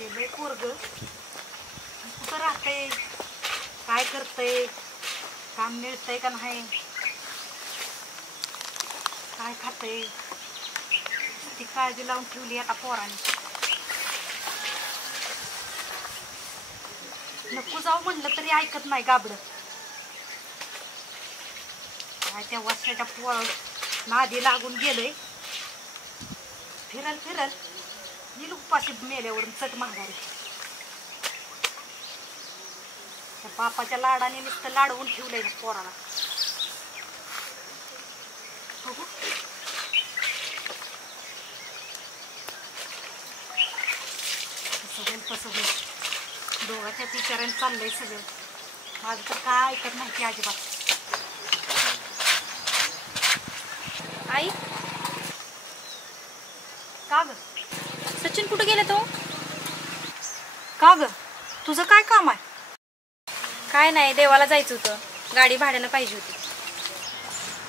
गेलंय पोरग कुठं राहतंय, काय करतंय, काम मिळतंय का नाही, काय खातंय, ती काळजी लावून ठेवली आता पोराने. नको जाऊ म्हणलं तरी ऐकत नाही गाबड. काय त्या वर्षाच्या पोर नादी लागून गेलंय. फिरल फिरल येईल उपाशी मेल्यावरून चट माघारी. त्या बापाच्या लाडाने नुसतं लाडवून ठेवलंय पोराला. बघू कसं होईल कसं होईल. दोघाच्याच विचाराने चाललंय सगळं. माझं तर काय ऐकत नाही की अजिबात. आई का ग सचिन कुठे गेला तो? का ग तुझं काय काम आहे? काय नाही, देवाला जायचं होतं, गाडी भाड्यानं पाहिजे होती.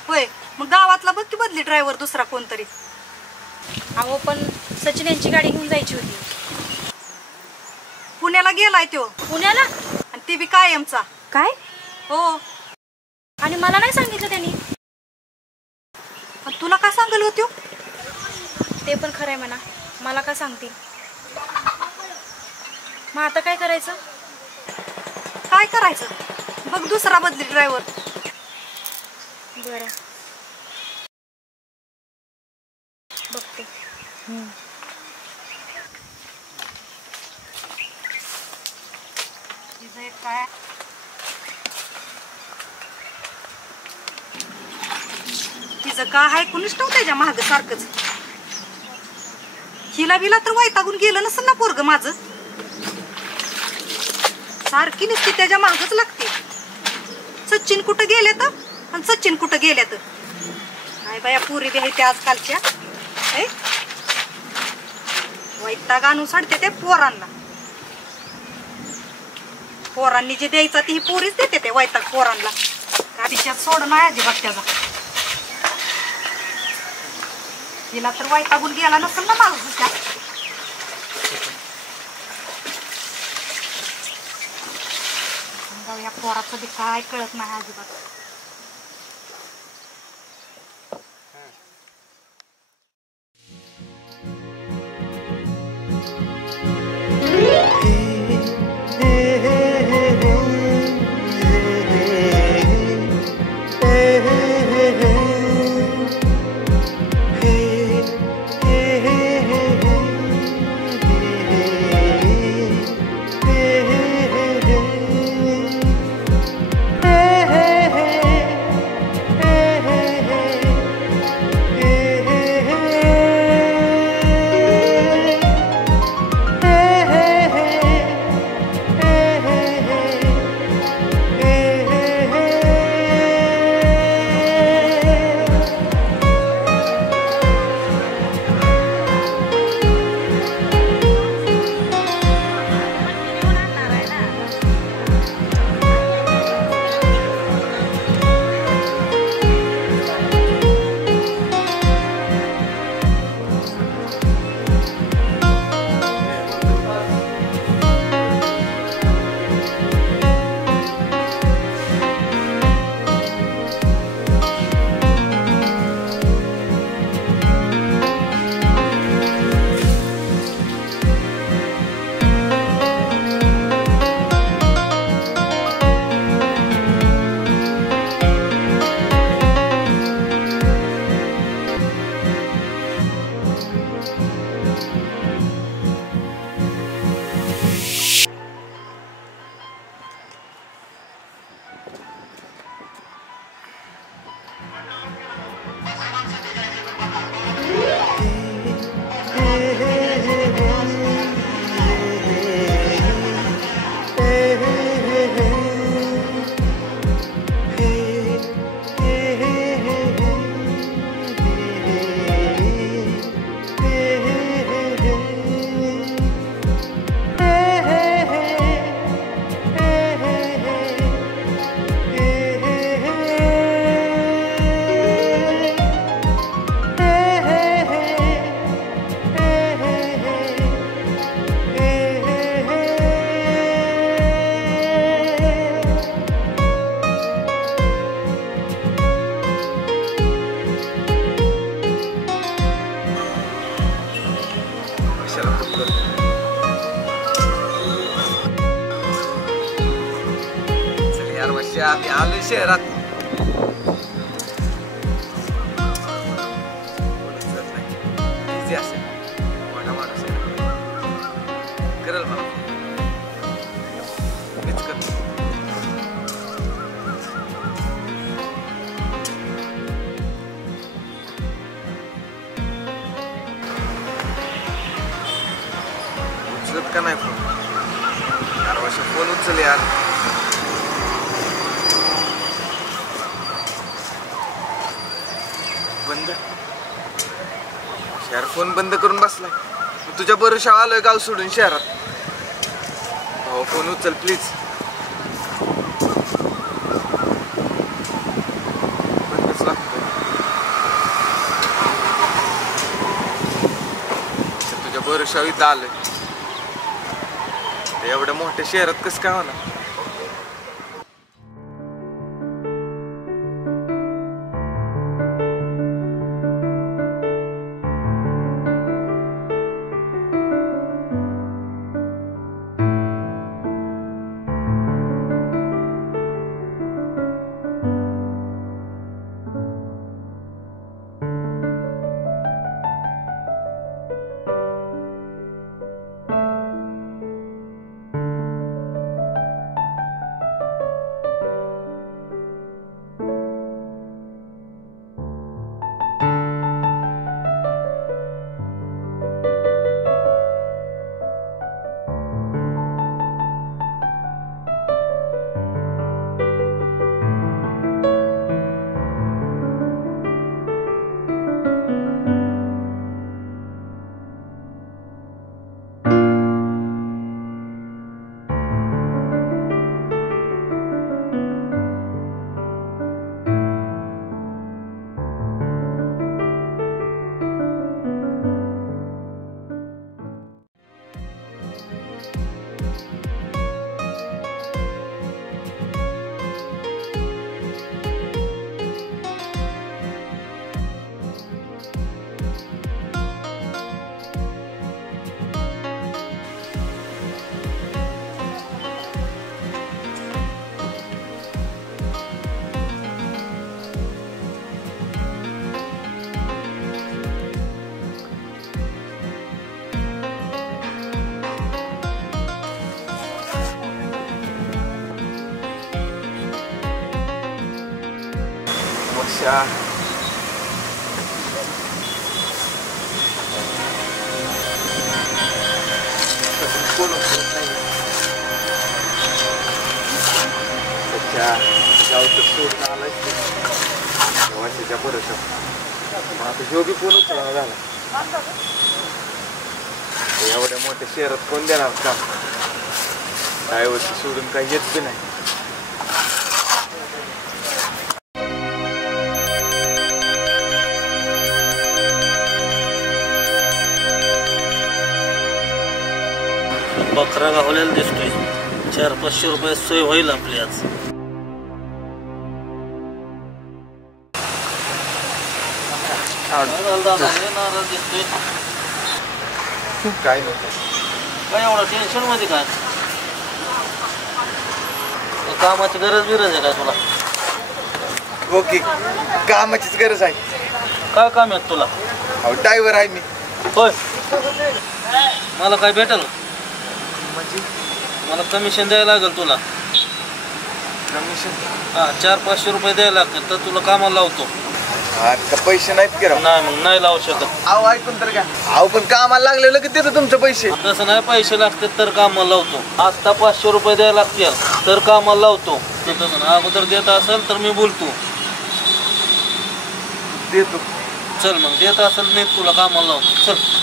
होय, मग गावातला बघ की बदली ड्रायव्हर दुसरा कोणतरी. अहो पण सचिन यांची गाडी घेऊन जायची होती. पुण्याला गेलाय तो. पुण्याला? आणि ती बी कायमचा. काय? हो. आणि मला नाही सांगितलं त्यांनी. पण तुला काय सांगल होतो? ते पण खरंय म्हणा, मला का सांगतील. मग आता काय करायचं? काय करायचं बघ दुसरा बदली ड्रायव्हर. बरं बघते. तिचं एक काय तिचं का आहे कुणीच नव्हतं त्याच्या महाग सारखंच. हिला बिला तर वैतागून गेलं नसेल ना पोरग माझं. सारखी नुसती त्याच्या मागच लागते. सचिन कुठं गेले तर आणि सचिन कुठं गेले तर. काय बाया पुरी बी आहे त्या आजकालच्या. वैताग आणून साडते ते पोरांना. पोरांनी जे द्यायचं ते ही पोरीच देते ते वैताग पोरांना. का तिच्यात सोड नाही अजिबात त्याचा. हिला तर वैतागून गेला नसेल ना माझं तुझ्या. या पोराचं बी काय कळत नाही अजिबात. शहरात. असेल मोठा माणूस आहे, करेल मला मीच करतो. उचलत का नाही फोन? यार वर्षा फोन उचल यार. बंद यार, फोन बंद करून बसलाय. तुझ्या भरोशा आलोय गाव सोडून शहरात. हो फोन उचल प्लीज. बंदच लागतोय. तुझ्या भरोशा इथं आलोय. एवढ्या मोठ्या शहरात कसं काय होणार? सोडून आलाय वर्षाच्या भरोशा. आता ह्यो बी फोन उचलला झाला. एवढ्या मोठ्या शहरात कोण देणार काम? काय वर्षी सोडून काही येत बी नाही. बकरा गावलेला दिसतोय. 400-500 रुपये सोय होईल आपली आज. दिसतोय काय नव्हतं. काय एवढं टेन्शन मध्ये काय? कामाची गरज बिरज आहे काय तुला? ओके कामाचीच गरज आहे. काय काम आहे तुला? अहो ड्रायव्हर आहे मी. होय मला काय भेटेल? म्हणजे मला कमिशन द्यायला लागेल तुला. कमिशन? हां 400-500 रुपये द्यायला लागतील तर तुला कामाला लावतो. आता पैसे नाहीत की राव. नाही मग नाही लावू शकत. अहो ऐकून तर का? अहो पण कामाला लागलेलं की देतो तुमचे पैसे. तसं नाही, पैसे लागतात तर कामाला लावतो. आता 500 रुपये द्यायला लागतील तर कामाला लावतो. तसं ना अगोदर देत असेल तर मी बोलतो. देतो. चल मग देत असेल नाही तुला कामाला लावतो. चल.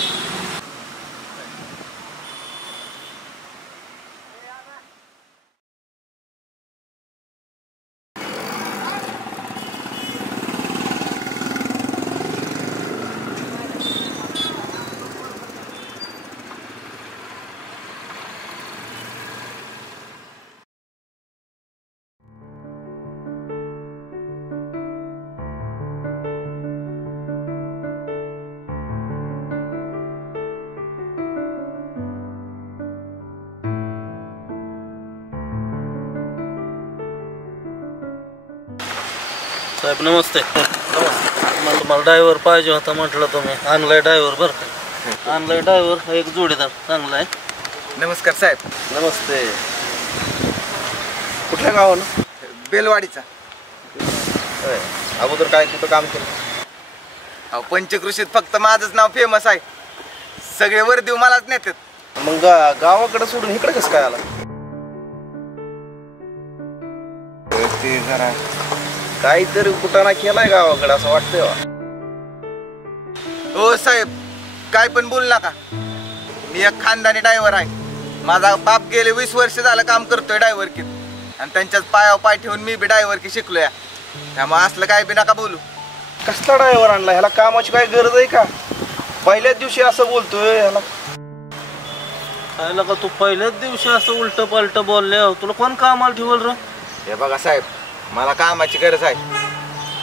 साहेब नमस्ते. मला ड्रायव्हर पाहिजे होता म्हटलं तुम्ही आणलाय ड्रायव्हर बरं का. आणलाय ड्रायव्हर एक जोडीदार चांगला आहे. नमस्कार साहेब. नमस्ते. कुठल्या गावानं? बेलवाडीचा. होय. अगोदर काय कुठं काम केलं? अहो पंचकृषीत फक्त माझंच नाव फेमस आहे. सगळे वर्दीव मलाच नेतात. मग गावाकडे सोडून इकडे कसं काय आला? ते जरा काहीतरी कुटाणा केलाय गावाकडे असं वाटतंय बा. हो साहेब काय पण बोल नका. मी एक खानदानी ड्रायव्हर आहे. माझा बाप गेले 20 वर्ष झालं काम करतोय ड्रायव्हरकीत आणि त्यांच्याच पायावर पाय ठेवून मी बी ड्रायव्हरकी शिकलोय. त्यामुळे असलं काय बी नका बोलू. कसला ड्रायव्हर आणला? ह्याला कामाची काय गरज आहे का? पहिल्याच दिवशी असं बोलतोय ह्याला. खायला का तू पहिल्याच दिवशी असं उलट पालट बोलल्या तुला कोण कामाला ठेवल र? हे बघा साहेब मला कामाची गरज आहे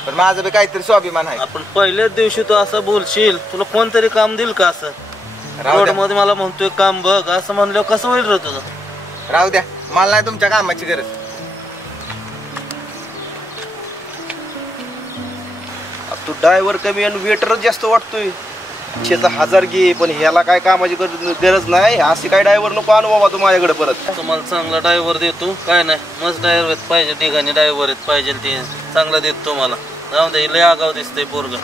पण माझं बी काहीतरी स्वाभिमान आहे. आपण पहिल्याच दिवशी तू असं बोलशील तुला कोणतरी काम देईल का? असं राहू रोड द्या मध्ये मला म्हणतोय काम बघ असं म्हणल्यावर कसं होईल रे तुझं? राहू द्या मला नाही तुमच्या कामाची गरज. तू ड्रायव्हर कमी आणि वेटरच जास्त वाटतोय. 1000 घे पण ह्याला काय कामाची गरज नाही. असे काय ड्रायव्हर नको आणू बाबा तू माझ्याकडे परत. तुम्हाला चांगला ड्रायव्हर देतो काय नाही. मस्त ड्रायव्हर पाहिजे ठिकाणी ड्रायव्हर पाहिजे ते चांगला देतो तुम्हाला. जाऊ दे लय आगाव दिसतंय पोरग.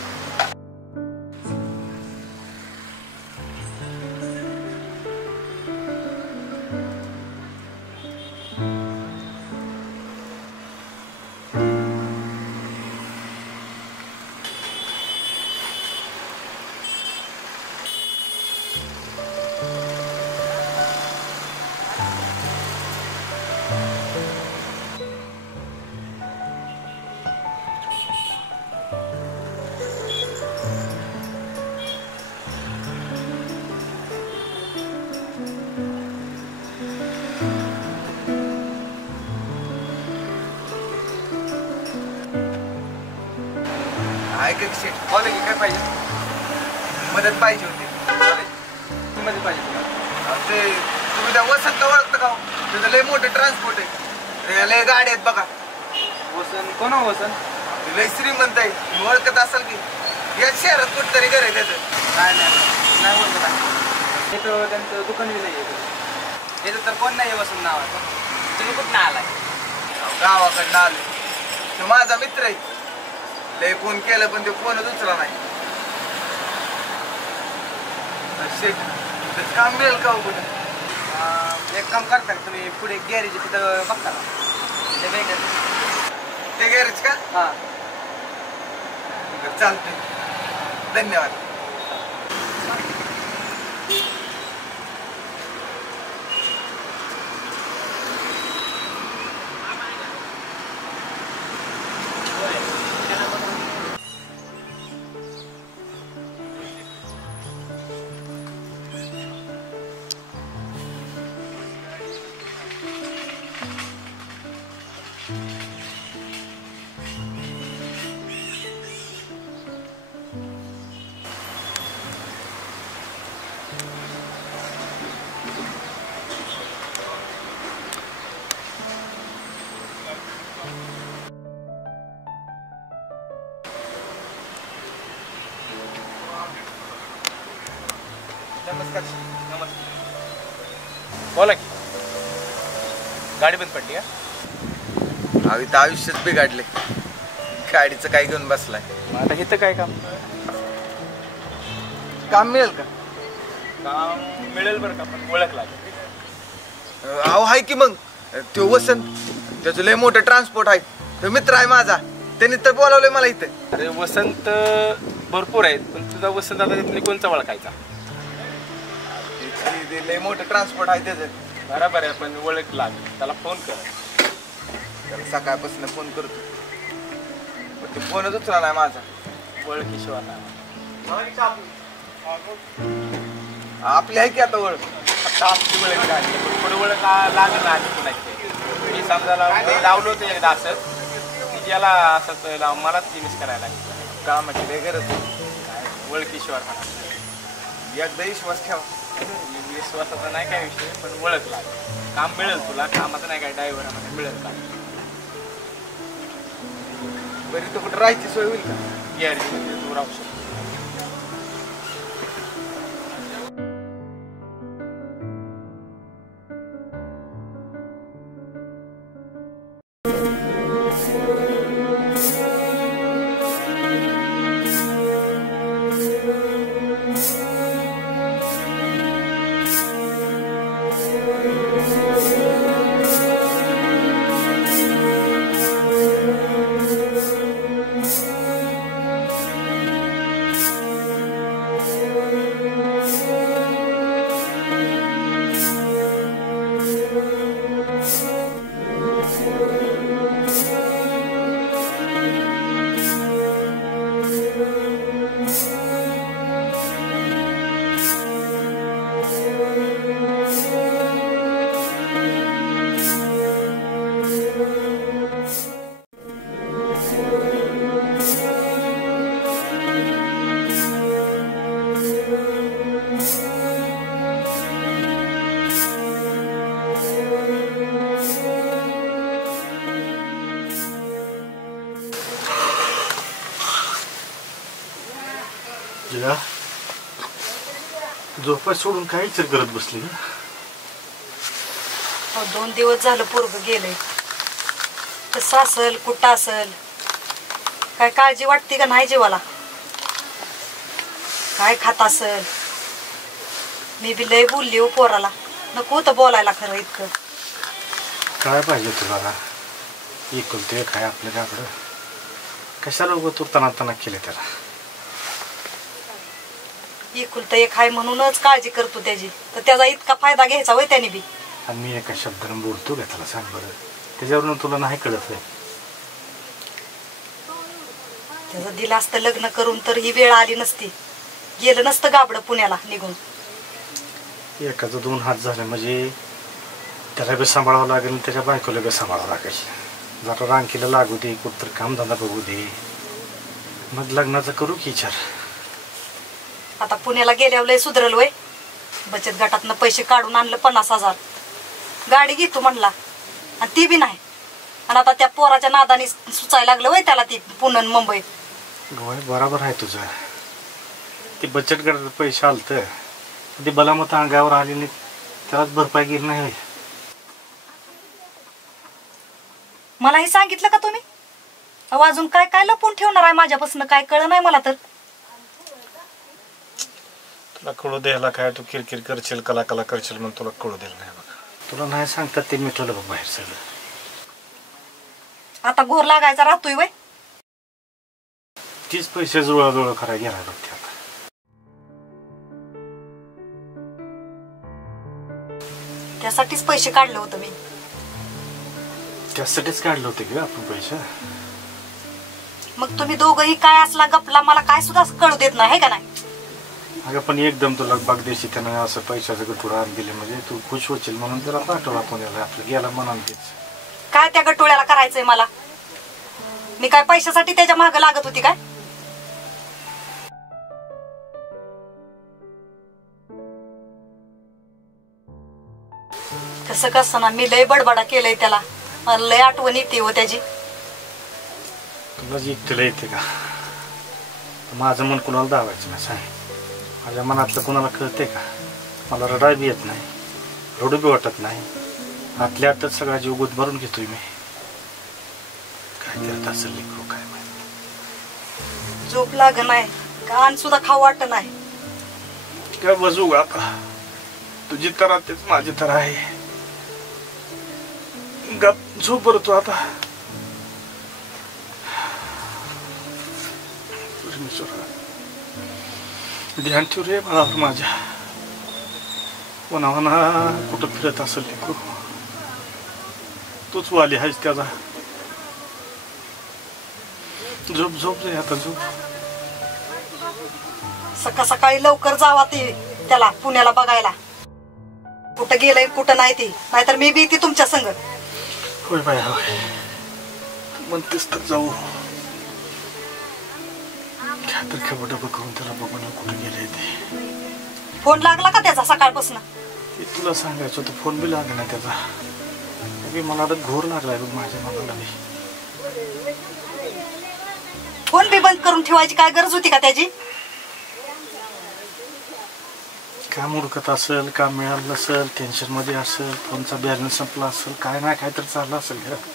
ऐक एक शेट बोला की काय पाहिजे. मदत पाहिजे होती. मदत पाहिजे तुला. ते तुम्ही त्या वसंतला ओळखता का? तिथं लय मोठं ट्रान्सपोर्ट आहे. ते लय गाडी आहेत बघा. वसंत कोण हो वसंत? ते लय श्रीमंत आहे. तुम्ही ओळखत असाल की. या शहरात कुठतरी घर आहे त्याचं. काय नाही ओळखत आहे. इथं त्यांचं दुकान बी नाही आहे. इथं तर कोण नाही वसंत नावाचं. तुम्ही कुठं आलाय? गावाकडनं आले. तो माझा मित्र आहे. लय फोन केलं पण ते फोनच उचला नाही. शेट त्याचं काम मिळेल का हो कुठं? एक काम करता का तुम्ही पुढे गॅरेज तिथं बघता का? ते भेटेल. ते गॅरेज का? हां चालतंय. धन्यवाद. नमस्कार. नमस्कार. बोला की. गाडी बंद पडली का? अहो इथं आयुष्यच बिघडले. गाडीचं काय घेऊन बसलाय. आता इथं काय काम? काम मिळेल का? काम मिळेल बरं का पण ओळख लागेल. अहो हाय की मग तो वसंत त्याचं लय मोठं ट्रान्सपोर्ट आहे. तो मित्र आहे माझा. त्यांनी तर बोलावलंय मला इथं. अरे वसंत भरपूर आहेत पण तुझा वसंत आता तिथली कोणचा ओळखायचा? ते लय मोठं ट्रान्सपोर्ट आहे त्याचं. बरोबर आहे पण ओळख लागेल. त्याला फोन कर. त्याला सकाळपासून फोन करतो पण ते फोनच उचला नाही माझा. ओळखीशिवाय नाही. आपली आहे की आता ओळख. आता आमची ओळख लागली पण पुढे ओळख लागेल ना आधी कुणाची. मी समजा लावलं होतं एकदा असंच की ज्याला असंच मलाच जिनिस करायला लागेल. कामाची लय गरज आहे. काय ओळखीशिवाय म्हणा. एकदा विश्वास ठेवा. विश्वासाचा नाही काय विषय पण ओळख लागेल. काम मिळेल तुला. कामाचं नाही काय ड्रायव्हरामध्ये मिळेल का? बरं इथं कुठं राहायची सोय होईल का? गॅरेज मध्ये तू राहू शकतो. जगा झोपा सोडून काय विचार करत बसली का? 2 दिवस झालं पोरग गेलंय. कसं असल कुठं असल काय काळजी वाटते का नाही जीवाला? काय खात असल? मी बी लय बोलली हो पोराला, नको होतं बोलायला खरं इतकं. काय पाहिजे तुला? एकुलते एक आहे आपल्या गाकडं, कशाला उगं तू तना केले त्याला? एकुलतं एक आहे म्हणूनच काळजी करतो त्याची, तर त्याचा इतका फायदा घ्यायचा होय त्याने बी. आणि मी एका शब्दानं बोलतो का त्याला? सांग बरं, त्याच्यावरून तुला नाही कळत आहे? त्याचं दिलं असतं लग्न करून तर ही वेळ आली नसती, गेलं नसतं गाबडं पुण्याला निघून. एकाचं 2 हात झाले म्हणजे त्याला बी सांभाळावं लागेल, त्याच्या बायकोला बी सांभाळावं लागेल. जरा रांकीला लागू दे, कुठतर कामधंदा बघू दे, मग लग्नाचं करू की विचार. आता पुण्याला गेल्यावर लय सुधरल वय. बचत गटातनं पैसे काढून आणलं 50,000, गाडी घेतो म्हणला आणि ती बी नाही. आणि आता त्या पोराच्या नादाने सुचायला लागलं वय त्याला ती पुणे मुंबई. गोय बरोबर आहे तुझं. ते बचत गटात पैसे आलत ते बलामत अंगावर आली नाही, त्यालाच भरपाई गेली नाही. मलाही सांगितलं का तुम्ही? अहो अजून काय काय लपून ठेवणार आहे माझ्यापासून? काय कळ नाही मला तर. तुला कळू द्यायला काय? तू किरकिर करशील, कला करशील म्हणून तुला कळू द्यायला नाही बघा. तुला नाही सांगतात ते मिटवलं बघ बाहेर सगळं. आता घोर लागायचा राहतोय वय. तीच पैसे जुळाजुळ करायला गेला बघ ते आता. त्यासाठीच पैसे काढले होते मी. त्यासाठीच काढलं होतं की आपण पैसे. मग तुम्ही दोघंही काय असला गपला मला काय सुद्धा कळू देत नाही का नाही? अगं पण एकदम तुला बागदेशी त्यानं असं पैशाचं गठुडा आणून दिले म्हणजे तू खुश होशील म्हणून त्याला पाठवला पुण्याला. आपलं गेला म्हणून तेच काय त्या गटोळ्याला करायचंय मला? मी काय पैशासाठी त्याच्या मागं लागत होती काय? कसं कसं ना मी लय बडबडा केलंय त्याला, मला लय आठवण येते हो त्याची. तुला एकटीला येते का? माझं मन कुणाला दावायचं नाही सांग. माझ्या मनातलं कुणाला कळते का? मला रडाय बी येत नाही, रडू बी वाटत नाही. आतल्या आतच सगळा जीव गुद भरून घेतोय मी. काय करत असेल लेकरू काय माहिती. झोप लाग नाही, कान सुद्धा खाऊ वाटत नाही. काय बसू ग आता? तुझी तर तेच माझी तर आहे. गप झोप बरं तू आता. ध्यान ठेव रे बाळावर माझ्या. वनावना कुठं फिरत असेल लेकरू, तूच वाली आहेस त्याचा. झोप झोप रे आता झोप. सकाळ सकाळी लवकर जावा ते त्याला पुण्याला बघायला, कुठं गेलंय कुठं नाही ते. नाहीतर मी बी ती तुमच्या संग. होय बाय होय, म्हणतेस तर जाऊ. काय तर खबर करून त्याला बघून कुठे गेले ते. फोन लागला का त्याचा सकाळपासून? ते तुला सांगायचं होतं, फोन बी लागला त्याचा. मला आता घोर लागलाय बघ माझ्या मनाला बी. फोन बी बंद करून ठेवायची काय गरज होती का त्याची? काम उडकत असेल, काम मिळालं नसेल, टेन्शन मध्ये असेल, फोनचा बॅलन्स संपला असेल, काय नाही काय तर चाललं असेल घरात.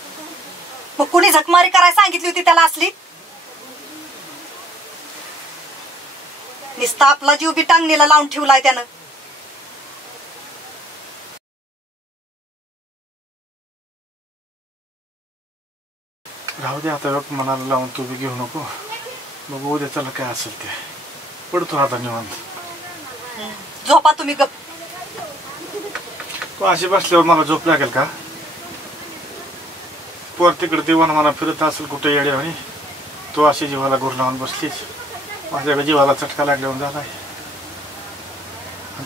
मग कुणी झकमारी करायला सांगितली होती त्याला असली? नुसता आपला जीव बी टांगणीला लावून ठेवलाय त्यानं. राहू दे आता, मनाला लावून तू बी घेऊ नको. बघू उद्या त्याला काय असेल ते. पडतो आता निवांत. झोपा तुम्ही गप. तू अशी बसल्यावर मला झोप लागेल का? पोर तिकडे दिवाना मला फिरत असेल कुठे येडे आणि तू अशी जीवाला घुर लावून बसलीस. माझ्याकडे जीवाला चटका लागल्यावर झालाय.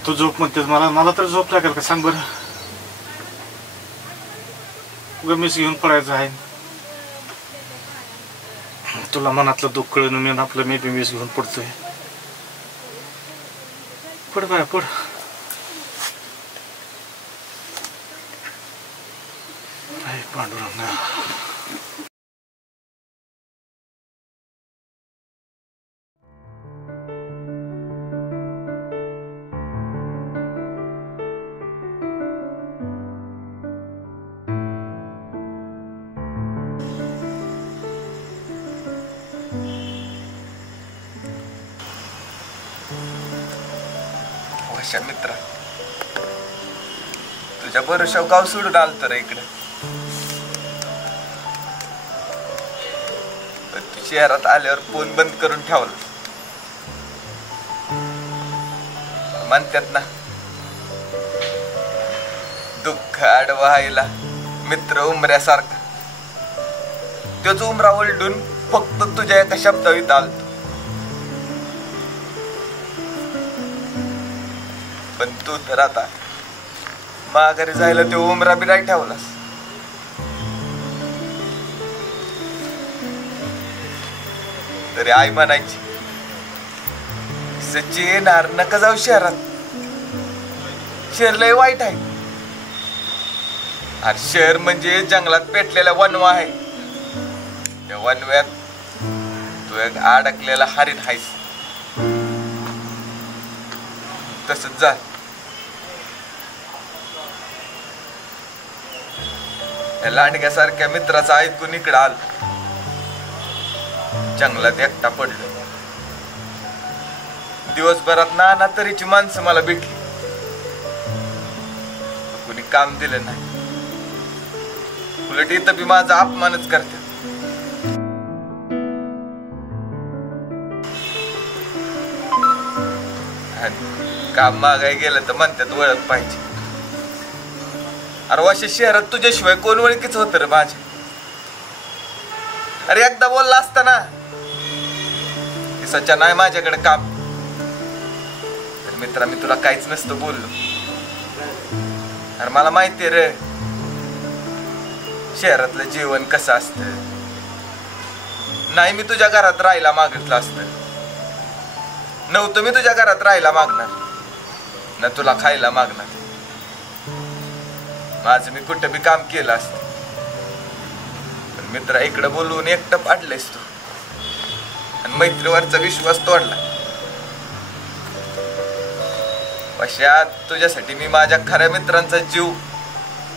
तू झोप म्हणतेस मला तर झोप लागेल का सांग बरं? गमीस घेऊन पडायचं आहे. तुला मनातलं दुःख कळून मी आपलं मी मीस घेऊन पडतोय. पड बाय पड. पांडुरंग अशा मित्रा, तुझ्या भरोशावर गाव सोडून आलतो रे इकडे. तू शहरात आल्यावर फोन बंद करून ठेवला. म्हणतात ना, दुःख आडवायला मित्र उमऱ्यासारखा. तोच उमरा उलटून फक्त तुझ्या एका शब्दावीत आलतो. पण तू तर आता माघारी जायला तो उमरा बी नाही ठेवलास. तरी आई म्हणायची, सच्ची येणार नका जाऊ शहरात, शहर लय वाईट आहे. आणि शहर म्हणजे जंगलात पेटलेला वनवा आहे. त्या वनव्यात तू एक अडकलेला हरिण आहेस. तसंच जा. लांडग्यासारख्या मित्राचा ऐकून इकडं आल. जंगलात एकटा पडलो. दिवसभरात नाना तरीची माणसं मला भेटली. कुणी काम दिलं नाही. उलट इथं बी माझा अपमानच करते. काम मागाय गेलं तर म्हणतात ओळख पाहिजे. अरे अशा शहरात तुझ्याशिवाय कोण ओळखीच होत रे माझ्या? अरे एकदा बोलला असता ना, सच्चा नाही माझ्याकडे काम, तर मित्रा मी तुला काहीच नसतं बोललो. अरे मला माहितीये रे शहरातलं जीवन कसं असतं. नाही मी तुझ्या घरात राहायला मागितलं असतं. नव्हतं मी तुझ्या घरात राहायला मागणार ना तुला खायला मागणार. माझं मी कुठं बी काम केलं असत. पण मित्रा इकडं बोलवून एकटं पाडलेस तू आणि मैत्रीवरचा विश्वास तोडला. अशा तुझ्यासाठी मी माझ्या खऱ्या मित्रांचा जीव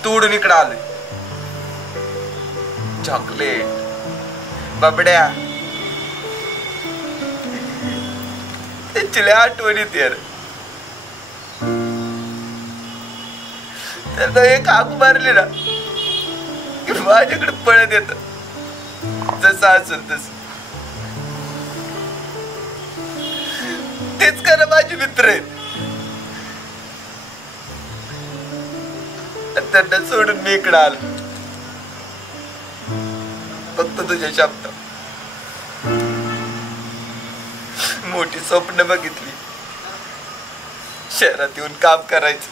तोडून इकडं आलोय. चॉकलेट, बबड्या, त्याची आठवण येते. त्याला एक हाक मारली ना की माझ्याकडे पळत येत. जसं असेल तस तेच करा माझे मित्र आहेत. त्यांना सोडून मी इकडे आलो फक्त तुझ्या शब्द. मोठी स्वप्न बघितली, शहरात येऊन काम करायचं.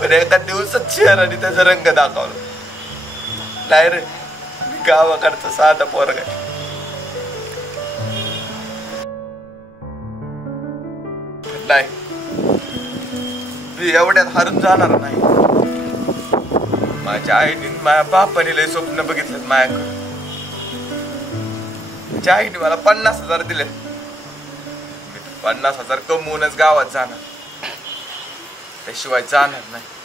पण एका दिवसात शहराने त्याचा रंग दाखवला. नाही रे, मी गावाकडचा साधा पोरगा. नाही, मी एवढ्यात हारून जाणार नाही. माझ्या आईने माझ्या बापाने लय स्वप्न बघितलं माझ्याकडे. माझ्या आईने मला 50,000 दिले. 50,000 कमवूनच गावात जाणार, त्याशिवाय जाणार नाही.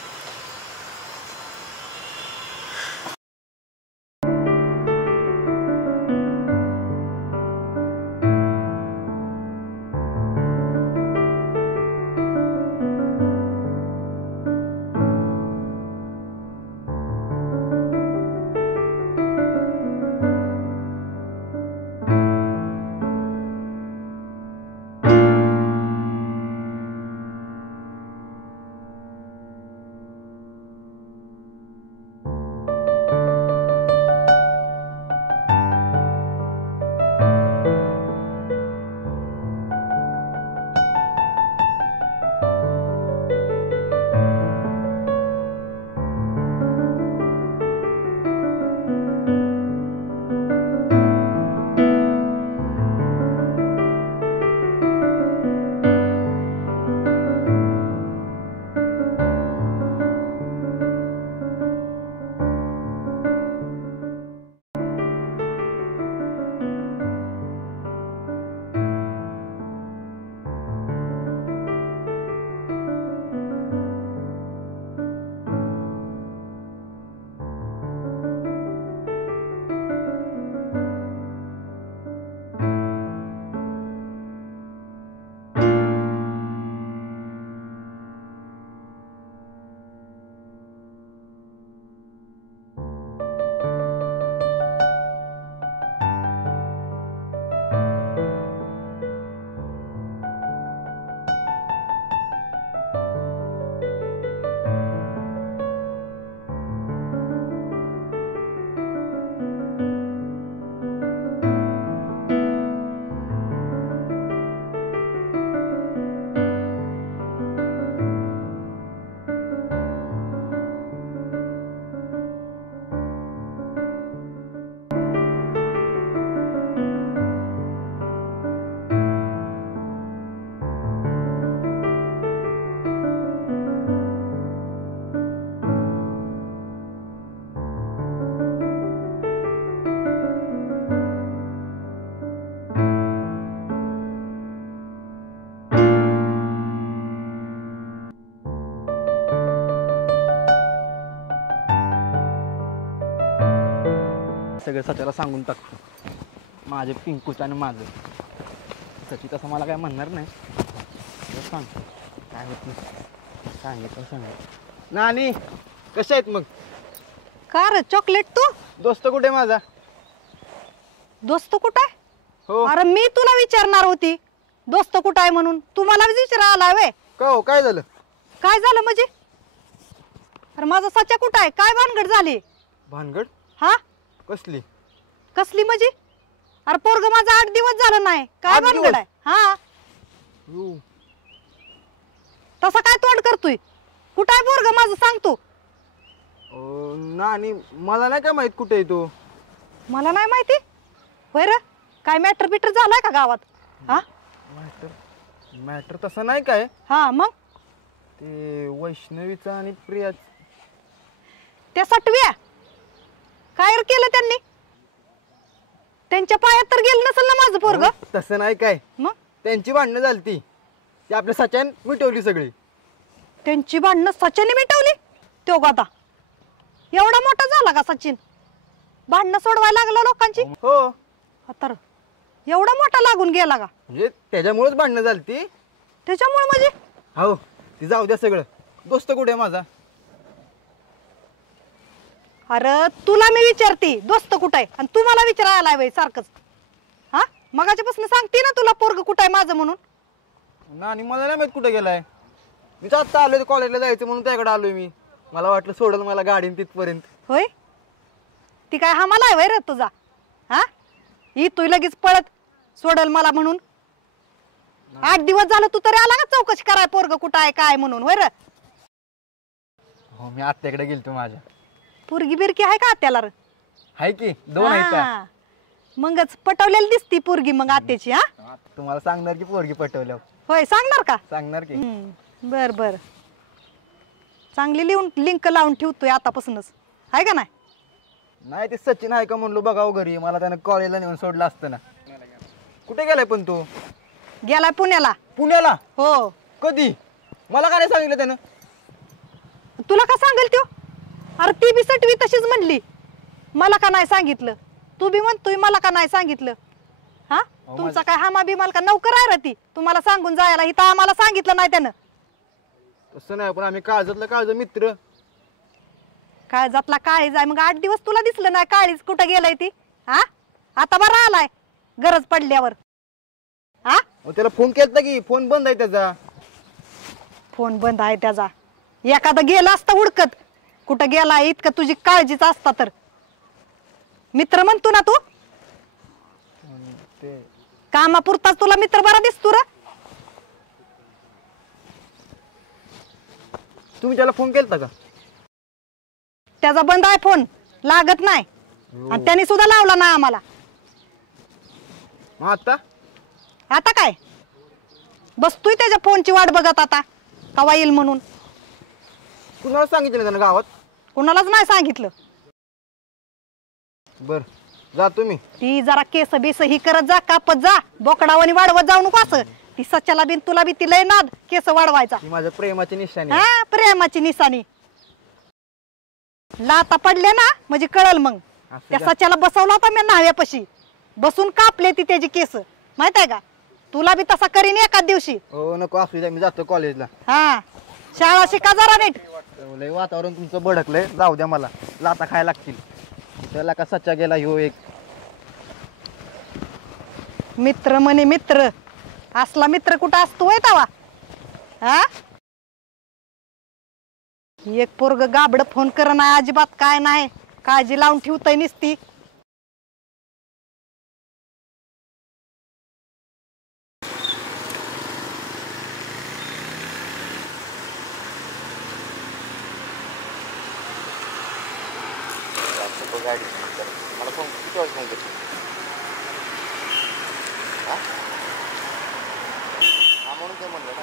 सगळं सच्याला सांगून टाकतो, माझे पिंकूचं आणि माझं. सची तसं मला काय म्हणणार नाही, सांगतो काय होत नाही. सांगितलं नानी कशा आहेत मग? का रे चॉकलेट तू? दोस्त कुठे माझा? दोस्त कुठं आहे? हो. अरे मी तुला विचारणार होती दोस्त कुठं आहे म्हणून, तू मला विचारा आलाय वे. का हो, काय झालं? काय झालं म्हणजे? अरे माझा सच्या कुठं आहे? काय भानगड झाली? भानगड? हा कसली? कसली म्हणजे? अरे पोरग माझा 8 दिवस झालं नाही, काय 8 भानगड दिवस? आहे? हा तसा काय तोंड करतोय? कुठं आहे पोरग माझं सांगतो? नानी मला नाही काय माहित कुठे आहे तो. मला नाही माहिती. होय रे, काय मॅटर बिटर झालाय का गावात? हा मॅटर तसं नाही काय. हा मग ते वैष्णवीचा आणि प्रियाच. त्या सटव्या काय रे केलं त्यांनी? त्यांच्या पायात तर गेलं नसेल ना माझं पोरग? तसं नाही काय, मग त्यांची भांडणं झालती, ती आपल्या सच्यान मिटवली सगळी. त्यांची भांडणं सचिनने मिटवली? तो गाता एवढा मोठा झाला का सचिन? भांडणं सोडवायला लागला लोकांची? हो. तर एवढा मोठा लागून गेला का? म्हणजे त्याच्यामुळेच भांडणं झालती. त्याच्यामुळे म्हणजे? हो ती जाऊ द्या सगळं. दोस्त कुठे आहे माझा? अरे तुला मी विचारते दोस्त कुठं आहे आणि तू मला विचारायला आलाय सारखंच. हा मगाच्यापासून सांगते ना तुला पोरग कुठं आहे माझं म्हणून. नानी मला नाही माहित कुठे गेलाय. मी तर आता आलोय कॉलेजला जायचं म्हणून त्याकडे आलोय मी. मला वाटलं सोडल मला गाडीन तिथपर्यंत. होय ती काय हमाला आहे वय रे तुझा? हा ही तू लगेच पळत सोडल मला म्हणून? 8 दिवस झालं तू तरी आला का चौकशी कराय पोरग कुठं आहे काय म्हणून? होय रे. हो मी आत्याकडे गेलतो माझ्या. पोरगी बिरकी आहे का आत्याला रे? हाय की 2 आहेत. हा. मगच पटवलेली दिसती पोरगी मग आत्याची. हा तुम्हाला सांगणार की पोरगी पटवल्या? होय सांगणार का? सांगणार की. बर बर चांगली लिंक लावून ठेवतोय आतापासूनच. आहे का नाही? नाही ते सचिन आहे का म्हणलो बघावं घरी, मला त्यानं कॉलेजला नेऊन सोडलं असतं ना. कुठे गेलाय पण तू? गेलाय पुण्याला. पुण्याला? हो. कधी? मला काय नाही सांगितलं त्यानं. तुला का सांगेल त्यो? अरे ती बी सटवी तशीच म्हणली, मला का नाही सांगितलं. तू बी म्हणतोय मला का नाही सांगितलं. हा तुमचा काय हामा बिमाल का नौकर आहे रे ती तुम्हाला सांगून जायला? इथं आम्हाला सांगितलं नाही त्यानं. तसं नाही, पण आम्ही काळजातलं काळज मित्र. काळजातला काळीज आहे मग 8 दिवस तुला दिसलं नाही काळीज कुठं गेलाय ती? हा आता बरं आलाय गरज पडल्यावर. हा त्याला फोन केलता की फोन बंद आहे त्याचा. फोन बंद आहे त्याचा. एखादं गेला असता हुडकत कुठं गेला इतकं तुझी काळजीच असता तर. मित्र म्हणतो ना तू? कामापुरताच तुला मित्र बरा दिसतो रे. तुम्ही त्याला फोन केलता का? त्याचा बंद आहे फोन, लागत नाही. आणि त्याने सुद्धा लावला नाही आम्हाला. आता आता काय बसतोय त्याच्या फोनची वाट बघत आता कवा येईल म्हणून. कुणाला सांगितलं त्यानं गावात? कुणालाच नाही सांगितलं. बर जा तुम्ही. ती जरा केस बेस ही करत जा, कापत जा, बोकडावानी वाढवत जाऊ नको असं. ती सच्याला बिन तुला बी ती लय नाद केस वाढवायचा. ती माझ्या प्रेमाची निशाणी. हा प्रेमाची निशाणी. लाता पडले ना म्हणजे कळल मग. त्या सच्याला बसवला होता मी न्हाव्यापाशी, बसून कापले ती त्याची केस माहित आहे का? तुला बी तसा करीन एकाच दिवशी. हो नको असू द्या, मी जातो कॉलेजला. हा शाळा शिका जरा नीट. लय वातावरण तुमचं भडकलंय, जाऊ द्या मला लाता खायला लागतील. त्याला का सच्चा गेला ह्यो एक. मित्र म्हणे मित्र, असला मित्र कुठं असतो होय तवा? हा एक पोरग गाबड फोन कर नाही अजिबात काय नाही, काळजी लावून ठेवतय निसती. गाडी मला फोन किती वाजता फोन करतो? हा म्हणून काय म्हणलं ना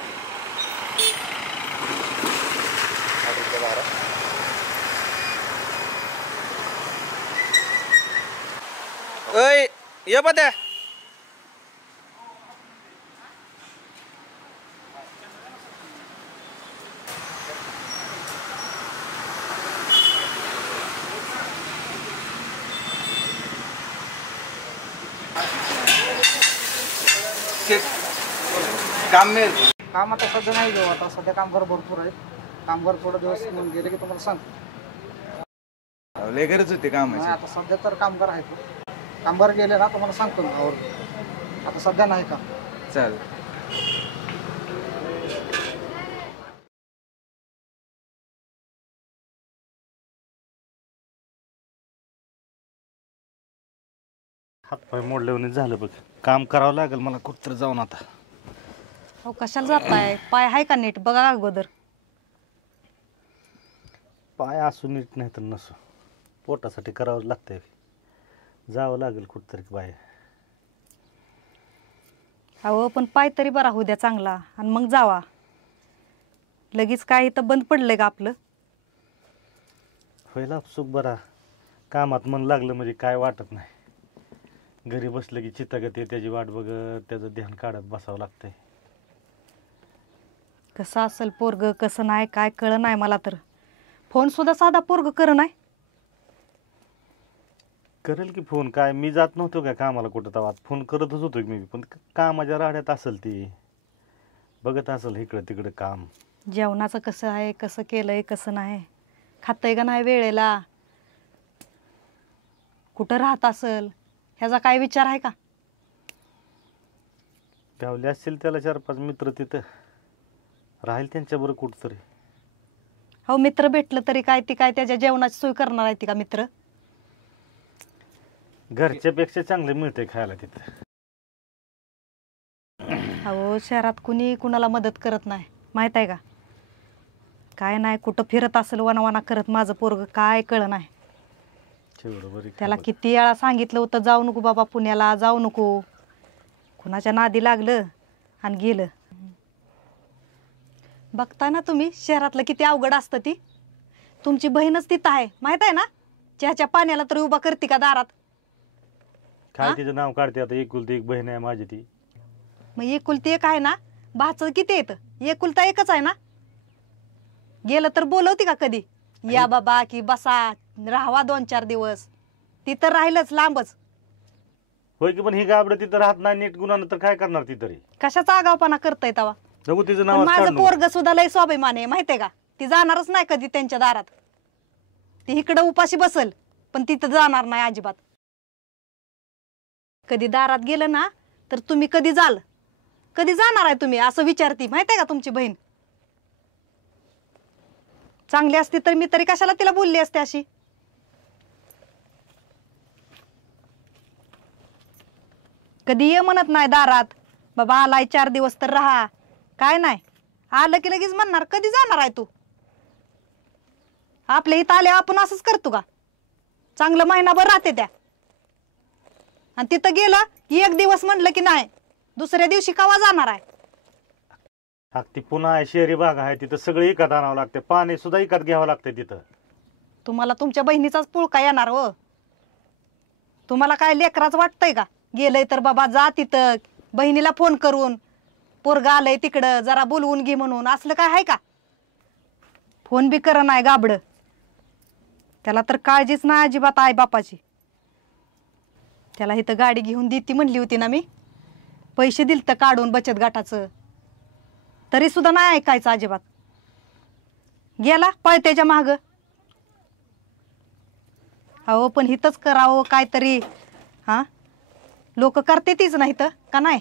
बारा. ओय ये बद्या. काम मिळेल. काम आता सध्या नाही घेऊ, आता सध्या कामगार भरपूर आहेत. कामगार थोडा दिवस म्हणून गेले की तुम्हाला सांगतो. लय गरज होती कामाची. आता सध्या तर कामगार आहेत. कामगार गेले ना तुम्हाला सांगतो मी आवर्जून. आता सध्या नाही का? चल हातपाय मोडल्याने झालं बघ. काम करावं लागेल मला कुठं जाऊन आता. हो कशाला जाताय? पाय आहे का नीट बघा अगोदर. पाय असू नीट नाही तर नसो, पोटासाठी करावं लागतंय. जावं लागेल कुठतरी बाहेर. अहो पण पाय तरी बरा होऊ द्या चांगला आणि मग जावा. लगेच काय इथं बंद पडलंय का आपलं? होईल सुख बरा. कामात मन लागलं म्हणजे काय वाटत नाही. घरी बसलं की चित्तगती त्याची वाट बघत त्याचं ध्यान काढत बसावं लागतंय. कसं असेल पोरग कसं नाही काय कळ नाही मला तर. फोन सुद्धा साधा पोरग कर नाही. करेल की फोन. काय मी जात नव्हतो का कामाला कुठं तेव्हा फोन करतच होतो मी, पण कामाच्या राड्यात असेल ती बघत असेल इकडं तिकडं काम. जेवणाचं कसं आहे, कसं केलंय कसं नाही, खातंय का नाही वेळेला, कुठं राहत असेल ह्याचा काय विचार आहे का? ठेवले असतील त्याला 4-5 मित्र तिथं, राहील त्यांच्याबरोबर कुठंतरी. हो मित्र भेटलं तरी काय ती काय त्याच्या जेवणाची सोय करणार आहे ती का मित्र? घरच्यापेक्षा चांगले मिळते खायला तिथं. अहो शहरात कुणी कुणाला मदत करत नाही माहित आहे का? काय नाही कुठं फिरत असेल वनावना करत माझं पोरग काय कळ नाही. त्याला किती वेळा सांगितलं होतं जाऊ नको बाबा पुण्याला जाऊ नको, कुणाच्या नादी लागलं आणि गेलं. बघताय ना तुम्ही शहरातलं किती अवघड असतं. ती तुमची बहीणच तिथं आहे माहित आहे ना. चहाच्या पाण्याला तरी उभा करते का दारात? काय तिचं नाव काढते आता, एकुलती एक बहीण आहे माझी ती. मग एकुलती एक आहे ना, भाचं किती येतं? एकुलता एकच आहे ना. गेलं तर बोलवते का कधी, या बाबा की बसा राहावा 2-4 दिवस? ती तर राहिलच लांबच. होय की, पण ही गाबड तिथं राहत नाही नीट गुणानं, तर काय करणार ती तरी? कशाचा आगावपणा करताय तवा? नको तिचं पण नाव माझं पोरग सुद्धा लय स्वाभिमान आहे माहितीये का. ती जाणारच नाही कधी त्यांच्या दारात. ती इकडं उपाशी बसल पण तिथं जाणार नाही अजिबात. कधी दारात गेलं ना तर तुम्ही कधी जाणार आहे तुम्ही असं विचारती माहितीये का तुमची बहीण. चांगली असती तर मी तरी कशाला तिला बोलली असते अशी. कधी ये म्हणत नाही दारात, बाबा आलाय 4 दिवस तर राहा, काय नाही. आलं की लगेच म्हणणार कधी जाणार आहे तू. आपल्या इथं आले आपण असंच करतो का? चांगलं महिनाभर राहते त्या, आणि तिथं गेलं की 1 दिवस म्हणलं की नाही, दुसऱ्या दिवशी कवा जाणार आहे. ती पुन्हा शहरी भाग आहे, तिथं सगळं इकत आणावं लागते, पाणी सुद्धा इकत घ्यावं लागतं तिथं. तुम्हाला तुमच्या बहिणीचाच पुळका येणार हो. तुम्हाला काय लेकराच वाटतंय का? गेलंय तर बाबा जा तिथं बहिणीला फोन करून, पोरगा आलंय तिकडं जरा बोलवून घे म्हणून, असलं काय आहे का? फोन बी कर नाही गाबड. त्याला तर काळजीच नाही अजिबात आई बापाची. त्याला इथं गाडी घेऊन देती म्हणली होती ना मी, पैसे दिलत काढून बचत गटाचं, तरी सुद्धा नाही ऐकायचं अजिबात. गेला पळत्याच्या माग. अहो पण हिथंच करावं काहीतरी. हा, लोक करते तीच नाही तर का नाही.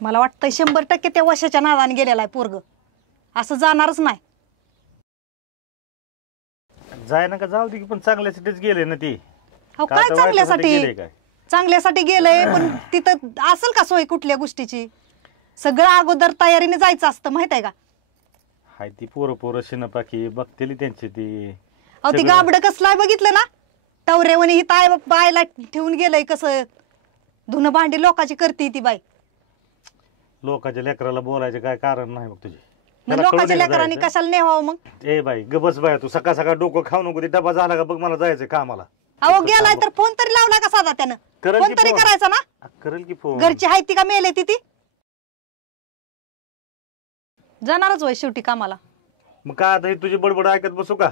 मला वाटतं 100% त्या वशाच्या नादाने गेलेला आहे पोरग, असं जाणारच नाही. जाय ना का जाऊ दे की, पण चांगल्यासाठीच गेले ना ती. हो का काय आता वाईटासाठी गेले चांगल्यासाठी, काय? चांगल्यासाठी गेलंय पण तिथं असेल का सोय कुठल्या गोष्टीची? सगळं अगोदर तयारीने जायचं असतं माहित आहे का. हाय ती पोरं शिनपाकी बघतेली त्यांची ती. अहो ती गाबड कसलाय बघितलं ना, टवरेवणी ही ताय बायला ठेवून गेलंय कसं. धुणं भांडी लोकांची करते ती बाई. लोकांच्या लेकराला बोलायचं काय कारण नाही. मग तुझे मग लोकांच्या लेकरांनी कशाला नेवावं मग? ए बाई गबस बाय, तू सकाळ सकाळ डोकं खाऊ नको. ते डबा झाला का बघ, मला जायचंय कामाला. अहो गेलाय तर फोन तरी लावला का साधा त्यानं? करेल फोन की तरी फोन. करायचा ना. करेल की फोन. घरची हाय ती का मेले ती जाणारच होय शेवटी कामाला. मग काय आता ही तुझी बडबड ऐकत बसू का?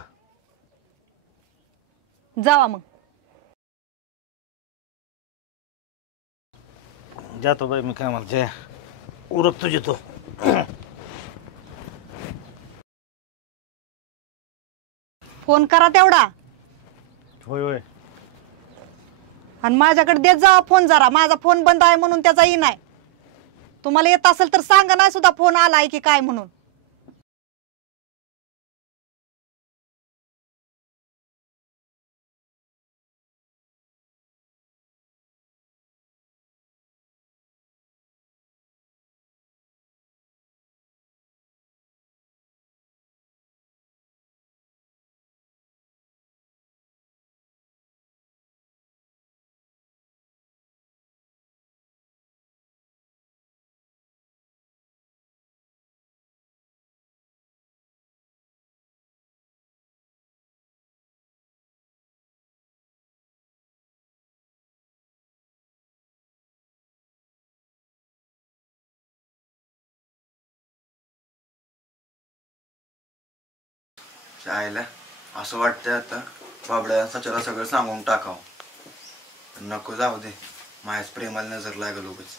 जावा मग. जातो बाई मी कामाला. जय उरक तुझी तो. फोन करा तेवढा. होय होय. आणि माझ्याकडे देत जावा फोन जरा. माझा फोन बंद आहे म्हणून त्याचा येई नाही. तुम्हाला येत असेल तर सांगा नाही सुद्धा फोन आलाय की काय म्हणून. आयला असं वाटतंय आता बाबड्या सच्याला सगळं सांगून टाकावं. नको जाऊ दे, माझ्याच प्रेमाला नजर लागल उगाच.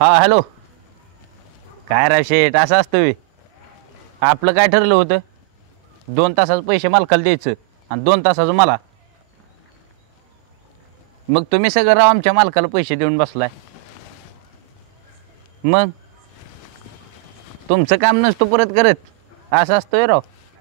हा हॅलो. काय राव शेठ, असं असतं वे. आपलं काय ठरलं होतं, 2 तासाचं पैसे मालकाला द्यायचं आणि 2 तासाचं मला. मग तुम्ही सगळं राव आमच्या मालकाला पैसे देऊन बसलाय. मग तुमचं काम नसतो परत करत, असं असतोय राव.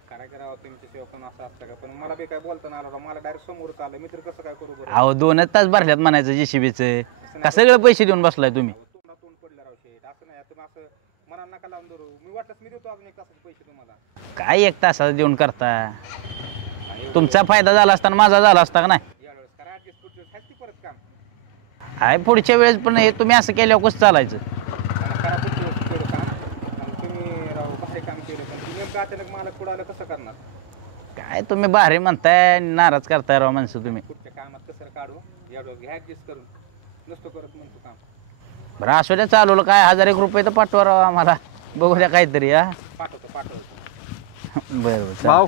काय करावं तुमच्या सेवा पण असं असतं का? पण मला बी काय बोलता नाही आलं, मला डायरेक्ट समोर आलं, मी तर कसं काय करू बरं? अहो 2च तास भरल्यात म्हणायचं JCBचं. का सगळं पैसे देऊन बसलाय तुम्ही? तोंड पडलं राव शेठ. असं नाही, तुम्ही असं मना नका लावून धरू. मी वाटलंच मी देतो अजून 1 तासाचे पैसे तुम्हाला. काय 1 तासाचं देऊन करता? तुमचा फायदा झाला असता आणि माझा झाला असता का नाही यावेळेस करा ऍडजस्ट पुढच्या वेळेस हाच ती परत काम आहे पुढच्या वेळेस पण हे तुम्ही असं केल्यावर कसं चालायचं करा पुढच्या वेळेस तेवढं काम आणि तुम्ही राहू भारी काम केलं पण तुम्ही नेमकं अचानक मालक पुढं आलं कसं करणार काय तुम्ही भारी म्हणताय नाराज करताय राव माणसं तुम्ही पुढच्या कामात कसं काढू एवढं घ्या ऍडजस्ट करून नसतो करत म्हणतो काम बरं असू द्या चालवलं काय 1000 एक रुपये तर पाठवा राव आम्हाला बघू द्या काहीतरी हा पाठवतो बरं भाऊ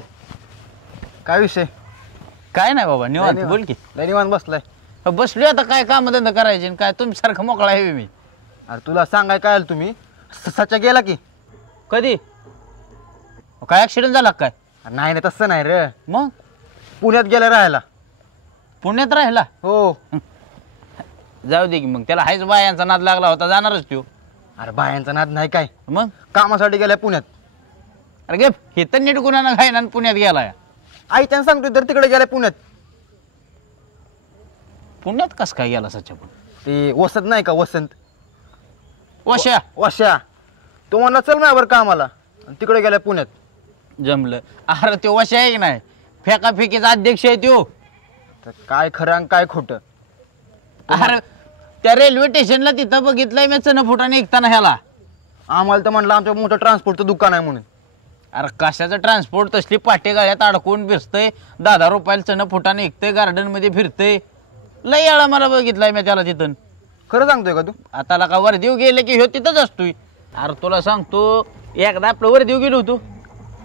काय विषय काय नाही बाबा निवांत बोल की लय निवांत बसलाय बसलो आता काय काम धंदा करायचे आणि काय तुमच्यासारखं मोकळा आहे मी अरे तुला सांगाय काय आलं तुम्ही सच्चा गेला की कधी काय ऍक्सिडेंट झाला काय अरे नाही नाही तसं नाही रे मग पुण्यात गेला राहायला पुण्यात राहिला हो जाऊ दे की मग त्याला हायच बायांचा नाद लागला होता जाणारच तो अरे बायांचा नाद नाही काय मग कामासाठी गेलाय पुण्यात अरे गे हे तर नीट गुन्हा खायना आणि पुण्यात गेलाय आई त्यानं सांगतोय तर तिकडे गेलाय पुण्यात पुण्यात कस काय गेला सच्चा पण ते वसंत नाही का वसंत वशा वशा तो म्हणला चल माझ्यावर कामाला आणि तिकडे गेलाय पुण्यात जमलं अरे तो वशा आहे की नाही फेकाफेकीचा अध्यक्ष आहे तो तर काय खरं आणि काय खोटं अरे त्या रेल्वे स्टेशनला तिथं बघितलंय मी चणफुटा निघताना ह्याला आम्हाला तर म्हणलं आमच्या मोठं ट्रान्सपोर्टचं दुकान आहे म्हणून अरे कशाचं ट्रान्सपोर्ट तसली पाटे गाड्यात अडकून भिजतंय 10 रुपयाला चणफुटा निघतंय गार्डन मध्ये फिरतंय लय याळा मला बघितलाय मी त्याला तिथं खरं सांगतोय का तू आता का वर्दीव गेले की ह्यो तिथंच असतोय अरे तुला सांगतो एकदा आपलं वर्दीव गेलो होतो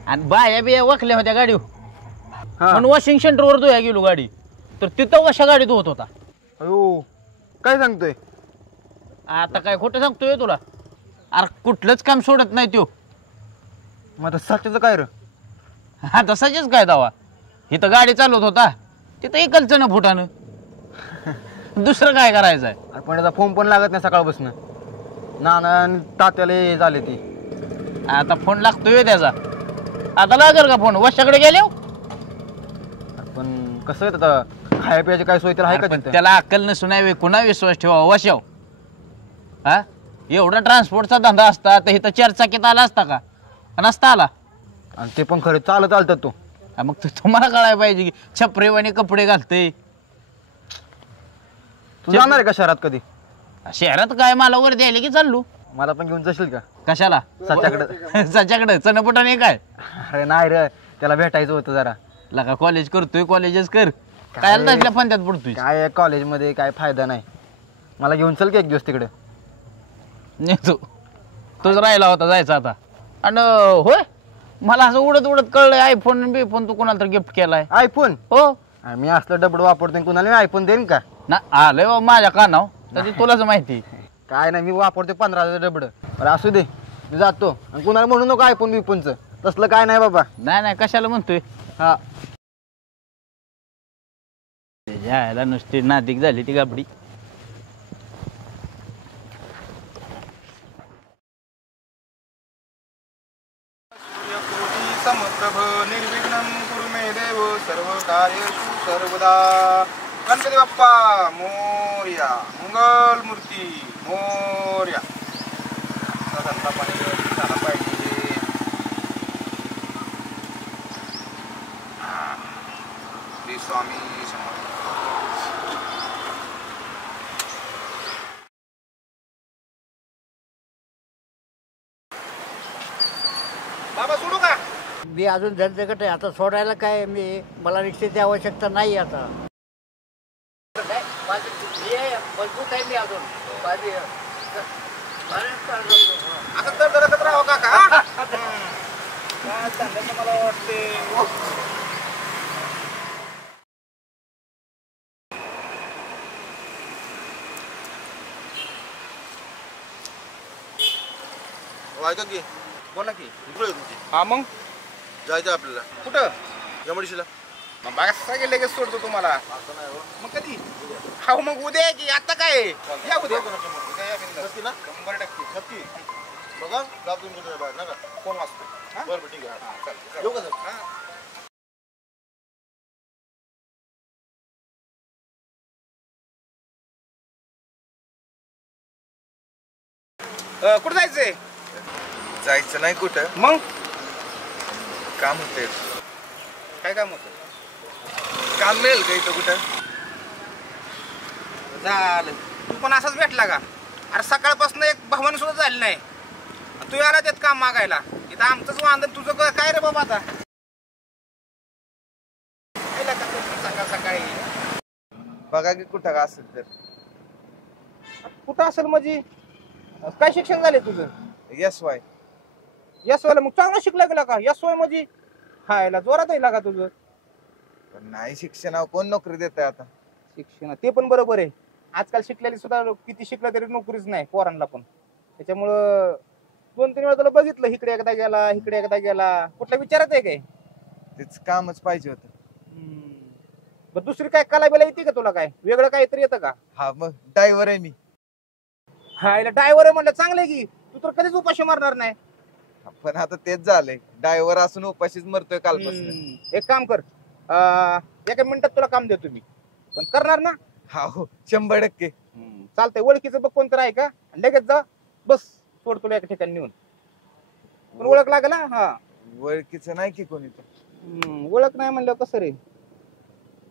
आणि बाया बिया वाकल्या होत्या गाडीवर पण वॉशिंग सेंटरवर धुया गेलो गाडी तर तिथं वशा गाडीत होत होता अयो काय सांगतोय आता काय खोटं सांगतोय तुला अरे कुठलंच काम सोडत नाही तो मग आता सच्याचं काय रे हा तसाच काय दावा इथं गाडी चालवत होता तिथं एकलचं ना फुटानं दुसरं काय करायचं आहे पण त्याचा फोन पण लागत नाही सकाळपासून नाना आणि तात्याला हे झाले ती आता फोन लागतोय त्याचा आता लागेल का फोन वशाकडे गेले पण कसं आहे आता खाया पियाची काय सोय तर आहे का तिथं? त्याला अक्कल नसून आहे कुणा विश्वास ठेवा वशाव हा एवढा ट्रान्सपोर्टचा धंदा असता तर इथं 4 चाकीत आला असता का नसता आला आणि ते पण खरं चालत आलतात तो मग तुम्हाला कळायला पाहिजे की छपरेवाने कपडे घालते तू जाणार आहे का शहरात कधी शहरात काय मला वर द्यायला की चाललो मला पण घेऊन जाशील का कशाला सच्याकडे सच्याकडे चणपटा नाही काय अरे नाही रे त्याला भेटायचं होतं जरा लका कॉलेज करतोय कॉलेजच कर काय तसल्या फंद्यात पडतोय काय कॉलेजमध्ये काय फायदा नाही मला घेऊन चल की एक दिवस तिकडे नेतो तोच राहिला होता जायचा आता आणि होय मला असं उडत उडत कळलंय आयफोन बिफोन तू कोणाला तर गिफ्ट केलाय आयफोन हो मी असलं डबड वापरतोय कुणाला मी आयफोन देईन का ना आलंय बाबा माझ्या कानाव तर तुलाच माहिती काय नाही मी वापरतोय 15,000 डबड बरं असू दे मी जातो आणि कुणाला म्हणू नको आयफोन बिफोनचं तसलं काय नाही बाबा नाही कशाला म्हणतोय हा यायला नुसती नादिक झाली ती गाबडी समप्रभ निर्विघ्नं कुरु मे देव सर्व कार्येषु सर्वदा गणपती बाप्पा मोरया मंगल मूर्ती मोरया धंदा पाणी झाला पाहिजे श्री स्वामी समर्थ बाबा सोडू का मी अजून धंदेकट आहे आता सोडायला काय मी मला रिक्षेची आवश्यकता नाही आता मजबूत आहे मी अजून आता तर धडकत राहावं काका काय धंद्याचं मला वाटते ऐका की बोला की हा मग जायचं आपल्याला कुठं एमडीसीला मग बघा सगळे लगेच सोडतो तुम्हाला मग कधी हा मग उद्या की आता काय या उद्या नक्की ना 100% बघा जातो तुमच्या बाहेर नका फोन वाजतो बरं ठीक आहे हा चल येऊ का सर कुठं जायचंय जायचं नाही कुठं मग काम होते काय काम होतं काम मिळेल का इथं कुठं? झालं तू पण असाच भेटला का? अरे सकाळपासून एक भवन सुद्धा झाली नाही. तू आला त्यात काम मागायला. इथं आमचंच वांदन तुझं काय रे बाबा आता? सकाळ सकाळी बघा की कुठं का असेल तर. कुठं असेल म्हणजे काय शिक्षण झाले तुझं? SY. यशवायला मग चांगलं शिकला गेला का? यशवाय म्हणजे खायला जोरात आहे का तुझं? पण नाही शिक्षणावर कोण नोकरी देत आहे आता? शिक्षण ते पण बरोबर आहे. आजकाल शिकलेली सुद्धा किती शिकलं तरी नोकरीच नाही पोरांना पण. त्याच्यामुळं 2-3 वेळा तुला बघितलं, इकडे एकदा गेला इकडे एकदा गेला. कुठल्या विचारात आहे काय? तेच कामच पाहिजे होतं. बरं दुसरी काय कला बिला येते का तुला? काय वेगळं काहीतरी येतं का? हा मग ड्रायव्हर आहे मी. हा याला ड्रायव्हर आहे म्हणलं चांगलं आहे की. तू तर कधीच उपाशी मारणार नाही. पण आता तेच झालंय, ड्रायव्हर असून उपाशीच मरतोय कालपासून. एक काम कर, एका मिनिटात तुला काम देतो मी, पण करणार ना? हा हो 100%. चालतंय. ओळखीचं बघ कोणतं आहे का, लगेच जा बस सोड तुला एका ठिकाणी नेऊन. पण ओळख लागेल. हा ओळखीचं नाही की कोणी तर. ओळख नाही म्हणलं कसं रे?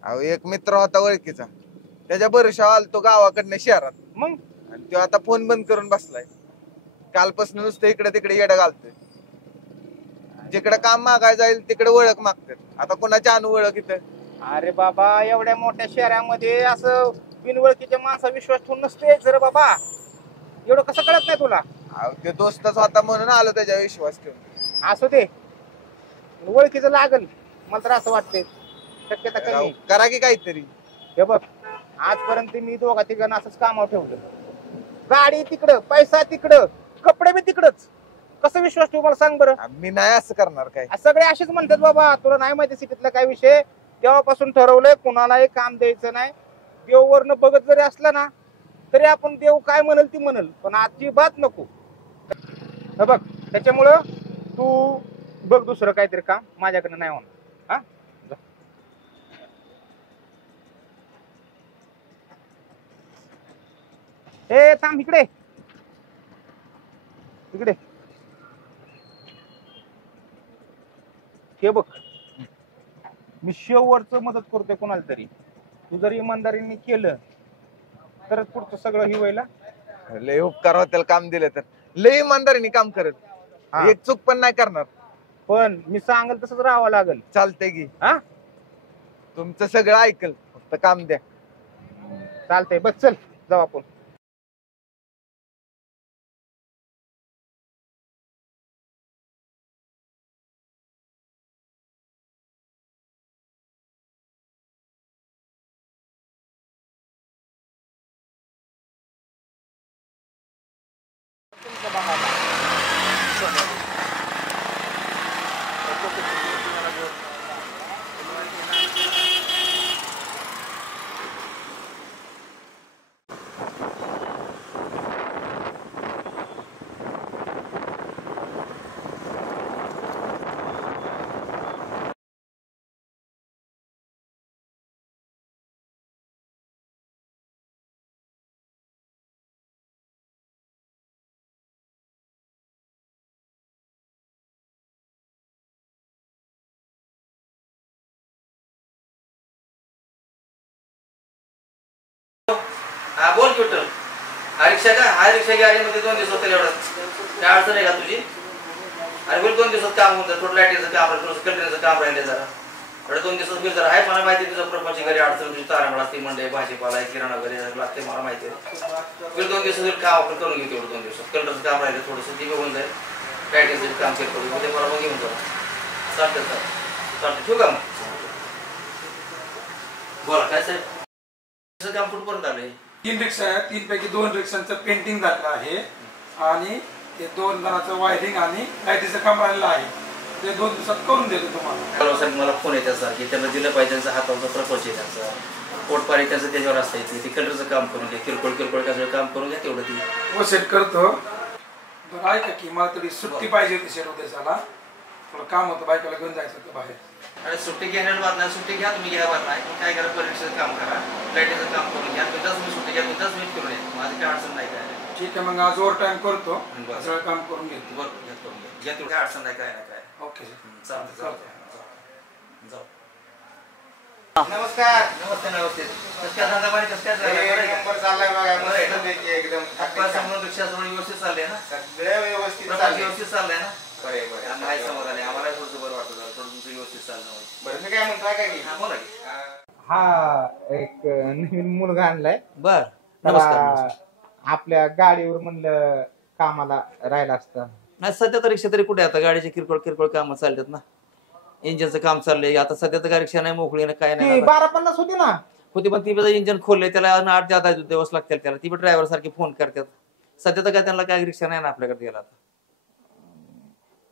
अहो एक मित्र होता ओळखीचा, त्याच्या भरोशावर आलतो गावाकडनं शहरात. मग आणि तो आता फोन बंद करून बसलाय. कालपासून नुसतं इकडे तिकडे येडं घालतोय. जिकडे काम मागायला जाईल तिकडे ओळख मागतात. आता कोणाची अनओळख इथं? अरे बाबा एवढ्या मोठ्या शहरामध्ये असं बिनओळखीच्या माणसा विश्वास ठेवून नसते रे बाबा. एवढं कसं कळत नाही तुला? ते दोस्तच होता म्हणून आलो त्याच्या विश्वास ठेवून. असू दे, ओळखीचं लागल. मला तर असं वाटतंय शक्यता कमी. करा की काहीतरी. हे बघ आजपर्यंत मी दोघा तिघांना असंच कामावर ठेवलं. गाडी तिकडं, पैसा तिकडं, कपडे बी तिकडच. कसं विश्वास ठेवू मला सांग बरं? मी नाही असं करणार काय. सगळे असेच म्हणतात बाबा. तुला नाही माहिती सिटीतला काय विषय. तेव्हापासून ठरवलंय कुणालाही काम द्यायचं नाही. देव वरनं बघत जरी असला ना तरी आपण देव काय म्हणल ती म्हणल, पण आजची बात नको. हे बघ त्याच्यामुळं तू बघ दुसरं काहीतरी काम, माझ्याकडनं नाही होणार. हा ए थांब इकडे इकडे. हे बघ मी शेवटचं मदत करतोय कोणाला तरी. तू जर इमानदारीने केलं तरच पुढचं सगळं ही व्हायला. लय उपकार होतील काम दिलं तर. लय इमानदारीने काम करत, एक चूक पण नाही करणार. पण मी सांगेल तसंच राहावं लागेल. चालतंय की. हा तुमचं सगळं ऐकल, फक्त काम द्या. चालतंय. बस चल जाऊ आपण. हा बोल क्युटल. हा रिक्षा का? हा रिक्षा गाडीमध्ये 2 दिवस होते एवढं. काय अडचण आहे का तुझी? अरे बोल 2 दिवसात काम होतं. थोडं लाईटीचं काम राहिलं, थोडं कटरीचं काम राहिले जरा. एवढं 2 दिवसात मी जरा आहे. मला माहिती तुझं प्रपंच घरी अडचण, तुझी तारामळ असते, मंडई भाजीपाला किराणा घरी लागते, मला माहिती आहे. मी 2 दिवसात काम आपण करून घेऊ. तेवढं 2 दिवसात कलरचं काम राहिलं थोडंसं ते होऊन जाईल. लाईटीचं काम केलं करू उद्या मला मग घेऊन जाऊ. चालतं चालतं ठेवू का मग? बोला काय साहेब काम कुठपर्यंत आलंय? 3 रिक्षा आहेत. 3 पैकी 2 रिक्षांचं पेंटिंग झालेलं आहे आणि ते 2 जणांचं वायरिंग आणि लाईटीचं काम राहिलेलं आहे. ते 2 दिवसात करून देतो तुम्हाला. साहेब मला फोन आहे त्याचा की त्यांना दिलं पाहिजे. त्यांचा हाताचा प्रपोज आहे त्यांचा, पोटपारी त्यांचं त्याच्यावर असतं. ते कलरचं काम करून घ्या, किरकोळ किरकोळ काय काम करून घ्या तेवढं ती. हो सेट करतो. बरं ऐका की मला तरी सुट्टी पाहिजे होती सेट उद्याच्याला. थोडं काम होतं, बायकाला घेऊन जायचं होतं बाहेर. अरे सुट्टी घेण्यात बात नाही. सुट्टी घ्या तुम्ही, घ्या बात नाही. काय करा, परीक्षेचं काम करा, लाईटीचं काम करून घ्या. तुमच्याच मी सुट्टी घ्या, तुमच्याच मीट करून येईल. माझी काय अडचण नाही काय. ठीक आहे मग आज ओव्हर टाइम करतो, सगळं काम करून घेतो. बरं घ्या करून घ्या. तेवढी अडचण नाही काय नाही काय. ओके चालतं चालतं जाऊ. नमस्कार. नमस्ते नमस्ते. नंबर चाललाय बघा मस्त एकदम व्यवस्थित चाललंय ना सगळं व्यवस्थित व्यवस्थित चाललंय ना बरे बरे नाही समाधान आहे आम्हाला थोडंसं बरं वाटतं थोडं तुमचं व्यवस्थित चाललं बरं मी काय म्हणतोय काय की बोला की. हा एक नवीन मुलगा आणलाय बर त्याला आपल्या गाडीवर म्हणलं कामाला राहिला असतं. नाही सध्या तर रिक्षा तरी कुठे आता गाडीचे किरकोळ किरकोळ कामं चालतात ना इंजिनचं काम चाललंय आता सध्या तर रिक्षा नाही मोकळी ना काय नाही 1250 होती ना होती पण ती इंजिन खोललंय त्याला 8 दिवस लागतील त्याला ती पण ड्रायव्हर सारखी फोन करतात सध्या तर काय त्यांना काय रिक्षा नाही ना आपल्याकडे गेला आता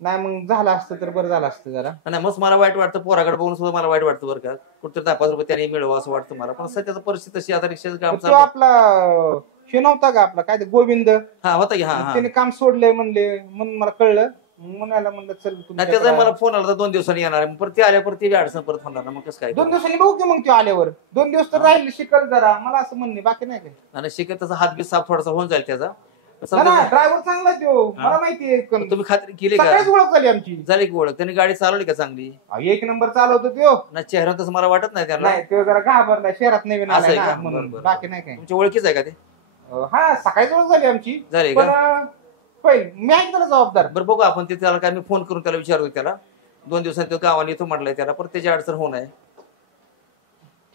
नाही मग झालं असतं तर बरं झालं असतं जरा नाही मग मला वाईट वाटतं पोराकडे बघून सुद्धा मला वाईट वाटतं बरं का कुठे 10-5 रुपये त्याने मिळवा असं वाटतं मला पण सध्याची परिस्थिती तशी आता रिक्षाचं काम तो आपला हे नव्हता का आपला काय ते गोविंद हा होता की हा त्याने काम सोडलंय म्हणले म्हणून मला कळलं म्हणायला म्हणलं चल नाही त्याचा मला फोन आला तर 2 दिवसांनी येणार आहे परत ते आल्यावर ती अडचण परत होणार ना मग कसं काय 2 दिवसांनी बघू की मग ते आल्यावर 2 दिवस तर राहिले शिकल जरा मला असं म्हणणे बाकी नाही काय आणि शिकत त्याचा हात बी साफ थोडासा होऊन जाईल त्याचा ड्रायव्हर चांगला देऊ मला माहितीये तुम्ही खात्री केली सगळ्याच का ओळख झाली आमची झाली की ओळख त्याने गाडी चालवली का चांगली एक नंबर चालवतो तो ना चेहरा तसं मला वाटत नाही त्याला नाही तो जरा घाबरला शहरात नवीन असं आहे आलाय का? ना म्हणून बरं. बाकी नाही काय तुमच्या ओळखीच आहे का ते हा सकाळीच ओळख झाली आमची झाली पण का पहिले मी आहे त्याला जबाबदार बरं बघू आपण ते त्याला काय मी फोन करून त्याला विचारतो त्याला 2 दिवसांनी तो गावाने येतो म्हटलंय त्याला परत त्याची अडचण होऊ नये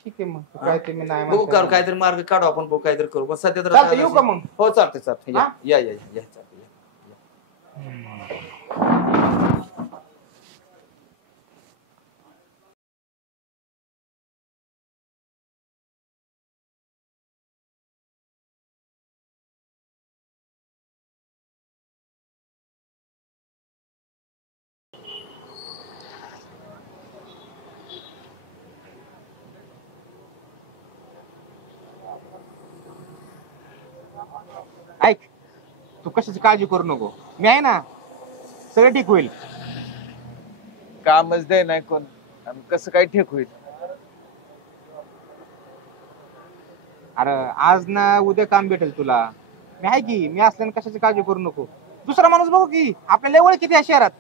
ठीक आहे मग काय ते मी नाही बघू म्हणतो. काहीतरी मार्ग काढू आपण बघू काहीतरी करू पण सध्या तर चालतंय, येऊ का मग? हो चालतंय चालतंय हा? या या या या चालतंय ऐक तू कशाची काळजी करू नको मी आहे ना सगळं ठीक होईल कामच दे नाही कोण आणि कसं काय ठीक होईल अरे आज ना उद्या काम भेटेल तुला मी आहे की मी असल्यानं कशाची काळजी करू नको दुसरा माणूस बघू की आपल्याला ओळख किती आहे शहरात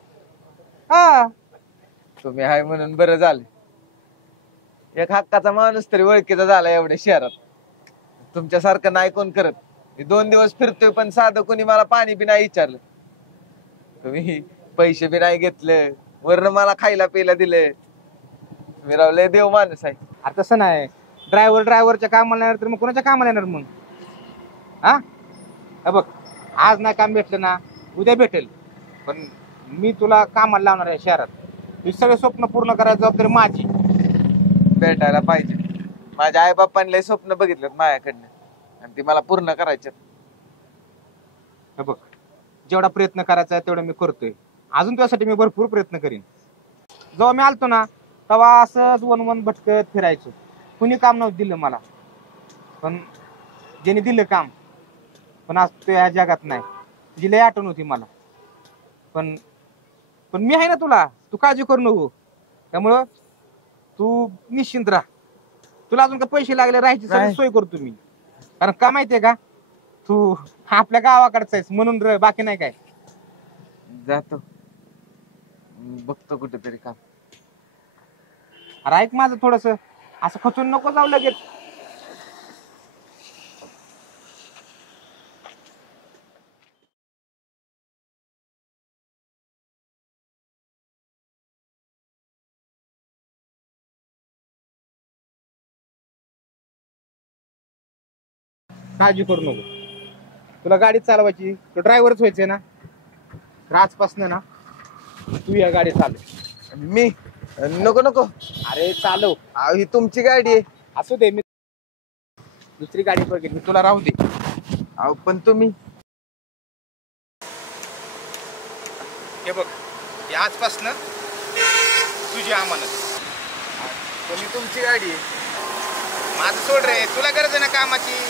हा तुम्ही आहे म्हणून बरं झालं एक हक्काचा माणूस तरी ओळखीचा झाला एवढ्या शहरात तुमच्यासारखं नाही कोण करत मी 2 दिवस फिरतोय पण साधं कोणी मला पाणी बी नाही विचारलं तुम्ही पैसे बी नाही घेतलं वरनं मला खायला प्यायला दिलं तुम्ही रावले देव माणूस आहे अरे तसं नाही ड्रायव्हरच्या कामाला येणार तर मग कोणाच्या कामाला येणार मग हा बघ आज नाही काम भेटलं ना उद्या भेटेल पण मी तुला कामाला लावणार आहे शहरात तुझी सगळे स्वप्न पूर्ण करायची जबाबदारी माझी भेटायला पाहिजे माझ्या आई बाप्पांनी लय स्वप्न बघितलेत माझ्याकडनं आणि ती मला पूर्ण करायचे हे बघ जेवढा प्रयत्न करायचा आहे तेवढा मी करतोय अजून तुझ्यासाठी मी भरपूर प्रयत्न करीन जेव्हा मी आलतो ना तेव्हा असंच वन भटकत फिरायचो कुणी काम नव्हतं दिलं मला पण ज्याने दिलं काम पण आज तो या जगात नाही तुझी लय आठवण होती मला पण मी आहे ना तुला तू काळजी करू नको त्यामुळं तू निश्चिंत राहा तुला अजून का पैसे लागले राहायची सगळी सोय करतो मी कारण का माहितीये का तू आपल्या गावाकडचा आहेस म्हणून बाकी नाही काय जातो बघतो कुठेतरी काम अरे ऐक माझं थोडस असं खचून नको जाऊ लगेच काळजी करू नको तुला गाडी चालवायची तो ड्रायव्हरच व्हायचंय ना आजपासनं ना तू या गाडी चालव मी नको नको अरे चालव ही तुमची गाडी आहे असू दे मी दुसरी गाडी बघेन मी तुला राहू दे अहो पण तुम्ही हे बघ आजपासनं तुझी अमानत पण ही तुमची गाडी आहे माझं सोड रे तुला गरज आहे ना कामाची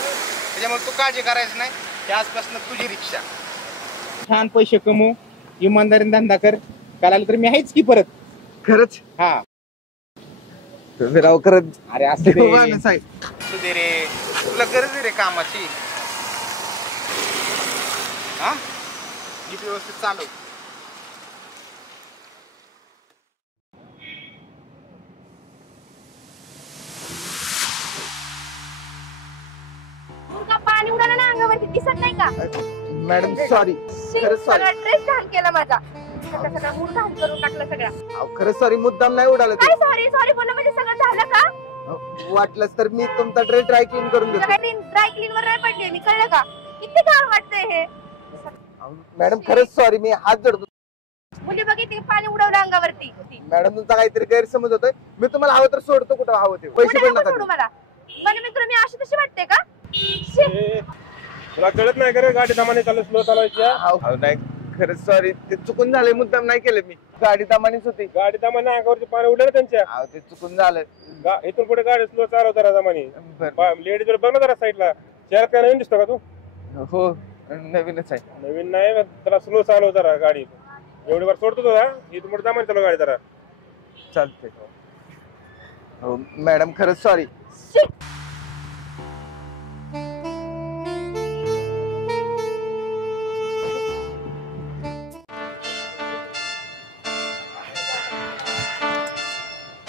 त्याच्यामुळे तू काळजी करायचं नाही ते आजपासून तुझी रिक्षा छान पैसे कमव इमानदारीने धंदा कर करायला तर मी आहेच की परत खरंच हा तुम्ही राव करत अरे असं दे माणूस आहे. असू दे रे तुला गरज आहे रे कामाची हा नीट व्यवस्थित चालव अंगावरती दिसत नाही का? मॅडम सॉरी, खरंच सॉरी. सगळा ड्रेस घाण केला माझा. सगळा मूड घाण करून टाकला सगळा. खरंच सॉरी, मुद्दाम नाही उडालं काय सॉरी सॉरी बोललं म्हणजे सगळं झालं का? वाटलंच तर मी तुमचा ड्रेस ड्राय क्लीन करून देतो. ड्राय क्लीन वर नाही पडले मी, कळलं का? किती घाण वाटतंय हे. मॅडम खरंच सॉरी, मी हात जोडतो. मुली बघितली पाणी उडवलं अंगावरती. मॅडम तुमचा काहीतरी गैरसमज होतोय. मी तुम्हाला हवं तर सोडतो, कुठं हवं ते पैसे पण नका देऊ. मला मी तुला मी अशी तशी वाटते का? तुला कळत नाही का रे गाडी दमाने स्लो चालवायची? नाही खरंच सॉरी, ते चुकून झालंय, मुद्दाम नाही केलं मी. गाडी दमानेच होती. गाडी दमाने अंगावरती पाणी उडलं त्यांच्या. ते चुकून झालं. इथून पुढे गाडी स्लो चालव जरा दमाने. लेडीज बघ ना जरा साईडला. शहरात काय नवीन दिसतो का तू? हो नवीनच आहे. नवीन नाही, जरा स्लो चालव जरा गाडी. एवढी वर सोडतो तुझा, इथून पुढे दमाने चालव गाडी जरा. चालतंय. हो मॅडम खरंच सॉरी.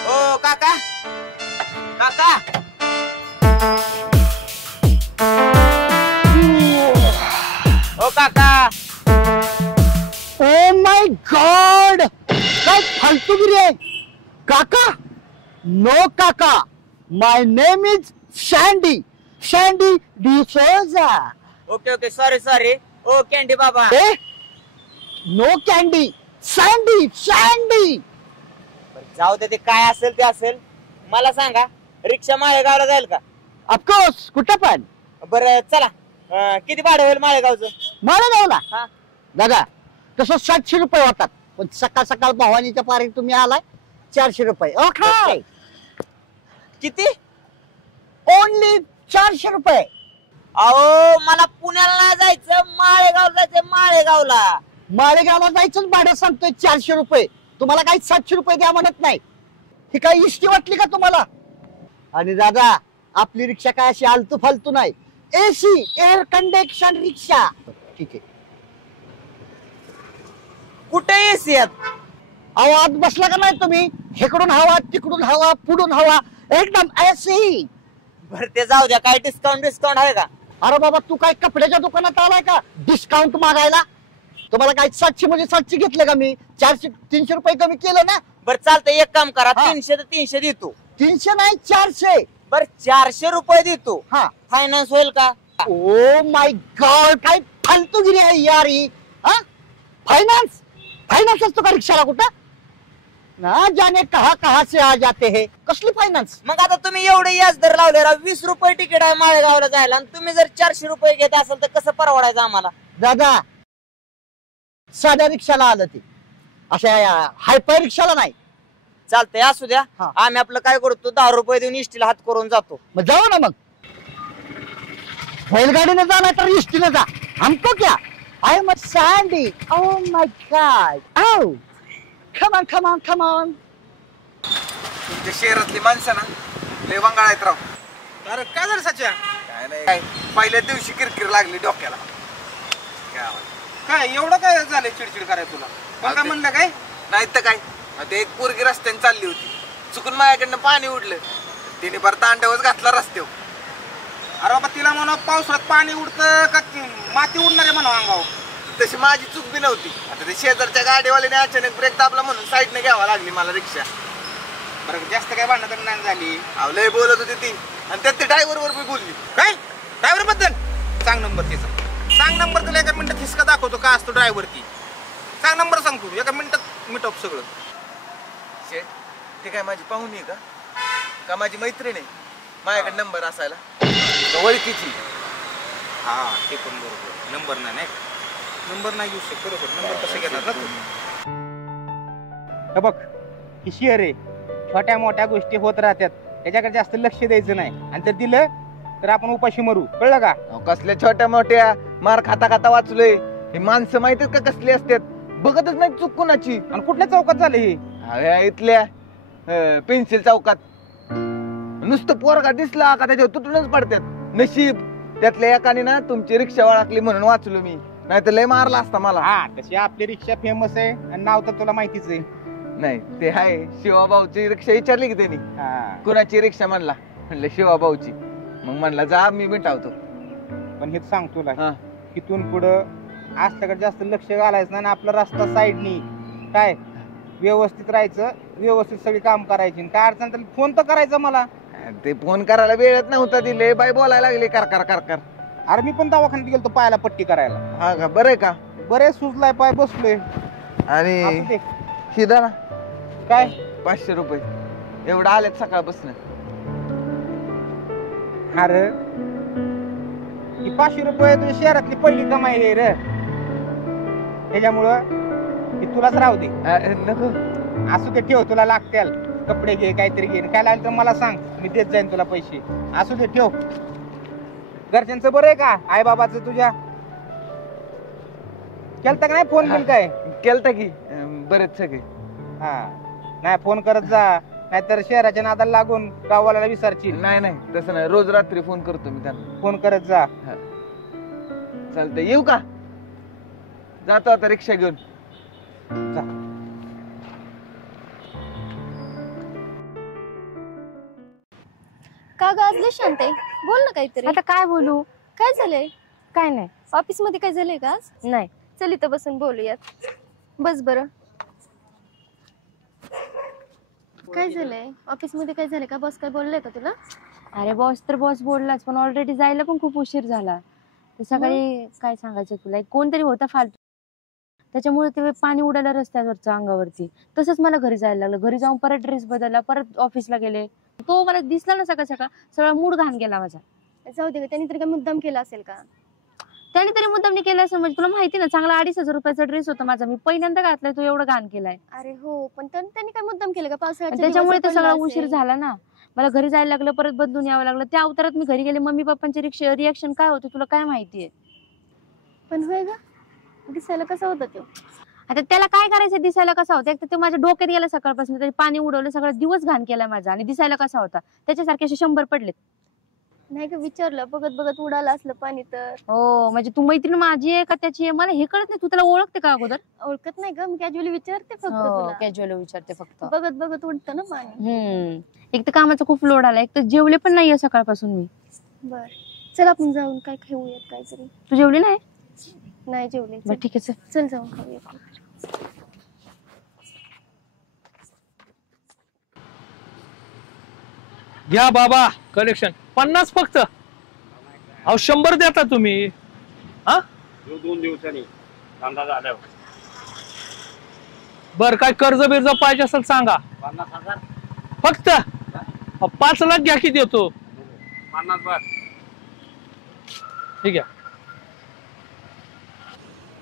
ओ काका काका ओ काका. ओ माय गॉड, काय फालतूगिरी आहे काका. नो काका, my name is Sandy, Sandy D'Souza. Okay okay sorry sorry. Oh candy बाबा. No candy, Sandy Sandy. जाऊ दे, ते काय असेल ते असेल. मला सांगा, रिक्षा माळेगावला जाईल का? ऑफकोर्स, कुठं पण. बरं चला. किती भाडं होईल माळेगावचं? माळेगावला दादा तसं 700 रुपये होतात, पण सकाळ सकाळ भवानीच्या पारी तुम्ही आलाय 400 रुपये. ओके. किती? ओनली 400 रुपये. अहो मला पुण्याला नाही जायचं, माळेगाव जायचं. माळेगावला माळेगावला जायचं भाडं सांगतोय 400 रुपये. तुम्हाला काही 700 रुपये द्या म्हणत नाही. ही काही इष्टी वाटली का तुम्हाला? आणि दादा आपली रिक्षा काय अशी आलतू फालतू नाही, एसी एअर कंडिशन रिक्षा. ठीक आहे. कुठे एसी आहेत? अहो आत बसला का नाही तुम्ही? इकडून हवा, तिकडून हवा, पुढून हवा, एकदम एसी. बरं ते जाऊ द्या, काय डिस्काउंट आहे का? अरे बाबा तू काय कपड्याच्या दुकानात आलाय का डिस्काउंट मागायला? तुम्हाला काय 700 म्हणजे 700 घेतले का मी? 400 300 रुपये कमी केलं ना. बरं चालतं, एक काम करा, 300 तर 300 देतो. 300 नाही 400. बरं 400 रुपये देतो. हा फायनान्स होईल का? ओ माय गॉड, काय फालतूगिरी आहे यार ही. फायनान्स फायनान्स असतो का रिक्षाला कुठं? ना जाने कहा से आ जाते हैं. कसली फायनान्स? मग आता तुम्ही एवढे व्याजदर लावले, 20 रुपये तिकीट आहे माळेगावला जायला, आणि तुम्ही जर 400 रुपये घेत असाल तर कसं परवडायचं आम्हाला? दादा साध्या रिक्षाला आलं ते, अशा हायफाय रिक्षाला नाही. चालतंय, असू द्या. आम्ही आपलं काय करतो, 10 रुपये देऊन इष्टीला हात करून जातो. मग जाऊ ना. मग बैलगाडीने जा नाही तर इष्टीने जा, हमको क्या. I am a Sandy. Oh my god. आउ come on come on come on. तुमच्या शहरातली माणसं ना लय वंगाळ आहेत राव. अरे काय झालं सच्या? काय नाही, पहिल्या दिवशी किरकिर लागली डोक्याला. काय एवढं काय झालंय चिडचिड करायला तुला? पण काय म्हणलं काय? नाही तर काय, ते एक पोरगी रस्त्याने चालली होती, चुकून माझ्याकडनं पाणी उडलं, तिने बरं तांडवच घातला रस्त्यावर. अरे बाबा तिला म्हणा पावसाळ्यात पाणी उडतं का माती उडणार आहे म्हणा अंगावर. तशी माझी चूक बी नव्हती. आता ते शेजारच्या गाडीवाल्याने अचानक ब्रेक दाबला म्हणून साईडने घ्यावा लागली मला रिक्षा. बरं जास्त काय भांडण तर नाही झाली. अहो लय बोलत होती ती, आणि त्यात ते ड्रायव्हर वर बी बोलली. काय ड्रायव्हर बद्दल? सांग नंबर तिचा, सांग नंबर. तुला एका मिनिटात हिसका दाखवतो का असतो ड्रायव्हर ती. सांग नंबर, सांग तू. एका मिनिटात मिटप सगळं. शेट ते काय माझी पाहुणी आहे का माझी मैत्रीण आहे? माझ्याकडे नंबर असायला ओळखीची. हा ते पण बरोबर. नंबर नाही, नंबर नाही घेऊ शकत. बरोबर, नंबर कसं घेणार ना तू? बघ ही शेअर आहे, छोट्या मोठ्या गोष्टी होत राहतात, त्याच्याकडे जास्त लक्ष द्यायचं नाही. आणि जर दिलं तर आपण उपाशी मरू, कळलं का? कसल्या छोट्या मोठ्या मार खाता खाता वाचलोय. ही माणसं माहितीत का कसली असतात, बघतच नाही चूक कुणाची. आणि कुठल्या चौकात झाले हे? इथल्या पेन्सिल चौकात. नुसतं पोरगा दिसला का त्याच्यावर तुटूनच पडतात. नशीब त्यातल्या एकाने ना तुमची रिक्षा वळखली म्हणून वाचलो मी, नाही तर लय मारला असता मला. हा तशी आपली रिक्षा फेमस आहे, आणि नाव तर तुला माहितीच आहे. नाही ते आहे, शिवाभाऊची रिक्षा विचारली की त्यांनी कुणाची रिक्षा म्हणला, म्हणलं शिवाभाऊची. मग म्हणला जा मी मिटावतो. पण हे सांग तुला इथून पुढं असल्याकडे जास्त लक्ष घालायचं नाही आणि आपला रस्ता साईडनी काय व्यवस्थित राहायचं, व्यवस्थित सगळी काम करायची. काय अडचण तर फोन तर करायचा मला. ते फोन करायला वेळच नव्हता दिले, बाई बोलायला लागले कर. अरे मी पण दवाखान्यात गेलो पायाला पट्टी करायला. हा का, बरं का? बरे सुजलाय पाय, बसलोय. आणि हिदा ना काय 500 रुपये एवढं आलेत सकाळपासून. अरे ही 500 रुपये तुझ्या शहरातली पहिली कमाई आहे रे, त्याच्यामुळं ती तुलाच राहू दे. नको असू दे, ठेव. तुला लागतील कपडे घे, काहीतरी घे. काय लागलं तर मला सांग, मी देत जाईन तुला पैसे. असू दे, ठेव. घरच्यांचं बरं आहे का? आई बाबाचं तुझ्या केलता का नाही फोन बिल? काय केलता की बरेच सगळे. हा नाही फोन करत जा, नाहीतर शहराच्या नादाला लागून गाववाल्याला विचारशील. नाही तसं नाही, रोज रात्री फोन करतो मी त्यांना. फोन करत जा. चालतंय, येऊ का? जातो आता रिक्षा घेऊन. जा. का ग आज लय शांत आहे? बोल ना काहीतरी. आता काय बोलू? काय झालंय? काय नाही. ऑफिस मध्ये काय झालंय का आज? नाही. चल इथं बसून बोलूयात. बस बरं. काय झालंय ऑफिस मध्ये? काय झालंय का? बॉस काय बोलले का तुला? अरे बॉस तर बॉस बोललाच, पण ऑलरेडी जायला पण खूप उशीर झाला. ते सकाळी काय सांगायचं तुला, कोणतरी होता फालतू, त्याच्यामुळे ते पाणी उडालं रस्त्यावरचं अंगावरती. तसंच मला घरी जायला लागलं. घरी जाऊन परत ड्रेस बदलला, परत ऑफिसला गेले. तो मला दिसला ना सकाळ सगळा मूड घाण गेला माझा. जाऊ दे, त्यांनी तरी काय मुद्दाम केला असेल का? त्याने तरी मुद्दामनी केलं असेल म्हणजे तुला माहिती ना, चांगला 2,500 रुपयाचा ड्रेस होता माझा, मी पहिल्यांदा घातलाय, तो एवढं घाण केलाय. अरे हो, पण त्यांनी काय मुद्दाम केलं का? पावसाळ्यात त्याच्यामुळे तर सगळा उशीर झाला ना. मला घरी जायला लागलं, परत बदलून यावं लागलं. त्या अवतारात मी घरी गेले, मम्मी पप्पांचे रिएक्शन काय होते तुला काय माहितीये? पण होय ग, दिसायला कसा होता तो? आता त्याला काय करायचं दिसायला कसा होता? एक तर ते माझ्या डोक्यात गेला सकाळपासून, तरी पाणी उडवलं, सगळा दिवस घाण केलाय माझा. आणि दिसायला कसा होता? त्याच्यासारखे असे 100 पडलेत. नाही का विचारलं, बघत उडालं असलं पाणी तर. हो, म्हणजे तू मैत्रीण माझी आहे का त्याची आहे मला हे कळत नाही. तू त्याला ओळखते का अगोदर? ओळखत नाही ग, मी कॅज्युअली विचारते फक्त तुला. कॅज्युअली विचारते फक्त. बघत उडतं ना पाणी. एक तर कामाचा खूप लोड आला, एक तर जेवले पण नाहीये सकाळपासून मी. बर, चल आपण जाऊन काय खाऊयात काहीतरी. तू जेवली नाही? नाही जेवले. बरं ठीक आहे, चल जाऊन खाऊया. घ्या बाबा कलेक्शन 50 फक्त. अहो 100 देता तुम्ही. हा 2 दिवसांनी धंदा झाल्यावर. बर, काय कर्ज बिर्ज पाहिजे असेल सांगा. 50,000 फक्त. 5 लाख घ्या की देतो. 50 बार. ठीक आहे.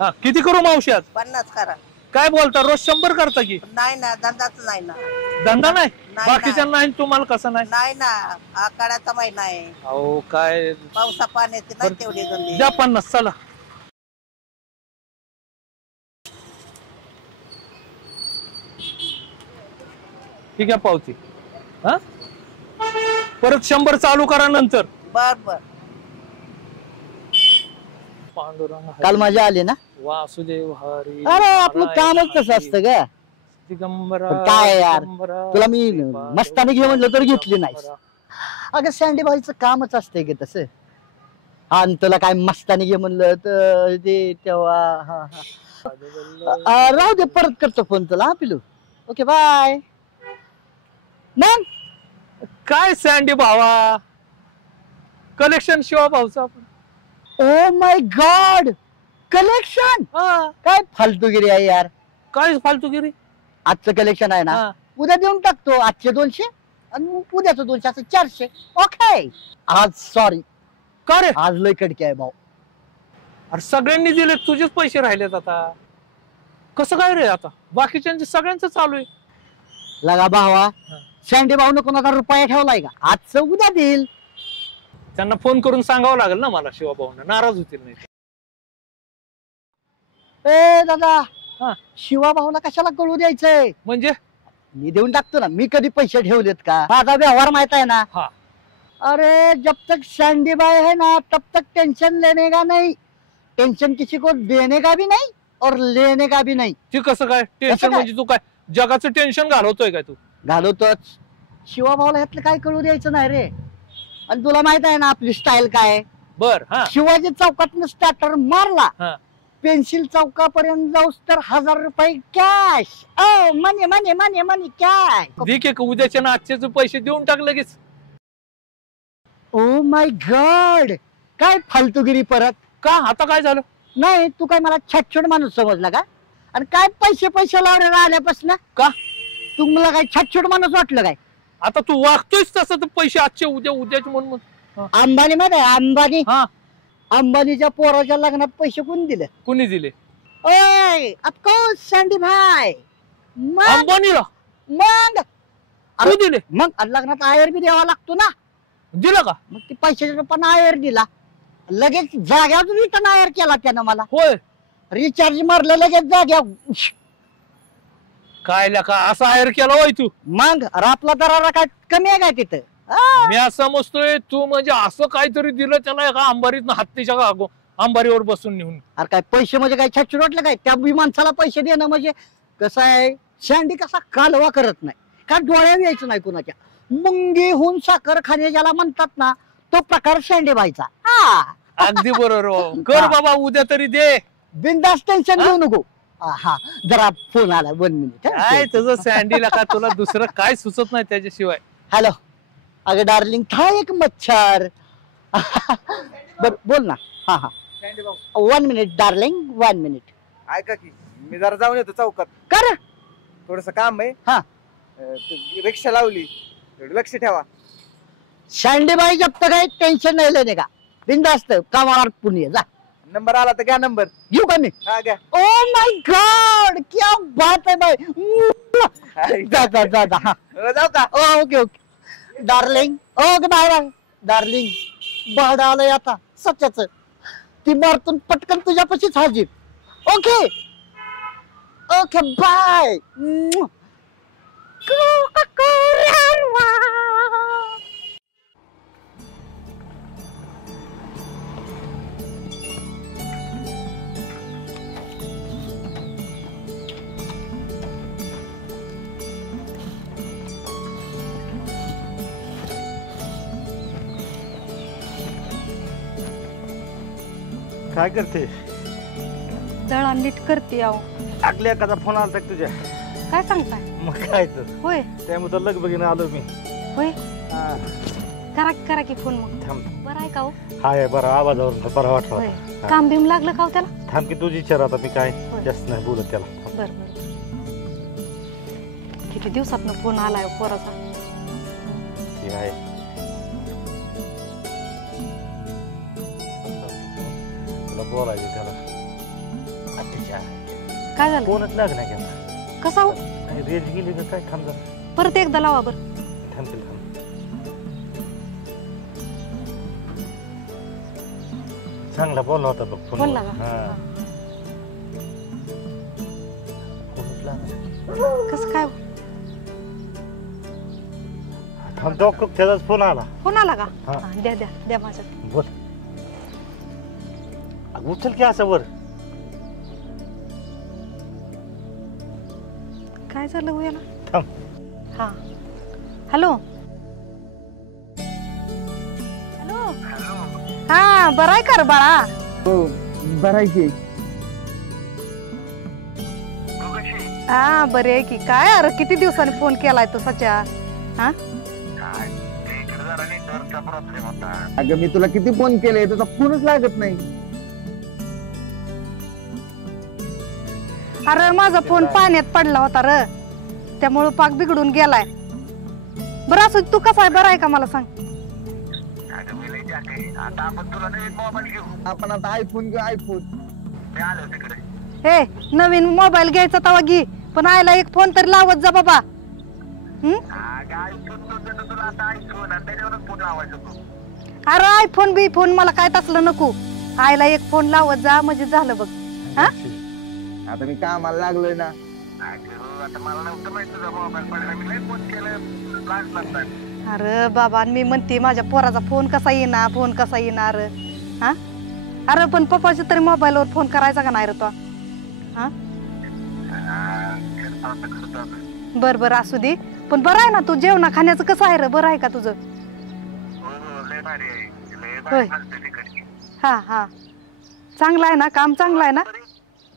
हा किती करू मावशी? 50 करा. काय बोलता, रोज 100 करता की? नाही ना, धंदाच नाही ना. धंदा नाही? नाही बाकीच्या ना. नाही, तुम्हाला कसं नाही? नाही ना, आकाडाचा महिना आहे. अहो काय पावसा पाण्याची नाही तेवढी गंदी. द्या 50. चला ठीक आहे, पावती. हा परत 100 चालू करा नंतर. बर. काल मजा आली ना? वासुदेव हरी. अरे आपलं कामच तसं असतं ग. दिगंबरा. काय यार, तुला मी मस्तानी घे म्हणलं तर घेतली नाही. अगं सँडी भाईचं कामच असतंय ग तसं. आणि तुला काय मस्तानी घे म्हणलं तर ते तेव्हा राहू दे, परत करतो फोन तुला. पिलू ओके बाय. मग काय सँडी भावा, collection Shiva Bhaucha. O my God, collection. काय फालतूगिरी आहे यार. काय फालतूगिरी? आजचं कलेक्शन आहे ना, उद्या देऊन टाकतो. आजचे 200 आणि उद्याचं 200, असं 400. ओके. आज सॉरी का रे? आज लय कडकी आहे भाऊ. अरे सगळ्यांनी दिले, तुझेच पैसे राहिलेत आता. कसं काय रे? आता बाकीच्यांचे सगळ्यांचं चालू आहे. लगा भावा, सँडी भाऊन कोणाचा रुपया ठेवलाय का? आजचं उद्या देईल. त्यांना फोन करून सांगावं लागेल ना मला, शिवा भाऊंना नाराज होतील नाही. ए दादा, शिवा भाऊला कशाला कळू द्यायचंय? म्हणजे मी देऊन टाकतो ना. मी कधी पैसे ठेवलेत का? माझा व्यवहार माहित आहे ना. अरे जब तक सँडी भाई है ना, तब तक टेंशन लेने का नहीं. टेंशन किसी को देने का भी नहीं और लेने का भी नहीं. ते कसं काय टेन्शन? म्हणजे तू काय जगाचं टेन्शन घालवतोय काय? तू घालवतोच. शिवा भाऊला ह्यातलं काय कळू द्यायचं नाही रे. आणि तुला माहित आहे ना आपली स्टाईल काय. बर हा शिवाजी चौकातनं स्टार्टर मारला हा पेन्सिल चौकापर्यंत जाऊस तर 1000 रुपये कॅश. ओ मनी मनी मनी मनी कॅश. दे की उद्याच्या ना आजचे पैसे देऊन टाक लगेच. ओ माय गॉड काय फालतूगिरी परत. का आता काय झालं. नाही तू काय मला छटछट माणूस समजला का. आणि काय पैसे लावले आल्यापासून का तू मला काय छटछट माणूस वाटलं काय. आता तू वागतोयस तसं तर पैसे आजचे उद्याचे म्हणून. अंबानी मध्ये अंबानी हा अंबानीच्या पोराच्या लग्नात पैसे कोण दिले. कोणी दिले. ओय ऑफकोर्स सँडी भाई. अंबानीला मग तू दिले. मग लग्नात आयर बी द्यावा लागतो ना. दिला का. मग ती पैशाचा पण आयर दिला. लगेच जाग्यावर रिटर्न आयर केला त्यानं मला. होय रिचार्ज मारलं लगेच जाग्यावर. काय का असा आयर केला होय तू. मग आपला दरारा काय कमी आहे काय तिथं. मी असं समजतोय तू म्हणजे असं काहीतरी दिलं त्याला एका अंबारीत हत्तीच्या अंबारीवर बसून नेऊन. अरे काय पैसे म्हणजे काय छटछट वाटलं काय. त्या माणसाला पैसे देणं म्हणजे कसं आहे. सँडी कसा कालवा करत नाही का डोळ्यावर यायचं नाही कुणाच्या. मुंगीहून साखर खाणे ज्याला म्हणतात ना तो प्रकार सँडी व्हायचा. अगदी बरोबर. कर बाबा उद्या तरी दे. बिनधास्त टेन्शन घेऊ नको. हा जरा फोन आला 1 मिनिट. काय तुझं सँडीला का तुला दुसरं काय सुचत नाही त्याच्याशिवाय. हॅलो अगं डार्लिंग था एक मच्छर. बोल ना. हा हा 1 मिनिट डार्लिंग 1 मिनिट. ऐका की मी जरा जाऊन येतो चौकात. कर थोडस काम आहे. हा रिक्षा लावली लक्ष ठेवा. सँडीबाई जब तक काही टेन्शन नाही लेने का. बिनधास्त कामावर पुणे जा. नंबर आला तर घ्या नंबर. घेऊ का मी. हा घ्या. ओ माय गॉड क्या बात है भाई. जा जा जा जा. हा जाऊ का. Okay okay darling. Okay bye bye darling. भाडं आलंय आता सच्याच. ती मारतून पटकन तुझ्यापाशीच हाजीर. Okay okay bye. काय करते. दळण नीट करते. अहो टाकले एखादा फोन आला तुझ्या. काय सांगताय. मग काय तर होय त्यामुळे तर लगबगीने आलो मी. होय करा की फोन मग. बरं आहे का हो. हाय बरं आवाजावरून बरं वाटलं. होय काम बिम लागलं का हो त्याला. थांब की तुझी विचार आता मी काय जास्त नाही बोलत त्याला. बर किती दिवसात फोन आलाय पोराचा. ठीक आहे बोलायचं त्याला. काय झालं. फोनच लाग नाही का. कसा हो. रेंज गेली का काय. थांब परत एकदा लावा बर. थांबतील चांगला बोलला होता बघ फोन. बोलला का. कसं काय. थांब त्याचाच फोन आला. फोन आला का. द्या द्या द्या माझ्यात. बोल उचल की असं वर. काय झालं हो याला. थांब. हा हॅलो हॅलो. हा बरं आहे का रे बाळा. हो बरं आहे की. हा बरे आहे की. काय अरे किती दिवसांनी फोन केलाय तू सच्या. हा अगं मी तुला किती फोन केले तुझा फोनच लागत नाही. अरे माझा फोन पाण्यात पडला होता र त्यामुळे पाक बिघडून गेलाय. बरं असं तू कसा आहे. बरं आहे का मला सांग. आपण आता आयफोन घेऊ आयफोन. हे नवीन मोबाईल घ्यायचा तवा घे पण आयला एक फोन तरी लावत जा बाबा. अरे आयफोन बी फोन मला काय तसलं नको. आयला एक फोन लावत जा म्हणजे झालं बघ. हा आता मी कामाला लागलोय ना. अरे बाबा मी म्हणते माझ्या पोराचा फोन कसा येणार फोन कसा येणार. हा अरे पण पप्पाच्या तरी मोबाईलवर फोन करायचा का नाही रे तो. हा बर बर असू दे पण बरं आहे ना तू जेवणा खाण्याचं कसं आहे रे. बरं आहे का तुझं. होय हा हा चांगलं आहे ना काम, चांगलं आहे ना?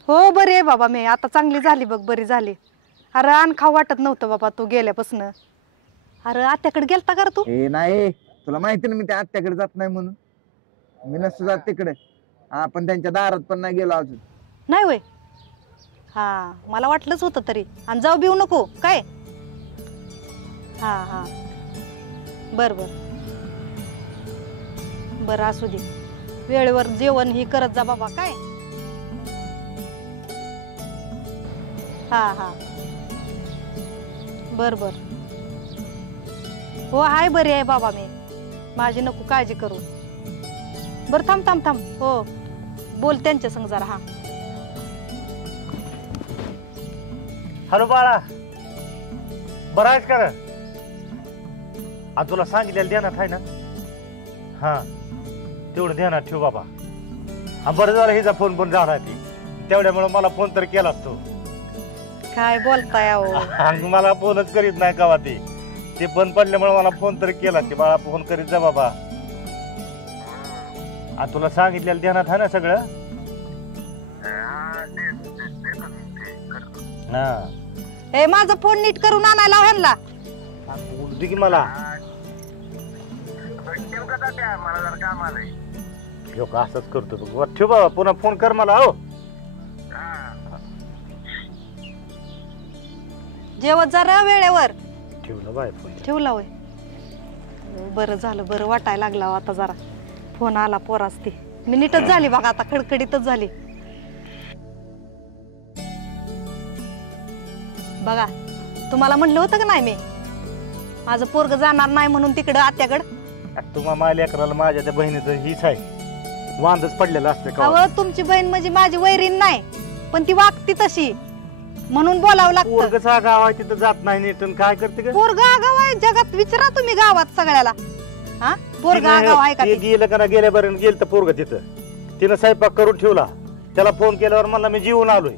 हो बरी आहे बाबा, मी आता चांगली झाली बघ, बरी झाली. अरे अन खाऊ वाटत नव्हतं बाबा तू गेल्यापासून. अरे आत्याकडे गेलता का रे तू? हे नाही, तुला माहिती ना मी त्या आत्याकडे जात नाही म्हणून. मी नसतो जात तिकडे. आपण त्यांच्या दारात पण नाही गेलो अजून. नाही होय? हा मला वाटलंच होतं तरी. आणि जाऊ बिऊ नको काय? हा हा बर बर बर, असू दे. वेळेवर जेवण ही करत जा बाबा काय? हा हा बर बर. हो हाय बरी आहे बाबा मी, माझी नको काळजी करू. बर थांब थांब थांब. हो बोल त्यांच्या संग जरा. हा हॅलो बाळा, बरं आहेस का रे? आज तुला सांगितलेलं ध्यानात आहे ना? हा तेवढं ध्यानात ठेव बाबा. हा बरं झालं हिचा फोन पण झाला ती, तेवढ्यामुळे मला फोन तर केला तू. काय बोलताय अहो? मला फोनच करीत नाही का ते बंद पडल्यामुळे मला फोन तर केला. ते बाळा फोन करीत जा बाबा. आज तुला सांगितलेलं ध्यानात आहे ना सगळं? हा ए माझा फोन नीट करून आणायला ह्यांना. बोलू दे की मला. लोक असंच करतो बघ. ठेव बाबा, पुन्हा फोन कर मला. हो जेवत जरा वेळेवर. ठेवलं बाय फोन. ठेवला होय? बरं झालं, बरं वाटायला लागला आता जरा. फोन आला पोरास ती. मी नीटच झाली बघा आता, खडखडीतच झाली बघा. तुम्हाला म्हणलं होतं का नाही मी माझं पोरग जाणार नाही म्हणून तिकडं आत्याकडं? तुम्हा माझ्या लेकराला माझ्या त्या बहिणीचं हीच आहे, वांदच पडलेलं असतं का? अहो तुमची बहीण म्हणजे माझी वैरीण नाही, पण ती वागती तशी म्हणून बोलावं लागतं. पोरगचा गाव आहे तिथं जात नाही नीट. काय करते का पोरग आगाव आहे? जगात विचारा तुम्ही गावात सगळ्याला. हा पोरग आगाव आहे का? गेलं का ना, गेल्यापर्यंत गेलं तर पोरग तिथं. तिनं स्वयंपाक करून ठेवला, त्याला फोन केल्यावर म्हणला मी जेवून आलोय.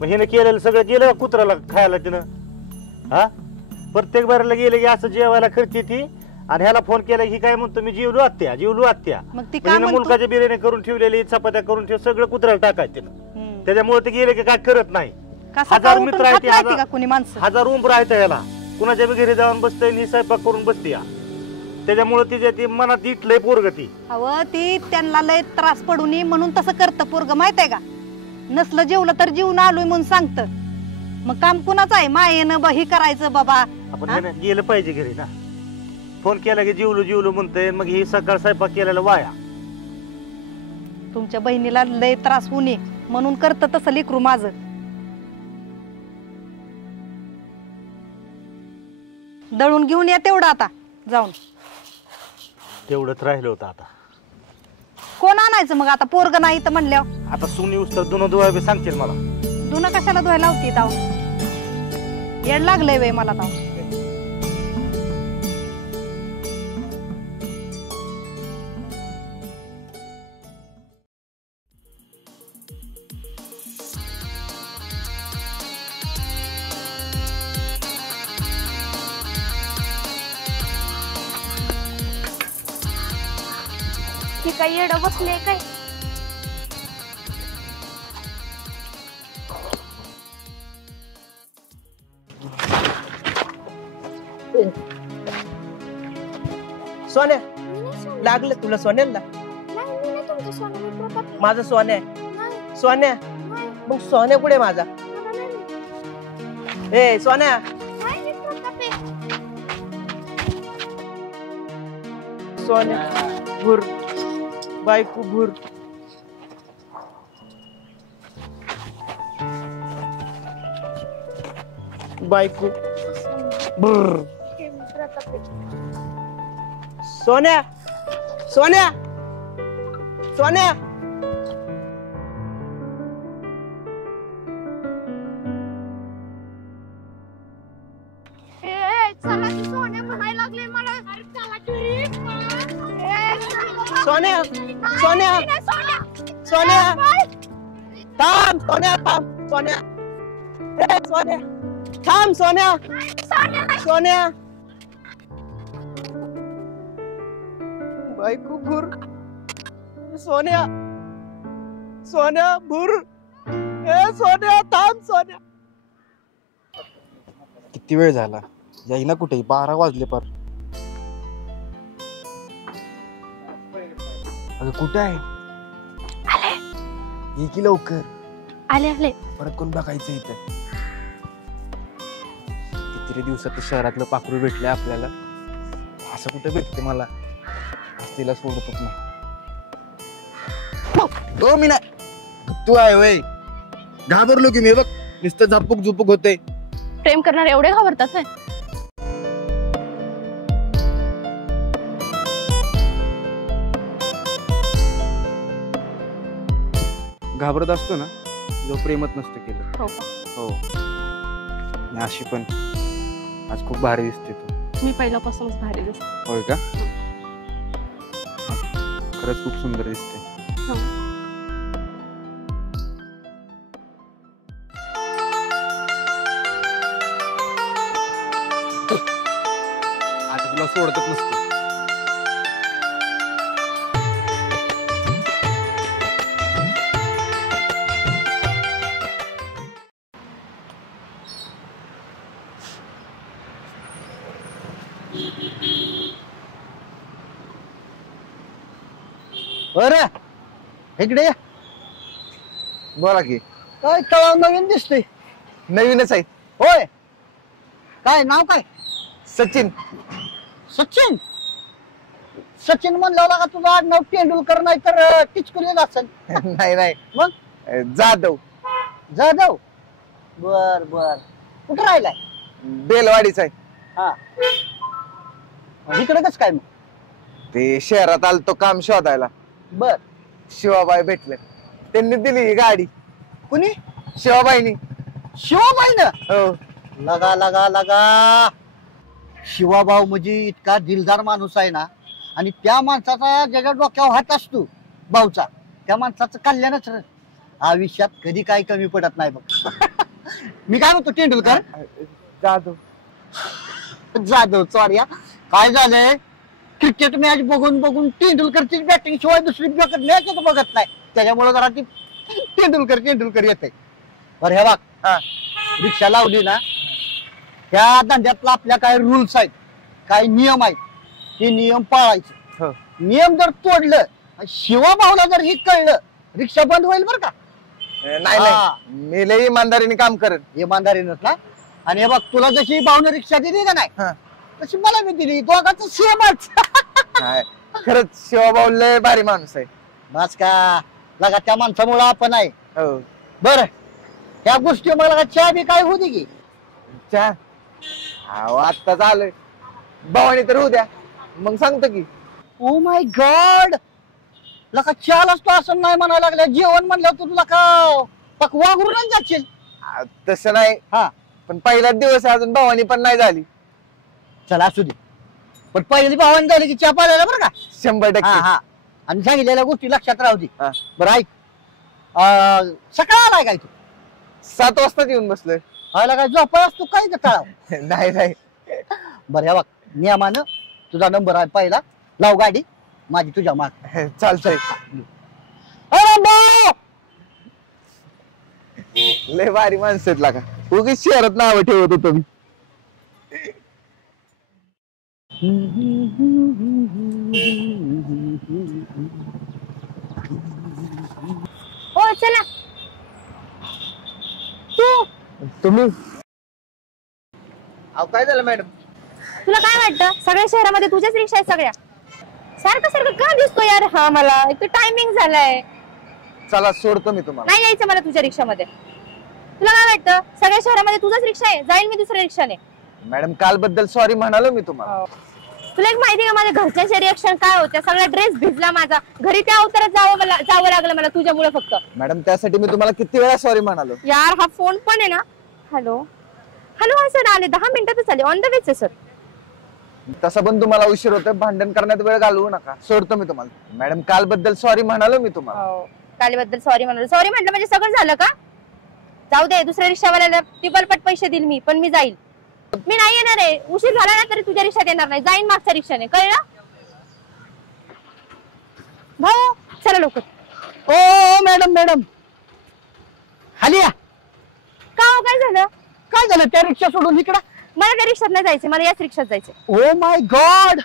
मग हिने केलेलं सगळं गेलं कुत्र्याला खायला तिनं. हा प्रत्येक बारीला गेले की असं जेवायला करते ती. आणि ह्याला फोन केला की काय म्हणतो मी जेवलो आत्या, जेवलो आत्या. मग ती काय म्हणतो? मुलकाच्या बिर्याणी करून ठेवलेली, चपात्या करून ठेव, सगळं कुत्र्याला टाकायचं तिनं. त्याच्यामुळे ते गेले की काय करत नाही. हजार मित्र आहेत, हजार उंबर आहेत ह्याला. कुणाच्या बी घरी जाऊन बसतय आणि स्वयंपाक करून बसते. त्याच्यामुळे तिच्या ती मनात इटलंय पोरग ती. अहो ती त्यांना लय त्रास पडू नये म्हणून तसं करतं पोरग, माहित आहे का? नसलं जेवलं तर जेवून आलोय म्हणून सांगतं. मग काम कुणाचं आहे? मायेनं ही करायचं बाबा. आपण गेलं पाहिजे घरी ना. फोन केला की जेवलो जेवलो म्हणतंय, मग ही सकाळ स्वयंपाक केलेला वाया. तुमच्या बहिणीला लय त्रास होऊ नये म्हणून करतं तसं लेकरू माझं. दळून घेऊन या तेवढं आता जाऊन. तेवढंच राहिलं होतं आता. कोण आणायचं मग आता? पोरग नाही तर म्हणल्यावर आता सुनी उस्तर दोन धुवा बी सांगतील मला. धुणं कशाला धुवायला लावती? ताव येड लागलंय वे मला ताव. हे काय येडं बसले काय? सोन्या लागलं तुला? सोन्याला माझं सोन्या आहे. सोन्या मग सोन्या कुठे माझा? ए सोन्या, सोन्या भूर बायको भूर. बायको भूर. सोन्या सोन्या सोन्या. सोन्या सोन्या सोन्या थांब. सोन्या थांब. सोन्या ए सोन्या थांब. सोन्या सोन्या. बायको भूर सोन्या सोन्या भूर ए सोन्या थांब सोन्या. किती वेळ झाला यायला कुठे 12 वाजले पर. अगं कुठे आहे? ये की लवकर. आले आले. परत कोण बघायचं इथं? किती दिवसात शहरातलं पाखरू भेटलंय आपल्याला. असं कुठे भेटते मला? तिला सोडतच नाही. हो मी नाही. तू आहे वय घाबरलो की मी बघ नुसतं झापूक झुपूक होते. प्रेम करणार एवढे घाबरतात आहे? घाबरत असतो ना जो प्रेमच नसतं केलं. हो का? हो. अशी पण आज खूप भारी दिसते तू. मी पहिल्यापासूनच भारी दिसते. होय का? खरंच खूप सुंदर दिसते. आता तुला सोडतच नसतो. बरं इकडे या. बोला की. काय तळाव नवीन दिसतोय? नवीनच आहे. होय. काय नाव काय? सचिन. सचिन सचिन म्हणलं का तुझं आडनाव तेंडुलकर नाही तर टिचकुलेच असेल. नाही नाही मग जाधव. जाधव. बर बर कुठं राहिलाय? बेलवाडीचा आहे. हा इकडे कस काय मग? ते शहरात आलतो काम शोधायला. बर. शिवाबाई भेटले त्यांनी दिली ही गाडी. कुणी? शिवाबाईनी. शिवाबाईनं? हो. लगा लगा लगा. शिवाभाऊ म्हणजे इतका दिलदार माणूस आहे ना. आणि त्या माणसाचा ज्याच्या डोक्यावर हात असतो भाऊचा त्या माणसाचं कल्याणच आयुष्यात कधी काही कमी पडत नाही बघ. मी काय म्हणतो तेंडुलकर? जाधव. जाधव चोऱ्या. काय झालंय क्रिकेट मॅच बघून बघून तेंडुलकरची बॅटिंग शिवाय दुसरी मॅचच बघत नाही. त्याच्यामुळे जरा ती तेंडुलकर येते. बरं हे बघ रिक्षा लावली ना त्या धंद्यातला आपल्या काय रूल्स आहेत काय नियम आहेत ते नियम पाळायचे. नियम जर तोडलं शिवाभाऊला जर हे कळलं रिक्षा बंद होईल बरं का? नाही नाही मी लई इमानदारीने काम करत. इमानदारीनच ना. आणि हे बघ तुला जशी भाऊने रिक्षा दिली का नाही तशी मला मी दिली. दोघांचं सेमच. खरंच शिवाभाऊ लय भारी माणूस आहे. बस का लगा त्या माणसामुळे आपण आहे. बर त्या गोष्टी मला चहा बी काय होती की? चहा आत्ताच आलोय. भावानी तर होऊ द्या मग सांगतो की. ओ माय गॉड लका चहालाच तो असं नाही म्हणायला लागल्या. जेवण म्हणलं तू तुला का वागरून जाशील. तसं नाही. हा पण पहिलाच दिवस अजून भावानी पण नाही झाली. चला असू दे पण पहिली भावानी झाली की चहा पाहिला बरं का? 100%. हा आणि सांगितलेल्या गोष्टी लक्षात राहू दे. बरं ऐक सकाळ आलाय काय तू? 7 वाजता येऊन बसलोय. आला काय झोपाय असतो काय तळाव? नाही नाही. बरं हे बघ नियमानं तुझा नंबर आहे पहिला लाव गाडी माझी तुझ्या माग. चालतंय. लय भारी माणसं आहेत लागा. उगीच शहरात नाव ठेवत होतो मी. हो चला. तुम्ही काय झालं मॅडम? तुला काय वाटतं सगळ्या शहरामध्ये तुझ्याच रिक्षा आहेत सगळ्या? सारखं सारखं का दिसतो यार हा मला? एक तर टायमिंग झालाय. चला सोडतो मी तुम्हाला. नाही यायचं मला तुझ्या रिक्षामध्ये. तुला काय वाटतं सगळ्या शहरामध्ये तुझाच रिक्षा आहे? जाईल मी दुसऱ्या रिक्षाने. मॅडम काल बद्दल सॉरी म्हणालो मी तुम्हाला. तुला एक माहिती का माझ्या घरच्यांचे रिएक्शन काय होत्या? सगळा ड्रेस भिजला माझा. घरी त्या अवतारात जावं लागलं मला तुझ्यामुळे फक्त. मॅडम त्यासाठी मी तुम्हाला किती वेळा सॉरी म्हणालो. यार हा फोन पण आहे ना. हॅलो हॅलो सर आले 10 मिनिटातच आले. ऑन द वेच आहे सर. तसं पण तुम्हाला उशीर होतं. भांडण करण्यात वेळ घालवू नका. सोडतो मी तुम्हाला. मॅडम काल बद्दल सॉरी म्हणालो मी तुम्हाला. कालबद्दल सॉरी म्हणालो. सॉरी म्हटलं म्हणजे सगळं झालं का? जाऊ दे दुसऱ्या रिक्षावाल्याला टिपलपट पैसे देईल मी पण मी जाईल. मी नाही येणार आहे. उशीर झाला ना तरी तुझ्या रिक्षात येणार नाही. जाईन मागच्या रिक्षाने कळलं? भाऊ चला लवकर. ओ मॅडम मॅडम खाली या. का हो, काय झालं? काय झालं? त्या रिक्षा सोडून इकडं. मला त्या रिक्षात नाही जायचं, मला याच रिक्षात जायचं. ओ माय गॉड.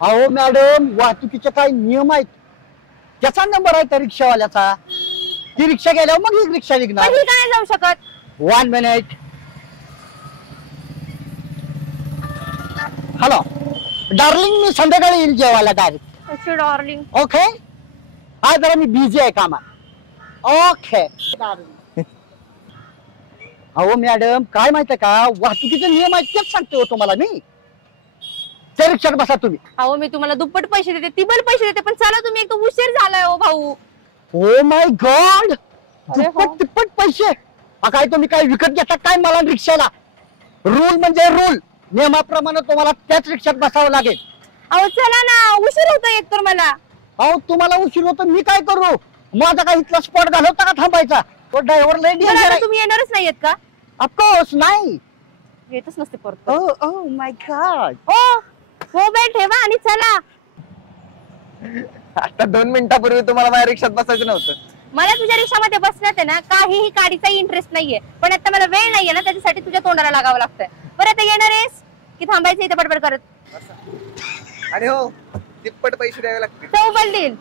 अहो मॅडम, वाहतुकीचे काय नियम आहेत. त्याचा नंबर आहे त्या रिक्षावाल्याचा. ती रिक्षा गेल्यावर मग ही रिक्षा निघणार. पण ही काय जाऊ शकत? 1 मिनिट. हॅलो डार्लिंग, मी संध्याकाळी येईल जेवायला डायरेक्ट. अच्छा डार्लिंग. ओके. आज जरा मी बिझी आहे कामात. ओके. अहो मॅडम, काय माहितीये का, वाहतुकीचे नियम आहेत तेच सांगते हो तुम्हाला मी. त्या रिक्षात बसा तुम्ही. अहो मी तुम्हाला दुप्पट पैसे देते, तिप्पट पैसे देते, पण चला तुम्ही, एक तर उशीर झालाय हो भाऊ. ओ माय गॉड. दुप्पट तिप्पट पैसे? काय तुम्ही काय विकत घेता काय मला रिक्षाला? रूल म्हणजे रूल. नियमाप्रमाणे तुम्हाला त्याच रिक्षात बसावं लागेल. अहो चला ना, उशीर होतो एक तर मला. अहो तुम्हाला उशीर होतो, मी काय करू? माझा काय इथला स्पॉट घालवता का थांबायचा? तो ड्रायव्हर लय डेंजर आहे. तुम्ही येणारच नाहीयेत का? ऑफकोर्स नाही. येतच नसते परत. ओ माय गॉड. मोबाईल ठेवा आणि चला. आता 2 मिनिटापूर्वी तुम्हाला माझ्या रिक्षात बसायचं नव्हतं. मला तुझ्या रिक्षामध्ये बसण्यात आहे ना काहीही काडीचा इंटरेस्ट नाहीये, पण आता मला वेळ नाहीये ना, त्याच्यासाठी तुझ्या तोंडाला लागावं लागतंय. बरं आता येणार आहेस की थांबायचं इथे बडबड करत? आणि हो, तिप्पट पैसे द्यावे लागतील. चौबल देईल.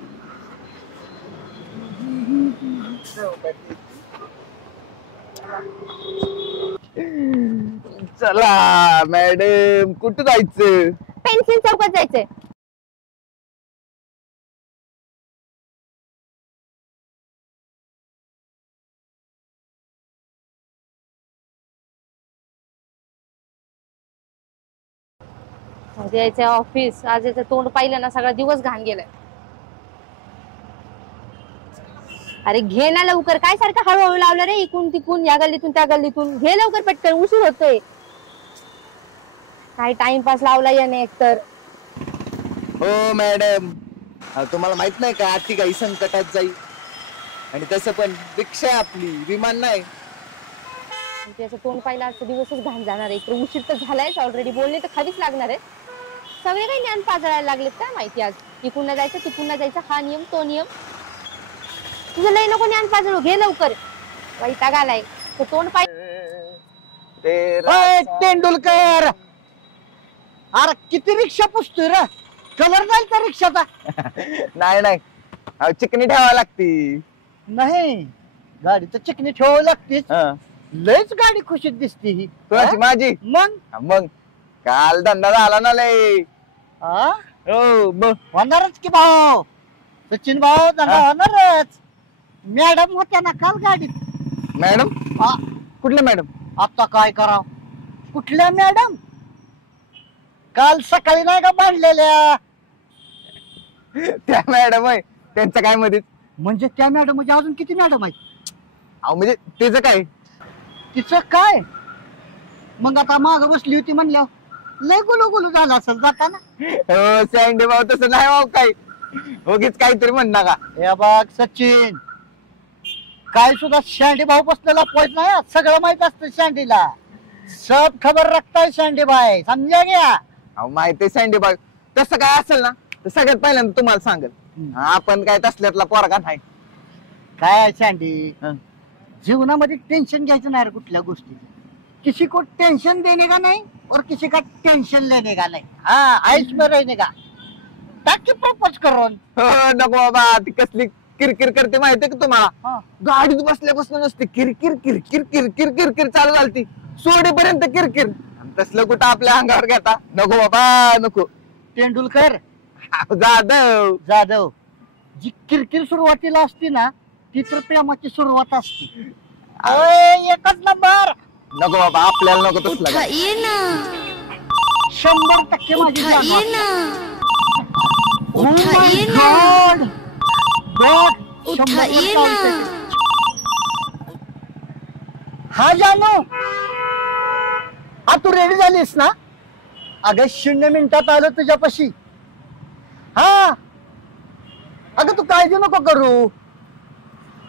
चला मॅडम, कुठं जायचं? पेन्सिल चौकात जायचंय. यायचं ऑफिस. आज याचं तोंड पाहिलं ना, सगळा दिवस घाण गेलाय. अरे घे ना लवकर, काय सारखं हळूहळू लावलं रे, इकून तिकून, या गल्लीतून त्या गल्लीतून. घे लवकर पटकन, उशीर होतोय. काय टाइमपास लावला याने एकतर. हो मॅडम, तुम्हाला माहित नाही का आर्थिक काही संकटात जाईल. आणि तसं पण रिक्षा आहे आपली, विमान नाही. त्याचं तोंड पाहिलं आजचा दिवसच घाण जाणार आहे. इकडे उशीर तर झालायच ऑलरेडी, बोलणे तर खालीच लागणार आहे. सगळे काही ज्ञान पाजळायला लागलेत काय माहिती आज. इकून नाही जायचं, तिकून नाही जायचं, हा नियम तो नियम. तुझं लई नको ज्ञान पाजळू, घे लवकर. वैताग आलाय. तोंड तेंडुलकर, अरे किती रिक्षा पुसतोय रे? कलर जाईल त्या रिक्षाचा. नाही नाही, चिकनी ठेवावी लागती. नाही, गाडी तर चिकनी ठेवावी लागतेच. लयच गाडी खुशीत दिसते ही. तुझी माझी मग काल धंदा झाला ना लय. हो होणारच की भाऊ. सचिन भाऊ धंदा होणारच. मॅडम होत्या ना काल गाडीत. मॅडम? कुठल्या मॅडम? आता काय कराव? कुठल्या मॅडम? काल सकाळी नाही का बांधलेल्या त्या मॅडम आहे. त्यांचं काय मध्ये? म्हणजे त्या मॅडम म्हणजे अजून किती मॅडम आहेत? अहो म्हणजे तिचं काय? तिचं काय? मग आता माग बसली होती म्हणल्यावर लय गुलू गुलू झाला असेल जाताना. हो सँडी भाऊ, तसं नाही भाऊ काय. उगीच काहीतरी म्हण नका. हे बघ सचिन, काय सुद्धा शँडी भाऊ बसलेला पोहोच नाही. सगळं माहित असतं शँडीला. सब खबर रखताय शँडी भाई, समजा गया. अहो माहिती सँडी भाऊ, तसं काय असेल ना तर सगळ्यात पहिल्यांदा तुम्हाला सांगेल. आपण काय तसल्यातला पोरगा नाही. काय शँडी, जीवनामध्ये टेन्शन घ्यायचं नाही कुठल्या गोष्टी. किसी को टेंशन देने का नहीं और किसी का टेंशन लेने का नहीं. हाँ, आयुष में रहने का. ताकि प्रपोज करो. नको बाबा, ती कसली किरकिर करते माहितीये का तुम्हाला? गाडीत बसल्यापासून नसते किरकिर किरकिर किरकिर किरकिर चालू झाली. सोडेपर्यंत किरकिर. तसलं कुठं आपल्या अंगावर घेता. नको बाबा नको. तेंडुलकर जाधव जाधव, जी किरकिर सुरुवातीला असते ना ती तर प्रेमाची सुरुवात असते. एकच नंबर. नको बाबा, आपल्याला नको तसलं. 100% माझी हा जानू, हा तू रेडी झालीस ना? अगं 0 मिनिटात आलो तुझ्यापाशी. हा अगं तू काळजी नको करू.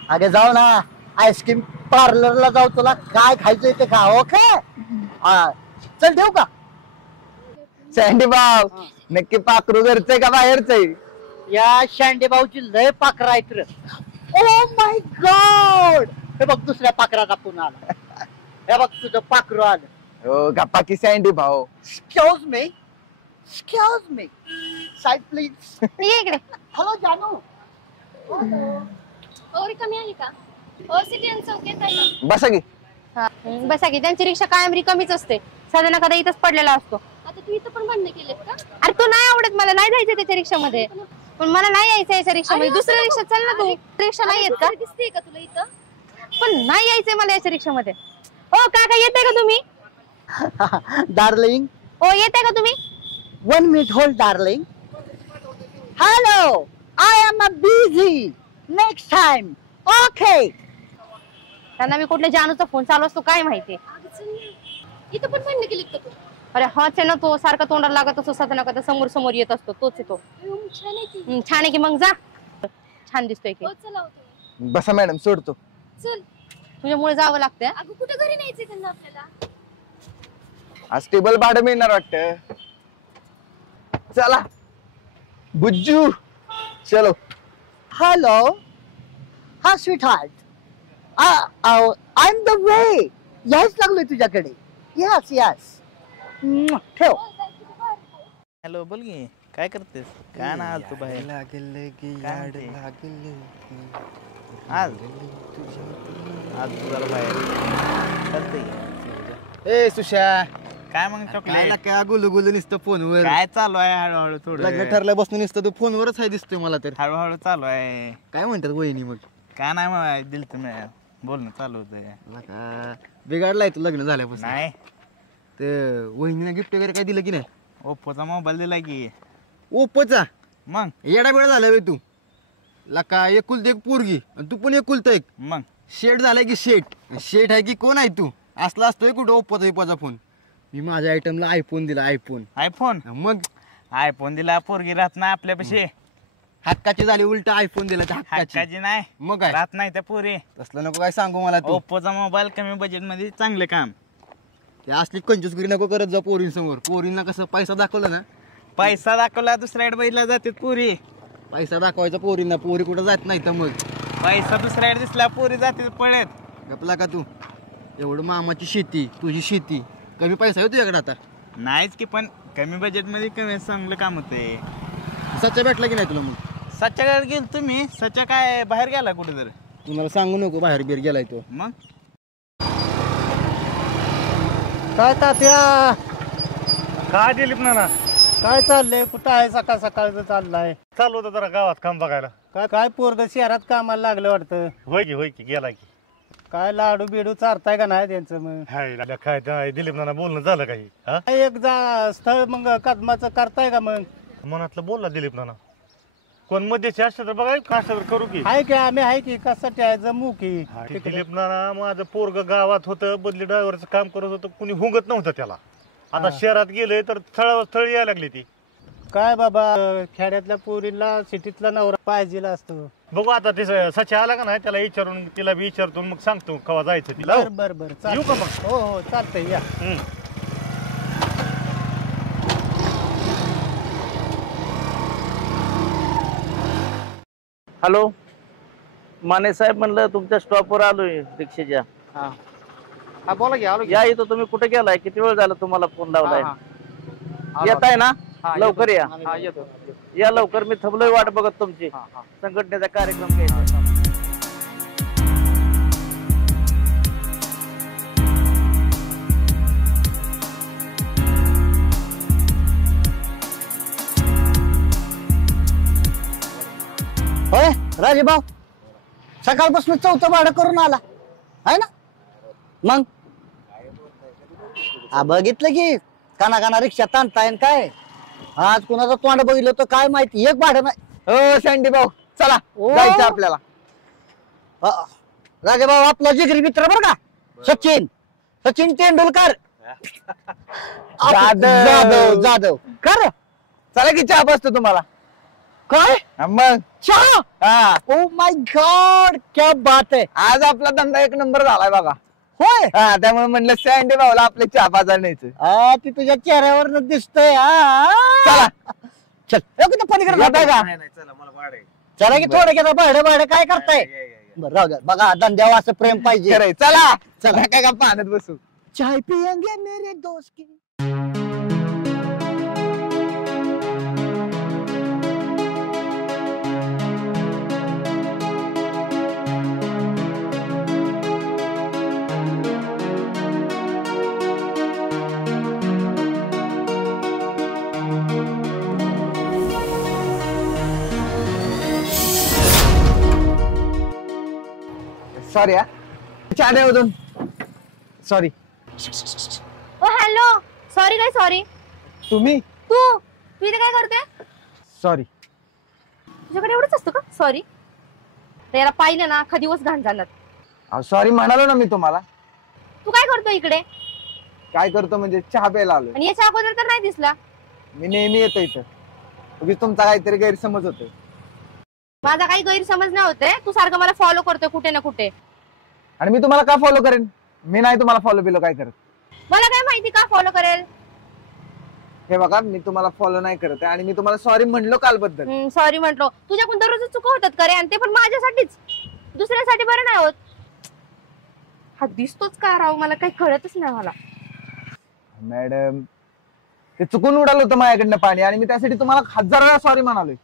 अगं जाऊ ना, आईस्क्रीम पार्लरला जाऊ, तुला काय खायचंय ते खा. ओके, चल ठेवू का? सँडी भाऊ, नक्की पाखरू घरचंय का बाहेरचंय? या शांडे भाऊची लय पाखरा आहेत रे. ओ माय गॉड, हे बघ दुसऱ्या पाखराचा पुन्हा आला. हे बघ तुझं पाखरू आलं. हो गप्पा की सँडी भाऊ. Excuse me side please. ये इकडे. हॅलो जानू. और कमी आहे का? ओ सिटीएन चौक येत आहे का? बसा की. बसा की. त्यांची रिक्षा कायम रिकामीच असते. साधा ना कदा इथंच पडलेला असतो. आता तू इथं पण बंद केलेत का? अरे तू नाही आवडत मला, नाही जायचं त्याच्या रिक्षामध्ये. पण मला नाही यायचं याच्या रिक्षामध्ये. दुसऱ्या रिक्षा चल ना तू. रिक्षा नाही येत का? दिसते का तुला इथं? पण नाही यायचंय मला याच्या रिक्षामध्ये. ओ काका येताय का तुम्ही? डार्लिंग. ओ येताय का तुम्ही? 1 minute hold darling. Hello, I am a busy. Next time. Okay. त्यांना मी कुठल्या जानूचा फोन चालू असतो काय माहिती. इथं पण बंद केलीत का तू? अरे हाच आहे ना तो, सारखा तोंडाला लागत असतो. साधा नका समोर समोर येत असतो, तोच येतो. छान आहे की मग जा. छान दिसतोय की. बसा मॅडम, सोडतो. चल, तुझ्यामुळे जावं लागतंय. अगं कुठे घरी न्यायचंय त्यांना आपल्याला? आज टेबल भाडं मिळणार वाटतं. चला बुज्जू चलो. Hello. हा स्वीटहार्ट. I'm the way. यायच लागलोय तुझ्याकडे. Yes. ठेव. हॅलो बोल की, काय करतेस? काय ना आज तू बाहेर लागले की याड लागले आज तू जरा बाहेर करते. ए सुशा, काय मग चॉकलेट? काय गुलू गुलू नुसतं फोनवर. काय चालू आहे? हळूहळू थोडं लग्न ठरलं बसून नुसतं तू फोनवरच आहे दिसतोय मला तर. हळूहळू चालू आहे. काय म्हणतात वहिनी मग? काय नाही मग दिल तुम्ही बोलणं चालू होतं. बिघाडलाय तू लग्न झाल्यापासून? नाही. ते वहिनीने गिफ्ट वगैरे काय दिलं की नाही? ओप्पोचा मोबाईल दिला की. ओप्पोचा? मग येडा बेडा झाला वे तू. लका एकुलते एक पोरगी आणि तू पण एकुलता एक. मग शेट झालाय की शेट आहे की कोण आहे तू? असला असतोय कुठं ओप्पोचा फोन. मी माझ्या आयटमला आयफोन दिला. आयफोन मग आयफोन दिला. पोरगी राहत नाही आपल्यापाशी. हक्काची झाली, उलट आयफोन दिला. हक्काची नाही, मग काय राहत नाही त्या पोरी. तसलं नको काय सांगू मला तू. ओप्पोचा मोबाईल कमी बजेट मध्ये चांगलं काम. ते असली कंजूसगिरी नको करत जा पोरींसमोर. पोरींना कसं पैसा दाखवला ना, पैसा दाखवला दुसऱ्याकडे बघितला जाते पोरी. पैसा दाखवायचा पोरींना. पोरी कुठं जात नाही तर मग पैसा दुसऱ्याकडे दिसला पोरी जाते पळत. गपला का तू? एवढं मामाची शेती, तुझी शेती, कमी पैसा आहे तुझ्याकडे आता? नाहीच की, पण कमी बजेट मध्ये कमी चांगलं काम होते. सच्चा भेटला की नाही तुला? मग सच्याकडे गेल तुम्ही? सच्या काय बाहेर गेला कुठे? तर तुम्हाला सांगू नको बाहेर बिर गेलाय तो. मग काय तात्या? काय दिलीप नाना? काय चाललंय? कुठं आहे? सकाळ सकाळचं चाललंय. चालू होतं जरा गावात काम बघायला. काय पोरग शहरात कामाला लागलं वाटतं. होय की गेला की. काय लाडू बिडू चारताय का नाही त्यांचं? मग हाय काय ते दिलीप नाना बोलणं झालं काही? हा, एक स्थळ मग कदमाचं करताय का? मग मनातलं बोलला दिलीप नाना. कोण मध्येची असलं तर बघा, का असलं तर करू की. आहे की आम्ही आहे की. कशासाठी आहे? जमू की. दिलीप नाना माझं पोरग गावात होतं, बदली ड्रायव्हरचं काम करत होतं, कुणी हुंगत नव्हतं त्याला. आता शहरात गेले तर स्थळ यायला लागली ती. काय बाबा, खेड्यातल्या पोरीला सिटीतला नवरा पाहिजे असतो. बघू आता ते सच्या आला का नाही, त्याला विचारून तिला बी विचारतो, मग सांगतो केव्हा जायचं तिला. बरं येऊ का मग? हो चालतंय या. हॅलो माने साहेब, म्हणलं तुमच्या स्टॉपवर आलोय रिक्षेच्या. हा बोला की. आलो या इथं. तुम्ही कुठे गेलाय? किती वेळ झाला तुम्हाला फोन लावलाय? येत आहे ना? लवकर या. या लवकर. मी थांबलोय वाट बघत तुमची. संघटनेचा कार्यक्रम घ्यायचा. होय राजेभाऊ, सकाळपासून चौथं भाडं करून आला आहे ना? मग बघितलं की काना रिक्षा ताणताय काय. आज कुणाचं तोंड बघितलं तर काय माहिती, एक भाडं नाही. हो सँडी भाऊ, चला जायचं आपल्याला. राजेभाऊ आपला जिगरी मित्र बरं का, सचिन तेंडुलकर. जाधव कर. चला की चहा बसतो तुम्हाला. काय मग चहा? ओ माय गॉड, क्या बात आहे. आज आपला धंदा एक नंबर झालाय बघा. होय. त्यामुळे म्हणलं सँडी भाऊला आपले चहा पाजायला न्यायचं. ती तुझ्या चेहऱ्यावर दिसतंय. चला चल कुठं पलीकडे जाताय का चला की थोडं घेता भाडं काय करताय बरं राहू द्या बघा धंद्यावर असं प्रेम पाहिजे चला चला काय का पाण्यात बसू चाय पियेंगे मेरे दोस्त की सॉरी चहा द्या अजून सॉरी ओ हॅलो सॉरी काय सॉरी तुम्ही तू इथे काय करते सॉरी तुझ्याकडे एवढंच असतं का सॉरी याला पाहिलं ना अख्खा दिवस घाण झाला सॉरी म्हणालो ना मी तुम्हाला तू काय करतो इकडे काय करतो म्हणजे चहा प्यायला आलोय आणि याच्या अगोदर तर नाही दिसला मी नेहमी येतो इथं उगीच तुमचा काहीतरी गैरसमज होतोय माझा काही गैरसमज नाही होते तू सारखं मला फॉलो करतोय कुठे ना कुठे आणि मी तुम्हाला का फॉलो करेन मी नाही तुम्हाला फॉलो बिलो काय करत मला काय माहिती का फॉलो करेल हे बघा मी तुम्हाला फॉलो नाही करत आणि मी तुम्हाला सॉरी म्हणलो काल बद्दल सॉरी म्हटलो तुझ्याकडून दररोज चुका होतात करे आणि ते पण माझ्यासाठीच दुसऱ्यासाठी बरं नाही होत हा दिसतोच का राव मला काही कळतच नाही मला मॅडम ते चुकून उडालं होतं माझ्याकडनं पाणी आणि मी त्यासाठी तुम्हाला 1000 वेळा सॉरी म्हणालोय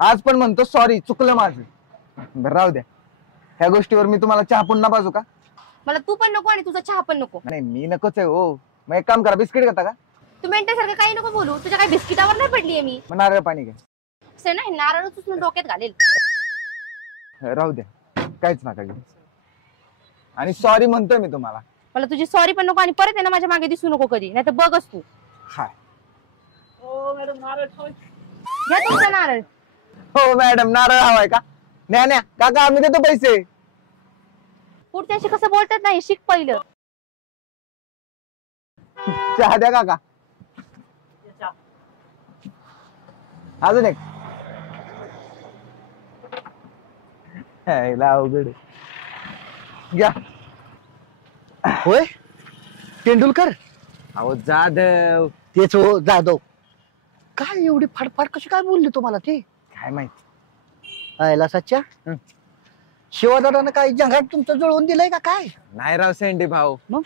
आज पण म्हणतो सॉरी चुकलं माझं बरं राहू द्या ह्या गोष्टीवर मी तुम्हाला चहा पुन्हा पाजू का मला तू पण नको आणि तुझा चहा पण नको नाही मी नकोच आहे हो मग एक काम करा बिस्किट घेता का तू मेंटेसारखं काही नको बोलू तुझ्या काही बिस्किटावर नाही पडलीये मी मग नारळ पाणी घ्या असे नाही नारळ उचलून डोक्यात घालेल राहू द्या काहीच नका घेऊ आणि सॉरी म्हणतोय मी तुम्हाला मला तुझी सॉरी पण नको आणि परत आहे ना माझ्या मागे दिसू नको कधी नाही तर बघच तू हाय घ्या तुमचा नारळ हो मॅडम नारळ हवाय का न्या काका आम्ही देतो पैसे पुढच्याशी कसं बोलतात नाही शिक पहिलं चहा द्या काका अजून एक अवघड घ्या होय तेंडुलकर अहो जाधव तेच हो जाधव काय एवढी फाडफाड कशी काय बोलली तुम्हाला ते काय माहिती आयला सच्चा शिवादादानं काय जंगाट तुमचं जुळवून दिलंय का काय नाही राव सेंडी भाऊ मग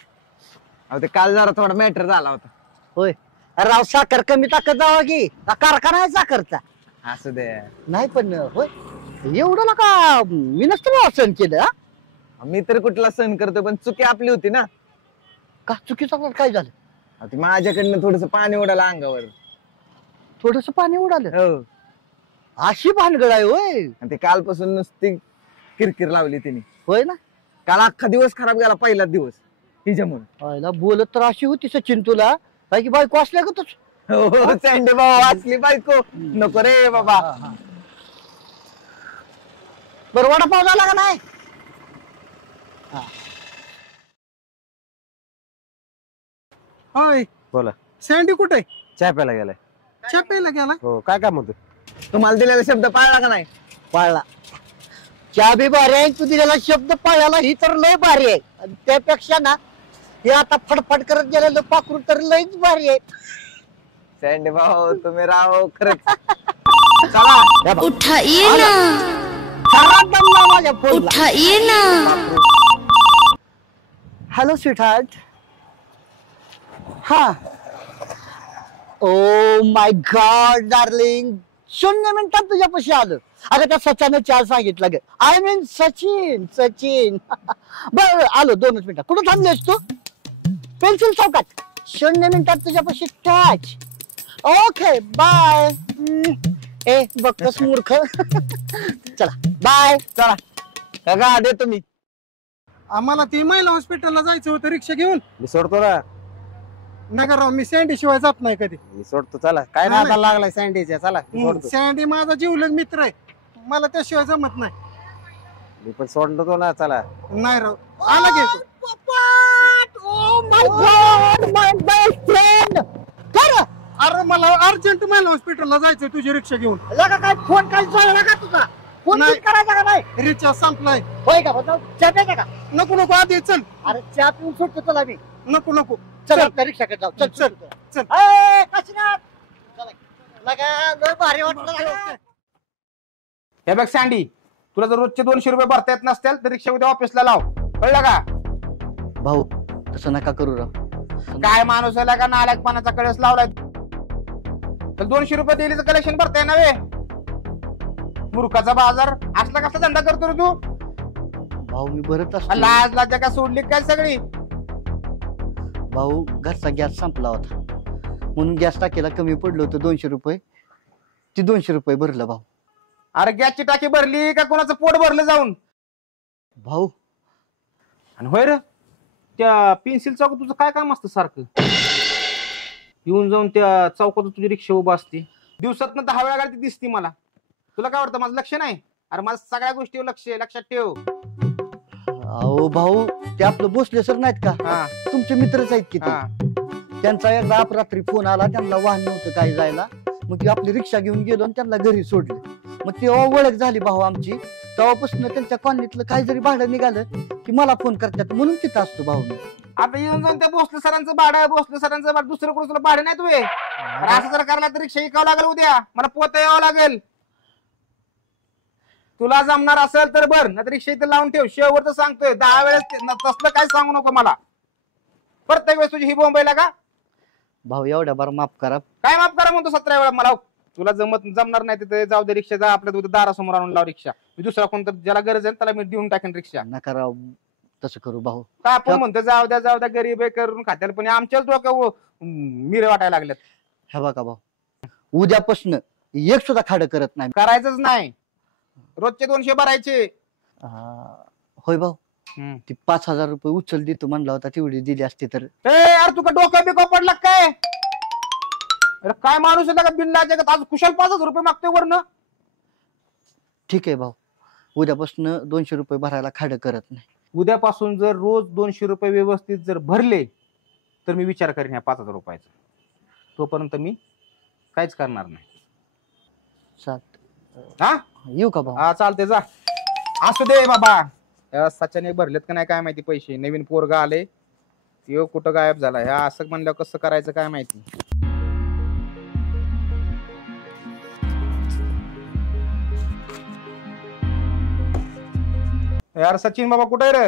अहो ते काल जरा थोडा मॅटर झाला होता होय राव साखर कमी टाकत जावा की कारखाना आहे साखरचा असू दे नाही पण होय एवढं का मी नसतं सण केलं मी तर कुठला सण करतो पण चुकी आपली होती ना का चुकीचं काय झालं ती माझ्याकडनं थोडस पाणी उडालं अंगावर थोडस पाणी उडालं हो अशी भानगड आहे होय आणि ते कालपासून नुसती किरकिर लावली तिने होय ना काल अख्खा दिवस खराब गेला पहिलाच दिवस हिच्यामुळे बोलत तर अशी होती सचिन तुला काय की बायको असल्या का तुझ सँडे भाऊ असली बायको नको रे बाबा बरं वडापाव झाला का नाही होय बोला सँडी कुठे चहा प्यायला गेलाय चहा प्यायला गेला हो काय काम होतं तुम्हाला दिलेला शब्द पाळला का नाही पाळला चहा बी भारी आहे तू दिलेला शब्द पाळायला ही तर लय भारी आहे आणि त्यापेक्षा ना हे आता फडफड करत गेलेलं पाखरू तर लयच भारी आहे सँडे भाऊ तुम्ही राव खरंच उठाइए ना माझ्या उठाइए ना हॅलो स्वीट हार्ट हा ओ माय गॉड डार्लिंग 0 मिनिटात तुझ्यापाशी आलं अगं त्या सचानं 4 सांगितलं ग आय मीन सचिन बर आलो 2 मिनिटात कुठं थांबलेस तू पेन्सिल चौकात 0 मिनिटात तुझ्यापाशी टच ओके बाय ए बघतोस मूर्ख चला बाय चला काका देतो मी आम्हाला ती महिला हॉस्पिटलला जायचं होतं रिक्षा घेऊन मी सोडतो ना नका राव मी सँडी शिवाय जात नाही कधी मी सोडतो चला काय नाही, नादा लागलाय सँडीच्या चला मी सोडतो सँडी माझा जीवलग मित्र आहे मला त्याशिवाय जमत नाही मी पण सोडतो ना चला नाही राव आला घेतो ओ my God my best friend कर अरे मला अर्जंट महिला हॉस्पिटलला जायचं तुझी रिक्षा घेऊन लगा काय फोन काय चालला का तुझा फोन नाही. करायचा का नाही रिचार्ज संपलाय होय का बघा चहा प्यायचा का नको आधी चल अरे चहा पिऊन सुटतो तुला मी नको चल आपल्या रिक्षाकडे जाऊ चल चल ए काशीनाथ चला भारी वाटलं. हे बघ सँडी, तुला जर रोजचे 200 रुपये भरता येत नसतील तर रिक्षा उद्या ऑफिसला लाव, कळलं का? भाऊ तसं नका करू राव. काय माणूस आला का नालायकपणाचा कळस लावलाय. तर 200 रुपये डेलीचं कलेक्शन भरताय ना वे? मूर्खाचा बाजार असला कसला धंदा करतो रे तू? भाऊ मी भरत असतो. लाज लाजा का सोडली काय सगळी? भाऊ घरचा गॅस संपला होता म्हणून गॅस टाकीला कमी पडलं होतं 200 रुपये, ती 200 रुपये भरलं भाऊ. अरे गॅसची टाकी भरली का कोणाचं पोट भरलं जाऊन? भाऊ आणि होय रे, त्या पेन्सिल चौकात तुझं काय काम असतं सारखं? येऊन जाऊन त्या चौकात तुझी रिक्षा उभा असते, दिवसात 10 वेळा गाडी दिसती मला. तुला काय वाटतं माझं लक्ष नाही? अरे माझं सगळ्या गोष्टीवर लक्ष आहे, लक्षात ठेव. अहो भाऊ ते आपलं भोसले सर नाहीत का, तुमचे मित्रच आहेत की ते. त्यांचा एकदा अपरात्री फोन आला, त्यांना वाहन नव्हतं काही जायला, मग ती आपली रिक्षा घेऊन गेलो आणि त्यांना घरी सोडलं. मग तेव्हा ओळख झाली भाऊ आमची. तेव्हापासून त्यांच्या कॉलनीतलं काही जरी भाडं निघालं की मला फोन करतात, म्हणून तिथं असतो भाऊ मी. आता येऊन जाऊन त्या भोसले सरांचं भाडं, भोसले सरांचं भाडं, दुसरं कोण तुला भाडं नाही तुझे? असं जर करायला तर रिक्षा शिकावं लागेल, उद्या मला पोता यावं लागेल. तुला जमणार असेल तर बर, नाही तर रिक्षा इथे लावून ठेव. शेवट तर सांगतोय 10 वेळेस तसलं काय सांगू नको मला. प्रत्येक वेळेस तुझी ही बोंबाईला का? भाऊ एवढ्या बार माफ करा. काय माफ करा म्हणतो 17 वेळा मला? तुला जमणार नाही तिथे जाऊ दे, रिक्षा जा आपल्या दारासमोर आणून लाव रिक्षा. मी दुसरा कोणता ज्याला गरज आहे त्याला मी देऊन टाकेन रिक्षा. नका राव तसं करू भाऊ. का आपण म्हणतो जाऊ द्या गरीब आहे करून खात्याला, पण आमच्याच डोक्यावर मिरे वाटायला लागल्यात. हे बघा भाऊ, उद्यापासून एक सुद्धा खाडं करत नाही. करायचंच नाही. रोजचे 200 भरायचे. होय भाऊ, ती 5000 रुपये उचल देतो म्हणला होता, तेवढी दिली असती तर. यार तुका डोकं बिकं पडला काय? अरे काय माणूस आहे का बिनला जगत, आज कुशल 5000 रुपये मागतोय वरनं. ठीक आहे भाऊ, उद्यापासून 200 रुपये भरायला खाडं करत नाही. उद्यापासून जर रोज 200 रुपये व्यवस्थित जर भरले तर मी विचार करेन ह्या 5000 रुपयाचा. तोपर्यंत मी काहीच करणार नाही. हा येऊ का भाऊ? हा चालते, जा. असू दे बाबा, सच्याने भरलेत का नाही काय माहिती पैसे. नवीन पोरगा आले, तो कुठं गायब झाला. ह्या असं म्हणल्यावर कसं करायचं काय माहिती. यार सचिन बाबा कुठे रे?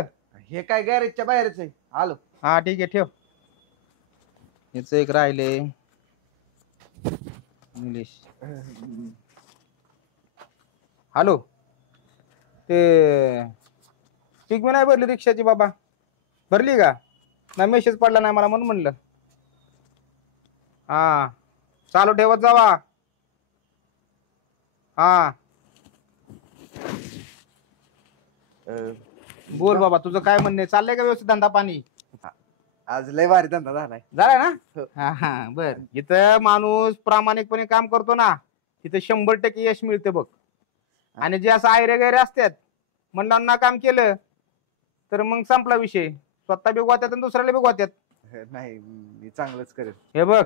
हे काय गॅरेजच्या बाहेरच आहे, आलो. हा ठीक आहे, ठेव. याच एक राहिले इंग्लिश. हॅलो, ते पिकमी नाही भरली रिक्षाची बाबा? भरली का? नाही मेसेज पडला नाही मला म्हणून म्हणलं. हा चालू ठेवत जावा. हा बोल बाबा, तुझं काय म्हणणं? चाललंय का व्यवस्थित धंदा पाणी? आज लय भारी धंदा झालाय. झालाय ना? हा बर. इथं माणूस प्रामाणिकपणे काम करतो ना, तिथं 100% यश मिळते बघ. आणि जे असं आयरे गैरे असतात, म्हणलं काम केलं तर मग संपला विषय. स्वतः बी गोत्यात आणि दुसऱ्याला बी गोत्यात. नाही मी चांगलंच करेल. हे बघ,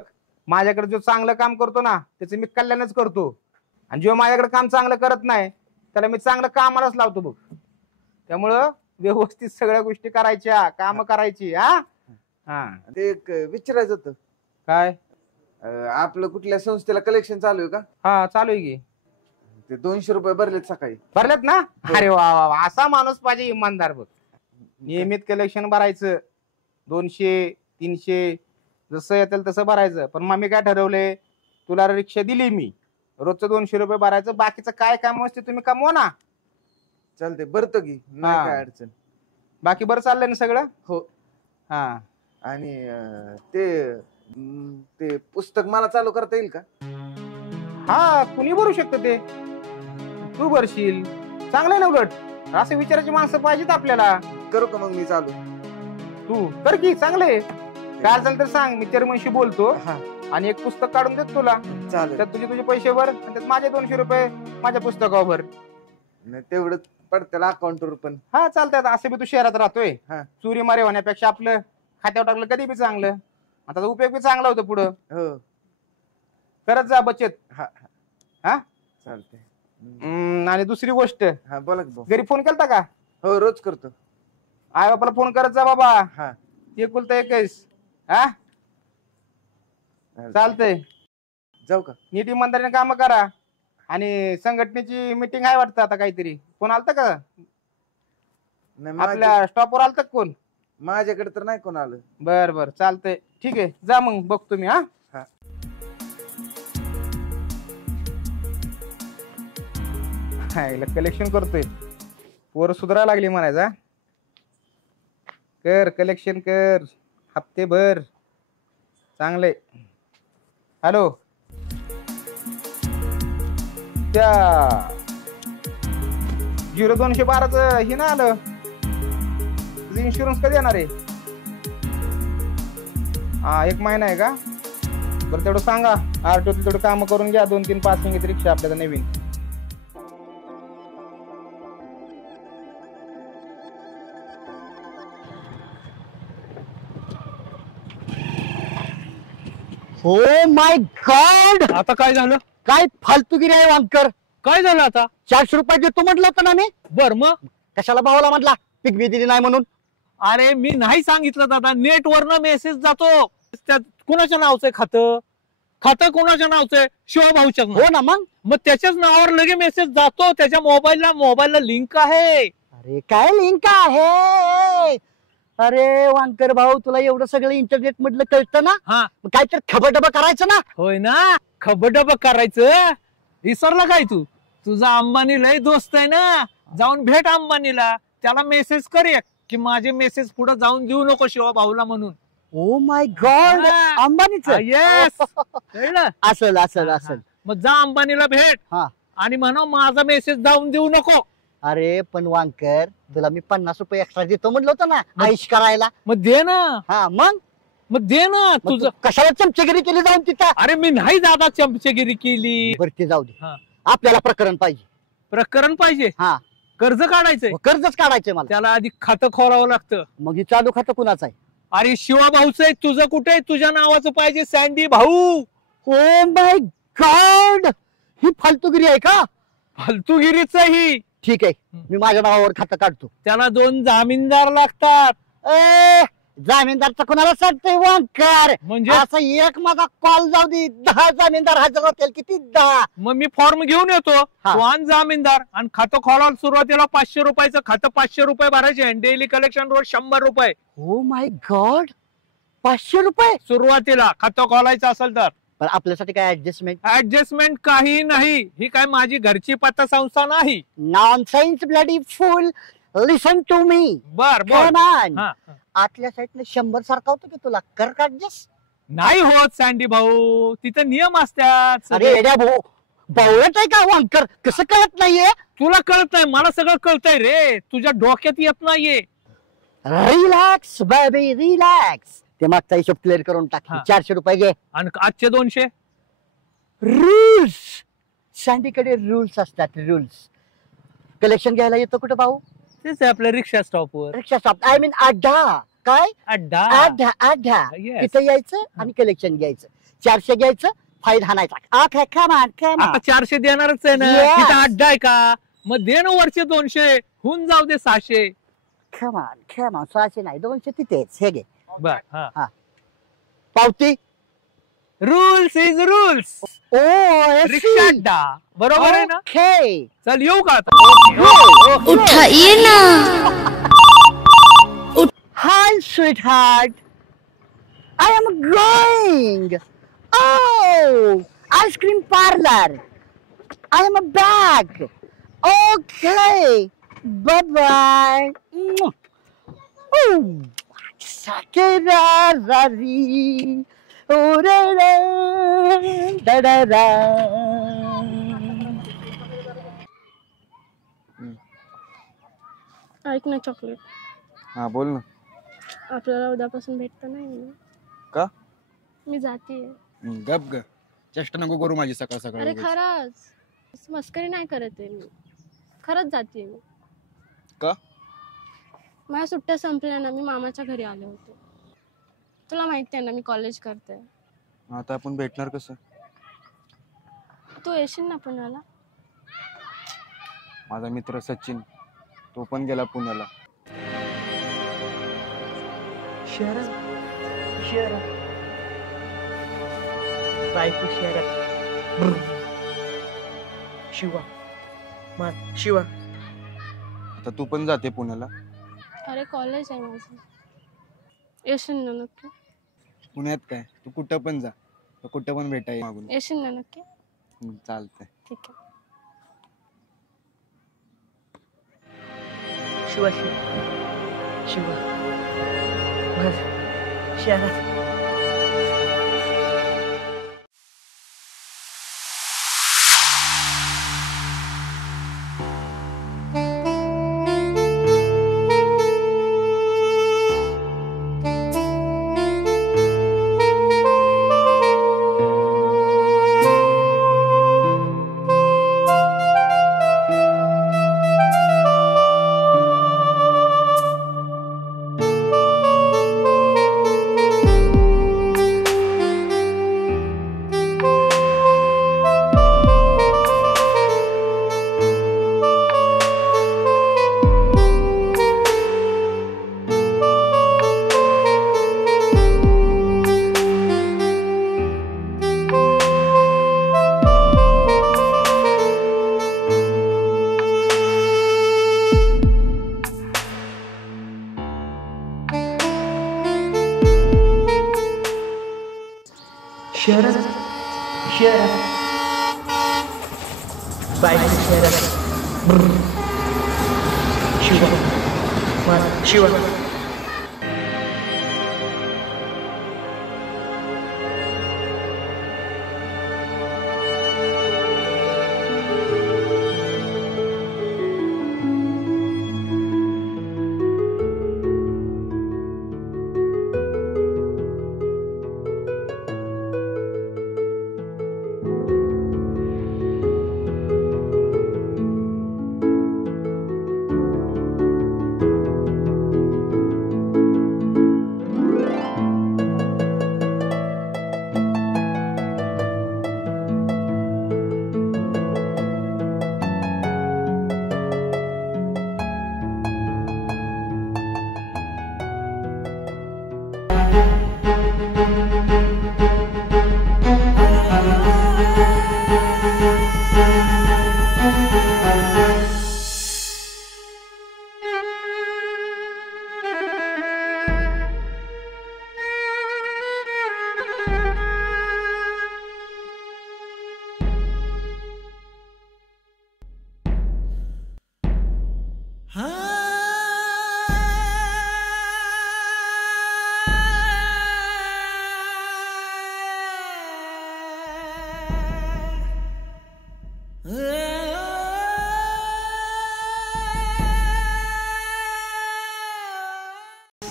माझ्याकडे जो चांगलं काम करतो ना त्याचं मी कल्याणच करतो, आणि जो माझ्याकडे काम चांगलं करत नाही त्याला मी चांगलं कामालाच लावतो बघ. त्यामुळं व्यवस्थित सगळ्या गोष्टी करायच्या, काम करायची. हा हा ते एक विचारायचं होतं. काय? आपलं कुठल्या संस्थेला कलेक्शन चालू आहे का? हा चालू आहे की. ते 200 रुपये भरलेत सकाळी. भरलेत ना? अरे वा वा, असा माणूस पाहिजे इमानदार बघ. नियमित कलेक्शन भरायचं, 200 300 जसं येतील तसं भरायचं. पण मग मी काय ठरवलंय, तुला रिक्षा दिली मी, रोजचं 200 रुपये भरायचं, बाकीचं काय काम असते तुम्ही कमवा ना. चालते, भरतो की, नाही काय अडचण. बाकी बरं चाललंय ना सगळं? हो. हा आणि ते पुस्तक मला चालू करता येईल का? हा कुणी भरू शकतं ते, तू भरशील. चांगलं ना उलट, असे विचाराची माणसं पाहिजेत आपल्याला. करू का मग मी चालू? तू कर की, चांगलंय. काय असेल तर सांग, मी चेअरमनशी बोलतो आणि एक पुस्तक काढून देतो तुला. चालेल. त्यात तुझे पैसे भर आणि त्यात माझे 200 रुपये माझ्या पुस्तकावर भर. तेवढं पडतं अकाउंटवर पण. हा चालतंय. असं बी तू शहरात राहतोय, चोरी मारे होण्यापेक्षा आपलं खात्यावर टाकलं कधी बी चांगलं. आता उपयोग बी चांगला होतो पुढं. हो, करत जा बचत. हा चालतंय. आणि दुसरी गोष्ट, बोला. घरी फोन केलता का? हो, रोज करतो. आई बापाला फोन करत जा बाबा. एकुलता एकच. हा चालतंय. जाऊ का? नीट इमानदारीने काम करा. आणि संघटनेची मीटिंग आहे वाटतं आता काहीतरी. कोण आलतं का आपल्या स्टॉपवर? आलतं कोण? माझ्याकडे तर नाही कोण आलं. बर बर चालतंय ठीक आहे. जा मग बघतो मी. कलेक्शन करतोय. पोरं सुधारायला लागली म्हणायचा. कर कलेक्शन कर हप्ते भर. चांगले. हॅलो त्या 0212च हे ना आलं. तुझं इन्शुरन्स कधी येणार आहे? हा 1 महिना आहे का? बरं तेवढं सांगा. आरटीओ तेवढं काम करून घ्या. 2-3 पासिंग आहेत रिक्षा आपल्याला नवीन. हो माय गॉड. आता काय झालं? काय फालतूगिरी आहे वांकर. काय झालं आता? 400 रुपये देतो म्हटलं होतं ना मी. बर मग कशाला भावाला म्हटला पिकवी दिली नाही म्हणून? अरे मी नाही सांगितलं दादा. नेटवरनं मेसेज जातो. त्यात कुणाच्या नावचं खातं? खातं कोणाच्या नावचं आहे? शिवभाऊच्या. हो ना. मग त्याच्याच नावावर लगे मेसेज जातो. त्याच्या मोबाईलला लिंक आहे. अरे काय लिंक आहे? अरे वांकर भाऊ तुला एवढं सगळं इंटरनेट मधलं कळतं ना? काय तर खबरडबा करायचं ना. होय ना. खबरडबा करायचं. विसरला काय तू? तुझा अंबानी लय दोस्त आहे ना. जाऊन भेट अंबानीला. त्याला मेसेज कर की माझे मेसेज पुढे जाऊन देऊ नको शिवभाऊला म्हणून. Oh my god. अंबानीच? येस. असल असल असल. मग जा अंबानीला भेट आणि म्हणा माझा मेसेज जाऊन देऊ नको. अरे पण वांकर तुला मी 50 रुपये एक्स्ट्रा देतो म्हणलं होतं ना आईश करायला. मग दे ना. हा मग दे ना. तुझं कशाला चमचेगिरी केली जाऊन तिथं? अरे मी नाही दादा चमचेगिरी केली. बरं ते जाऊ दे. आपल्याला प्रकरण पाहिजे. प्रकरण पाहिजे? हा. कर्ज काढायचंय? कर्जच काढायचंय मला. त्याला आधी खातं खोलावं लागतं. मग ही चालू खातं कुणाचं आहे? अरे शिवाभाऊचं आहे. तुझं कुठे? तुझ्या नावाचं पाहिजे सँडी भाऊ. ओ माय गॉड. ही फालतूगिरी आहे का? फालतूगिरीच ही. ठीक आहे मी माझ्या नावावर खातं काढतो. त्याला 2 जामीनदार लागतात. जामीनदारचा कोणाला सांगतोय वांकर? म्हणजे असं एक माझा कॉल जाऊ दे 10 जामीनदार हजर होतील. किती 10? मग मी फॉर्म घेऊन येतो. तू आण जामीनदार आणि खातं खोलायला सुरुवातीला 500 रुपयाचं खातं 500 रुपये भरायचे आणि डेली कलेक्शन रोज 100 रुपये. ओ माय गॉड. 500 रुपये सुरुवातीला खातं खोलायचं असेल तर. पण आपल्यासाठी काय ऍडजस्टमेंट काही नाही. ही काय माझी घरची पतसंस्था नाही. Nonsense bloody fool. Listen to me. बर आतल्या साईडने 100 सारखा होतो की तुला? कर ऍडजस्ट. नाही होत सँडी भाऊ. तिथं नियम असतात. अरे एड्या भाऊ बावळट आहे का वांकर? कसं कळत नाहीये? तुला कळत नाही. मला सगळं कळतंय रे. तुझ्या डोक्यात येत नाहीये. Relax baby relax. ते मागचा हिशोब क्लिअर करून टाक. 400 रुपये घे आणि आजचे 200. रूल्स. सँडीकडे रूल्स असतात. रूल्स. कलेक्शन घ्यायला येतो कुठं भाऊ? तेच आपल्या रिक्षा स्टॉपवर. रिक्षा स्टॉप आय मीन अड्डा. काय अड्डा? अड्डा अड्डा. तिथं यायचं आणि कलेक्शन घ्यायचं. 400 घ्यायचं. फाईन हाणायचा. आता 400 देणारच आहे ना. तिथं अड्डा आहे का? मग दे ना वरचे 200. होऊन जाऊ दे 600. खमान 600 नाही 200 तिथेच. हे घे. बर. पावती. Rules is rules. ओ रिक्षा अड्डा बरोबर आहे ना. चल येऊ का उठाइए ना. Hi sweetheart, I am going. Oh, ice cream parlor. I am back. Okay, bye bye. Oh, sakera rari. Oh da da da da. ऐक ना चॉकलेट. हा बोल ना. आपल्याला उद्यापासून भेटता नाही ना. का? मी जातीये. गप ग चेष्टा नको करू माझी सकाळ सकाळ. अरे खरंच मस्करी नाही करत आहे मी. खरंच जातीये मी. का? माझ्या सुट्ट्या संपल्या ना. मी मामाच्या घरी आले होते. तुला माहिती आहे ना मी कॉलेज करते. आता आपण भेटणार कसं? तू येशील ना पुण्याला? माझा मित्र सचिन तो पण गेला पुण्याला. शरद शरद बायको शरद शिवा मार शिवा. आता तू पण जाते पुण्याला? अरे कॉलेज आहे माझं. येशील ना नक्की? पुण्यात काय, तू कुठं पण जा, कुठं पण भेटाय मागून. येशील ना नक्की? चालतंय. ठीक आहे. शिवा शिवा शिवा मार शहरात. शहरात शहरात बाईक शहरात. शिवा मार शिवा.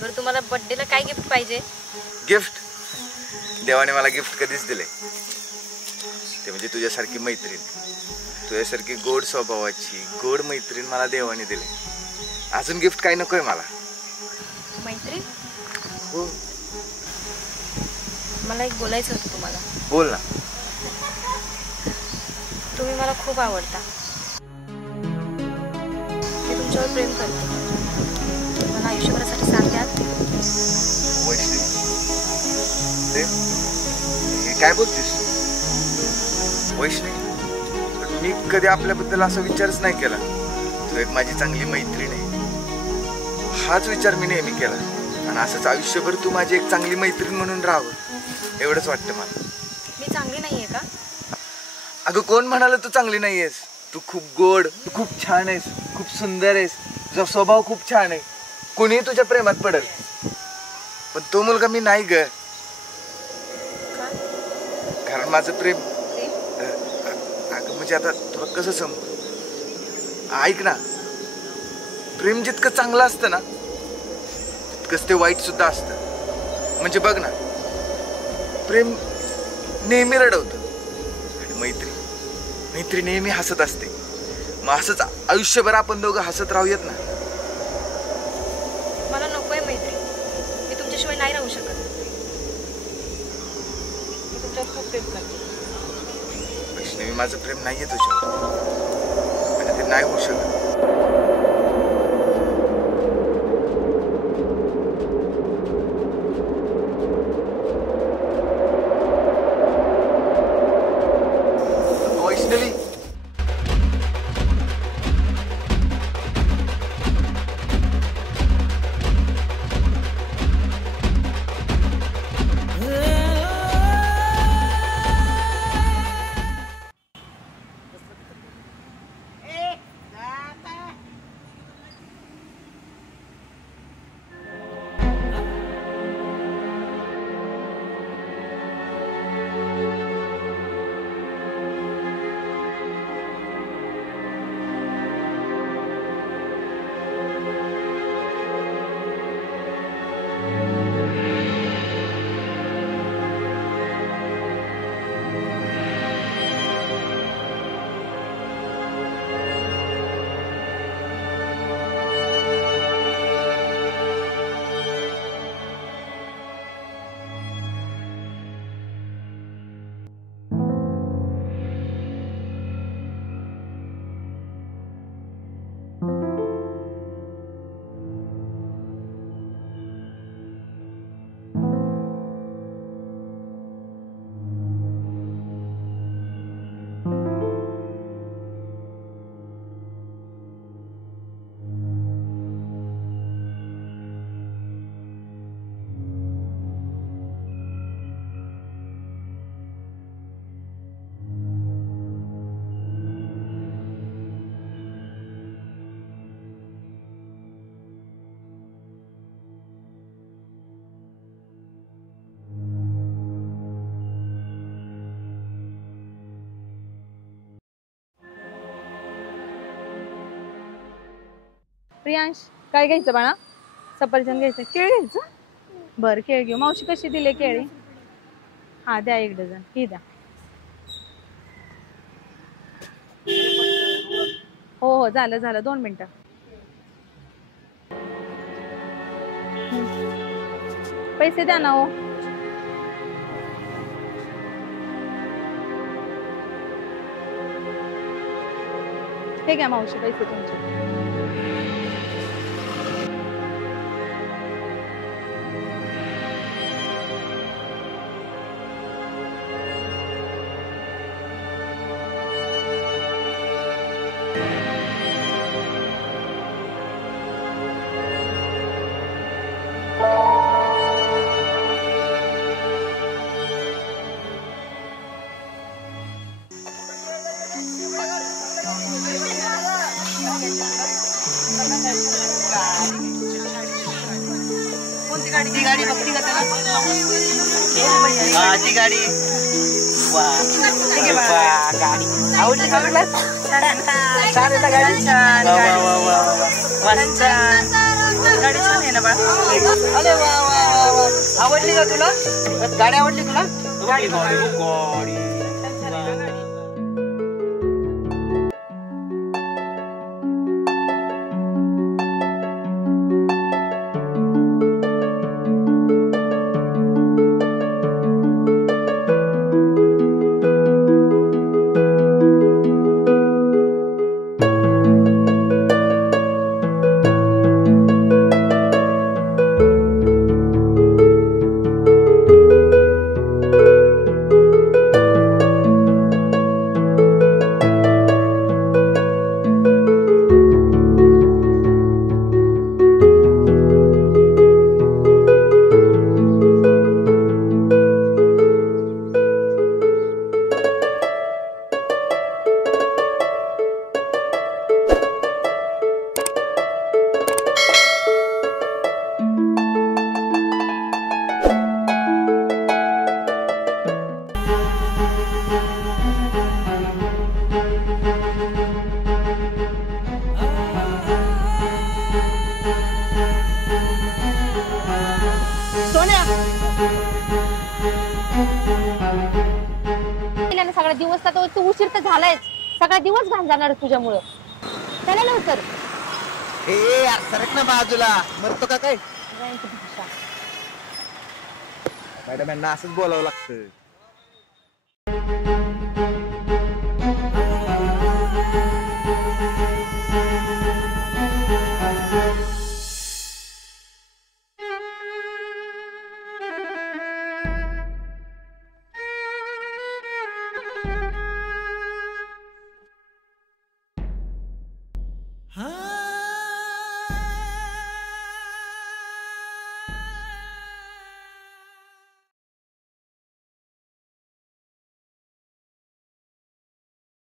बरं तुम्हाला बर्थडेला काय गिफ्ट पाहिजे? गिफ्ट? देवाने मला गिफ्ट कधीच दिले ते म्हणजे तुझ्यासारखी मैत्रीण, तुझ्यासारखी गोड स्वभावाची गोड मैत्रीण मला देवाने दिले. अजून गिफ्ट काय नकोय मला. मैत्रीण? हो. मला एक बोलायचं होतं तुम्हाला. बोल ना. तुम्ही मला खूप आवडता. मी तुमच्यावर प्रेम करते. मला आयुष्यभरासाठी साथ द्याल? वैष्णवी, हे काय बोलतेस वैष्णवी? मी कधी आपल्याबद्दल असा विचारच नाही केला. तू एक माझी चांगली मैत्रीण आहे हाच विचार मी नेहमी केला, आणि असंच आयुष्यभर तू माझी एक चांगली मैत्रीण म्हणून राहावं एवढंच वाटतं मला. मी चांगली नाहीये का? अगं कोण म्हणाल तू चांगली नाहीयेस? तू खूप गोड, तू खूप छान आहेस, खूप सुंदर आहेस, तुझा स्वभाव खूप छान आहे. कुणीही तुझ्या प्रेमात पडेल, पण तो मुलगा मी नाही ग. कारण माझं प्रेम अगं म्हणजे आता तुला कसं समजू? ऐक ना, प्रेम जितकं चांगलं असतं ना तितकंच ते वाईट सुद्धा असतं. म्हणजे बघ ना, प्रेम नेहमी रडवतं आणि मैत्री नेहमी हसत असते. मग असंच आयुष्यभर आपण दोघं हसत राहूयात ना. मला नकोय मैत्री, मी तुमच्याशिवाय नाही राहू शकत. मी तुमच्यावर खूप प्रेम करते. वैष्णवी, माझं प्रेम नाहीये तुझ्यावर, म्हणजे ते नाही होऊ शकत. प्रियांश काय घ्यायचं बाळा? सफरचंद घ्यायचं, केळ घ्यायचं? बरं केळ घेऊ. मावशी कशी दिले केळी? हा द्या 1 डझन. ही द्या. हो हो झालं झालं 2 मिनिटं. पैसे द्या ना हो. हे घ्या मावशी पैसे तुमचे. कोणती गाडी? ती गाडी बघती का त्याला? ती गाडी गाडी आवडली का तुला? छान आहे ना गाडी. छान गाडी छान आहे ना बा. अरे वा वा वा. आवडली का तुला? गाडी आवडली तुला? गाडी सगळा दिवस तर तू उशीर तर झालायच. सगळा दिवस घाण जाणार तुझ्यामुळं. चला लवकर. ए यार सरक ना बाजूला. मरतो का काय? मॅडम यांना असंच बोलावं लागतं.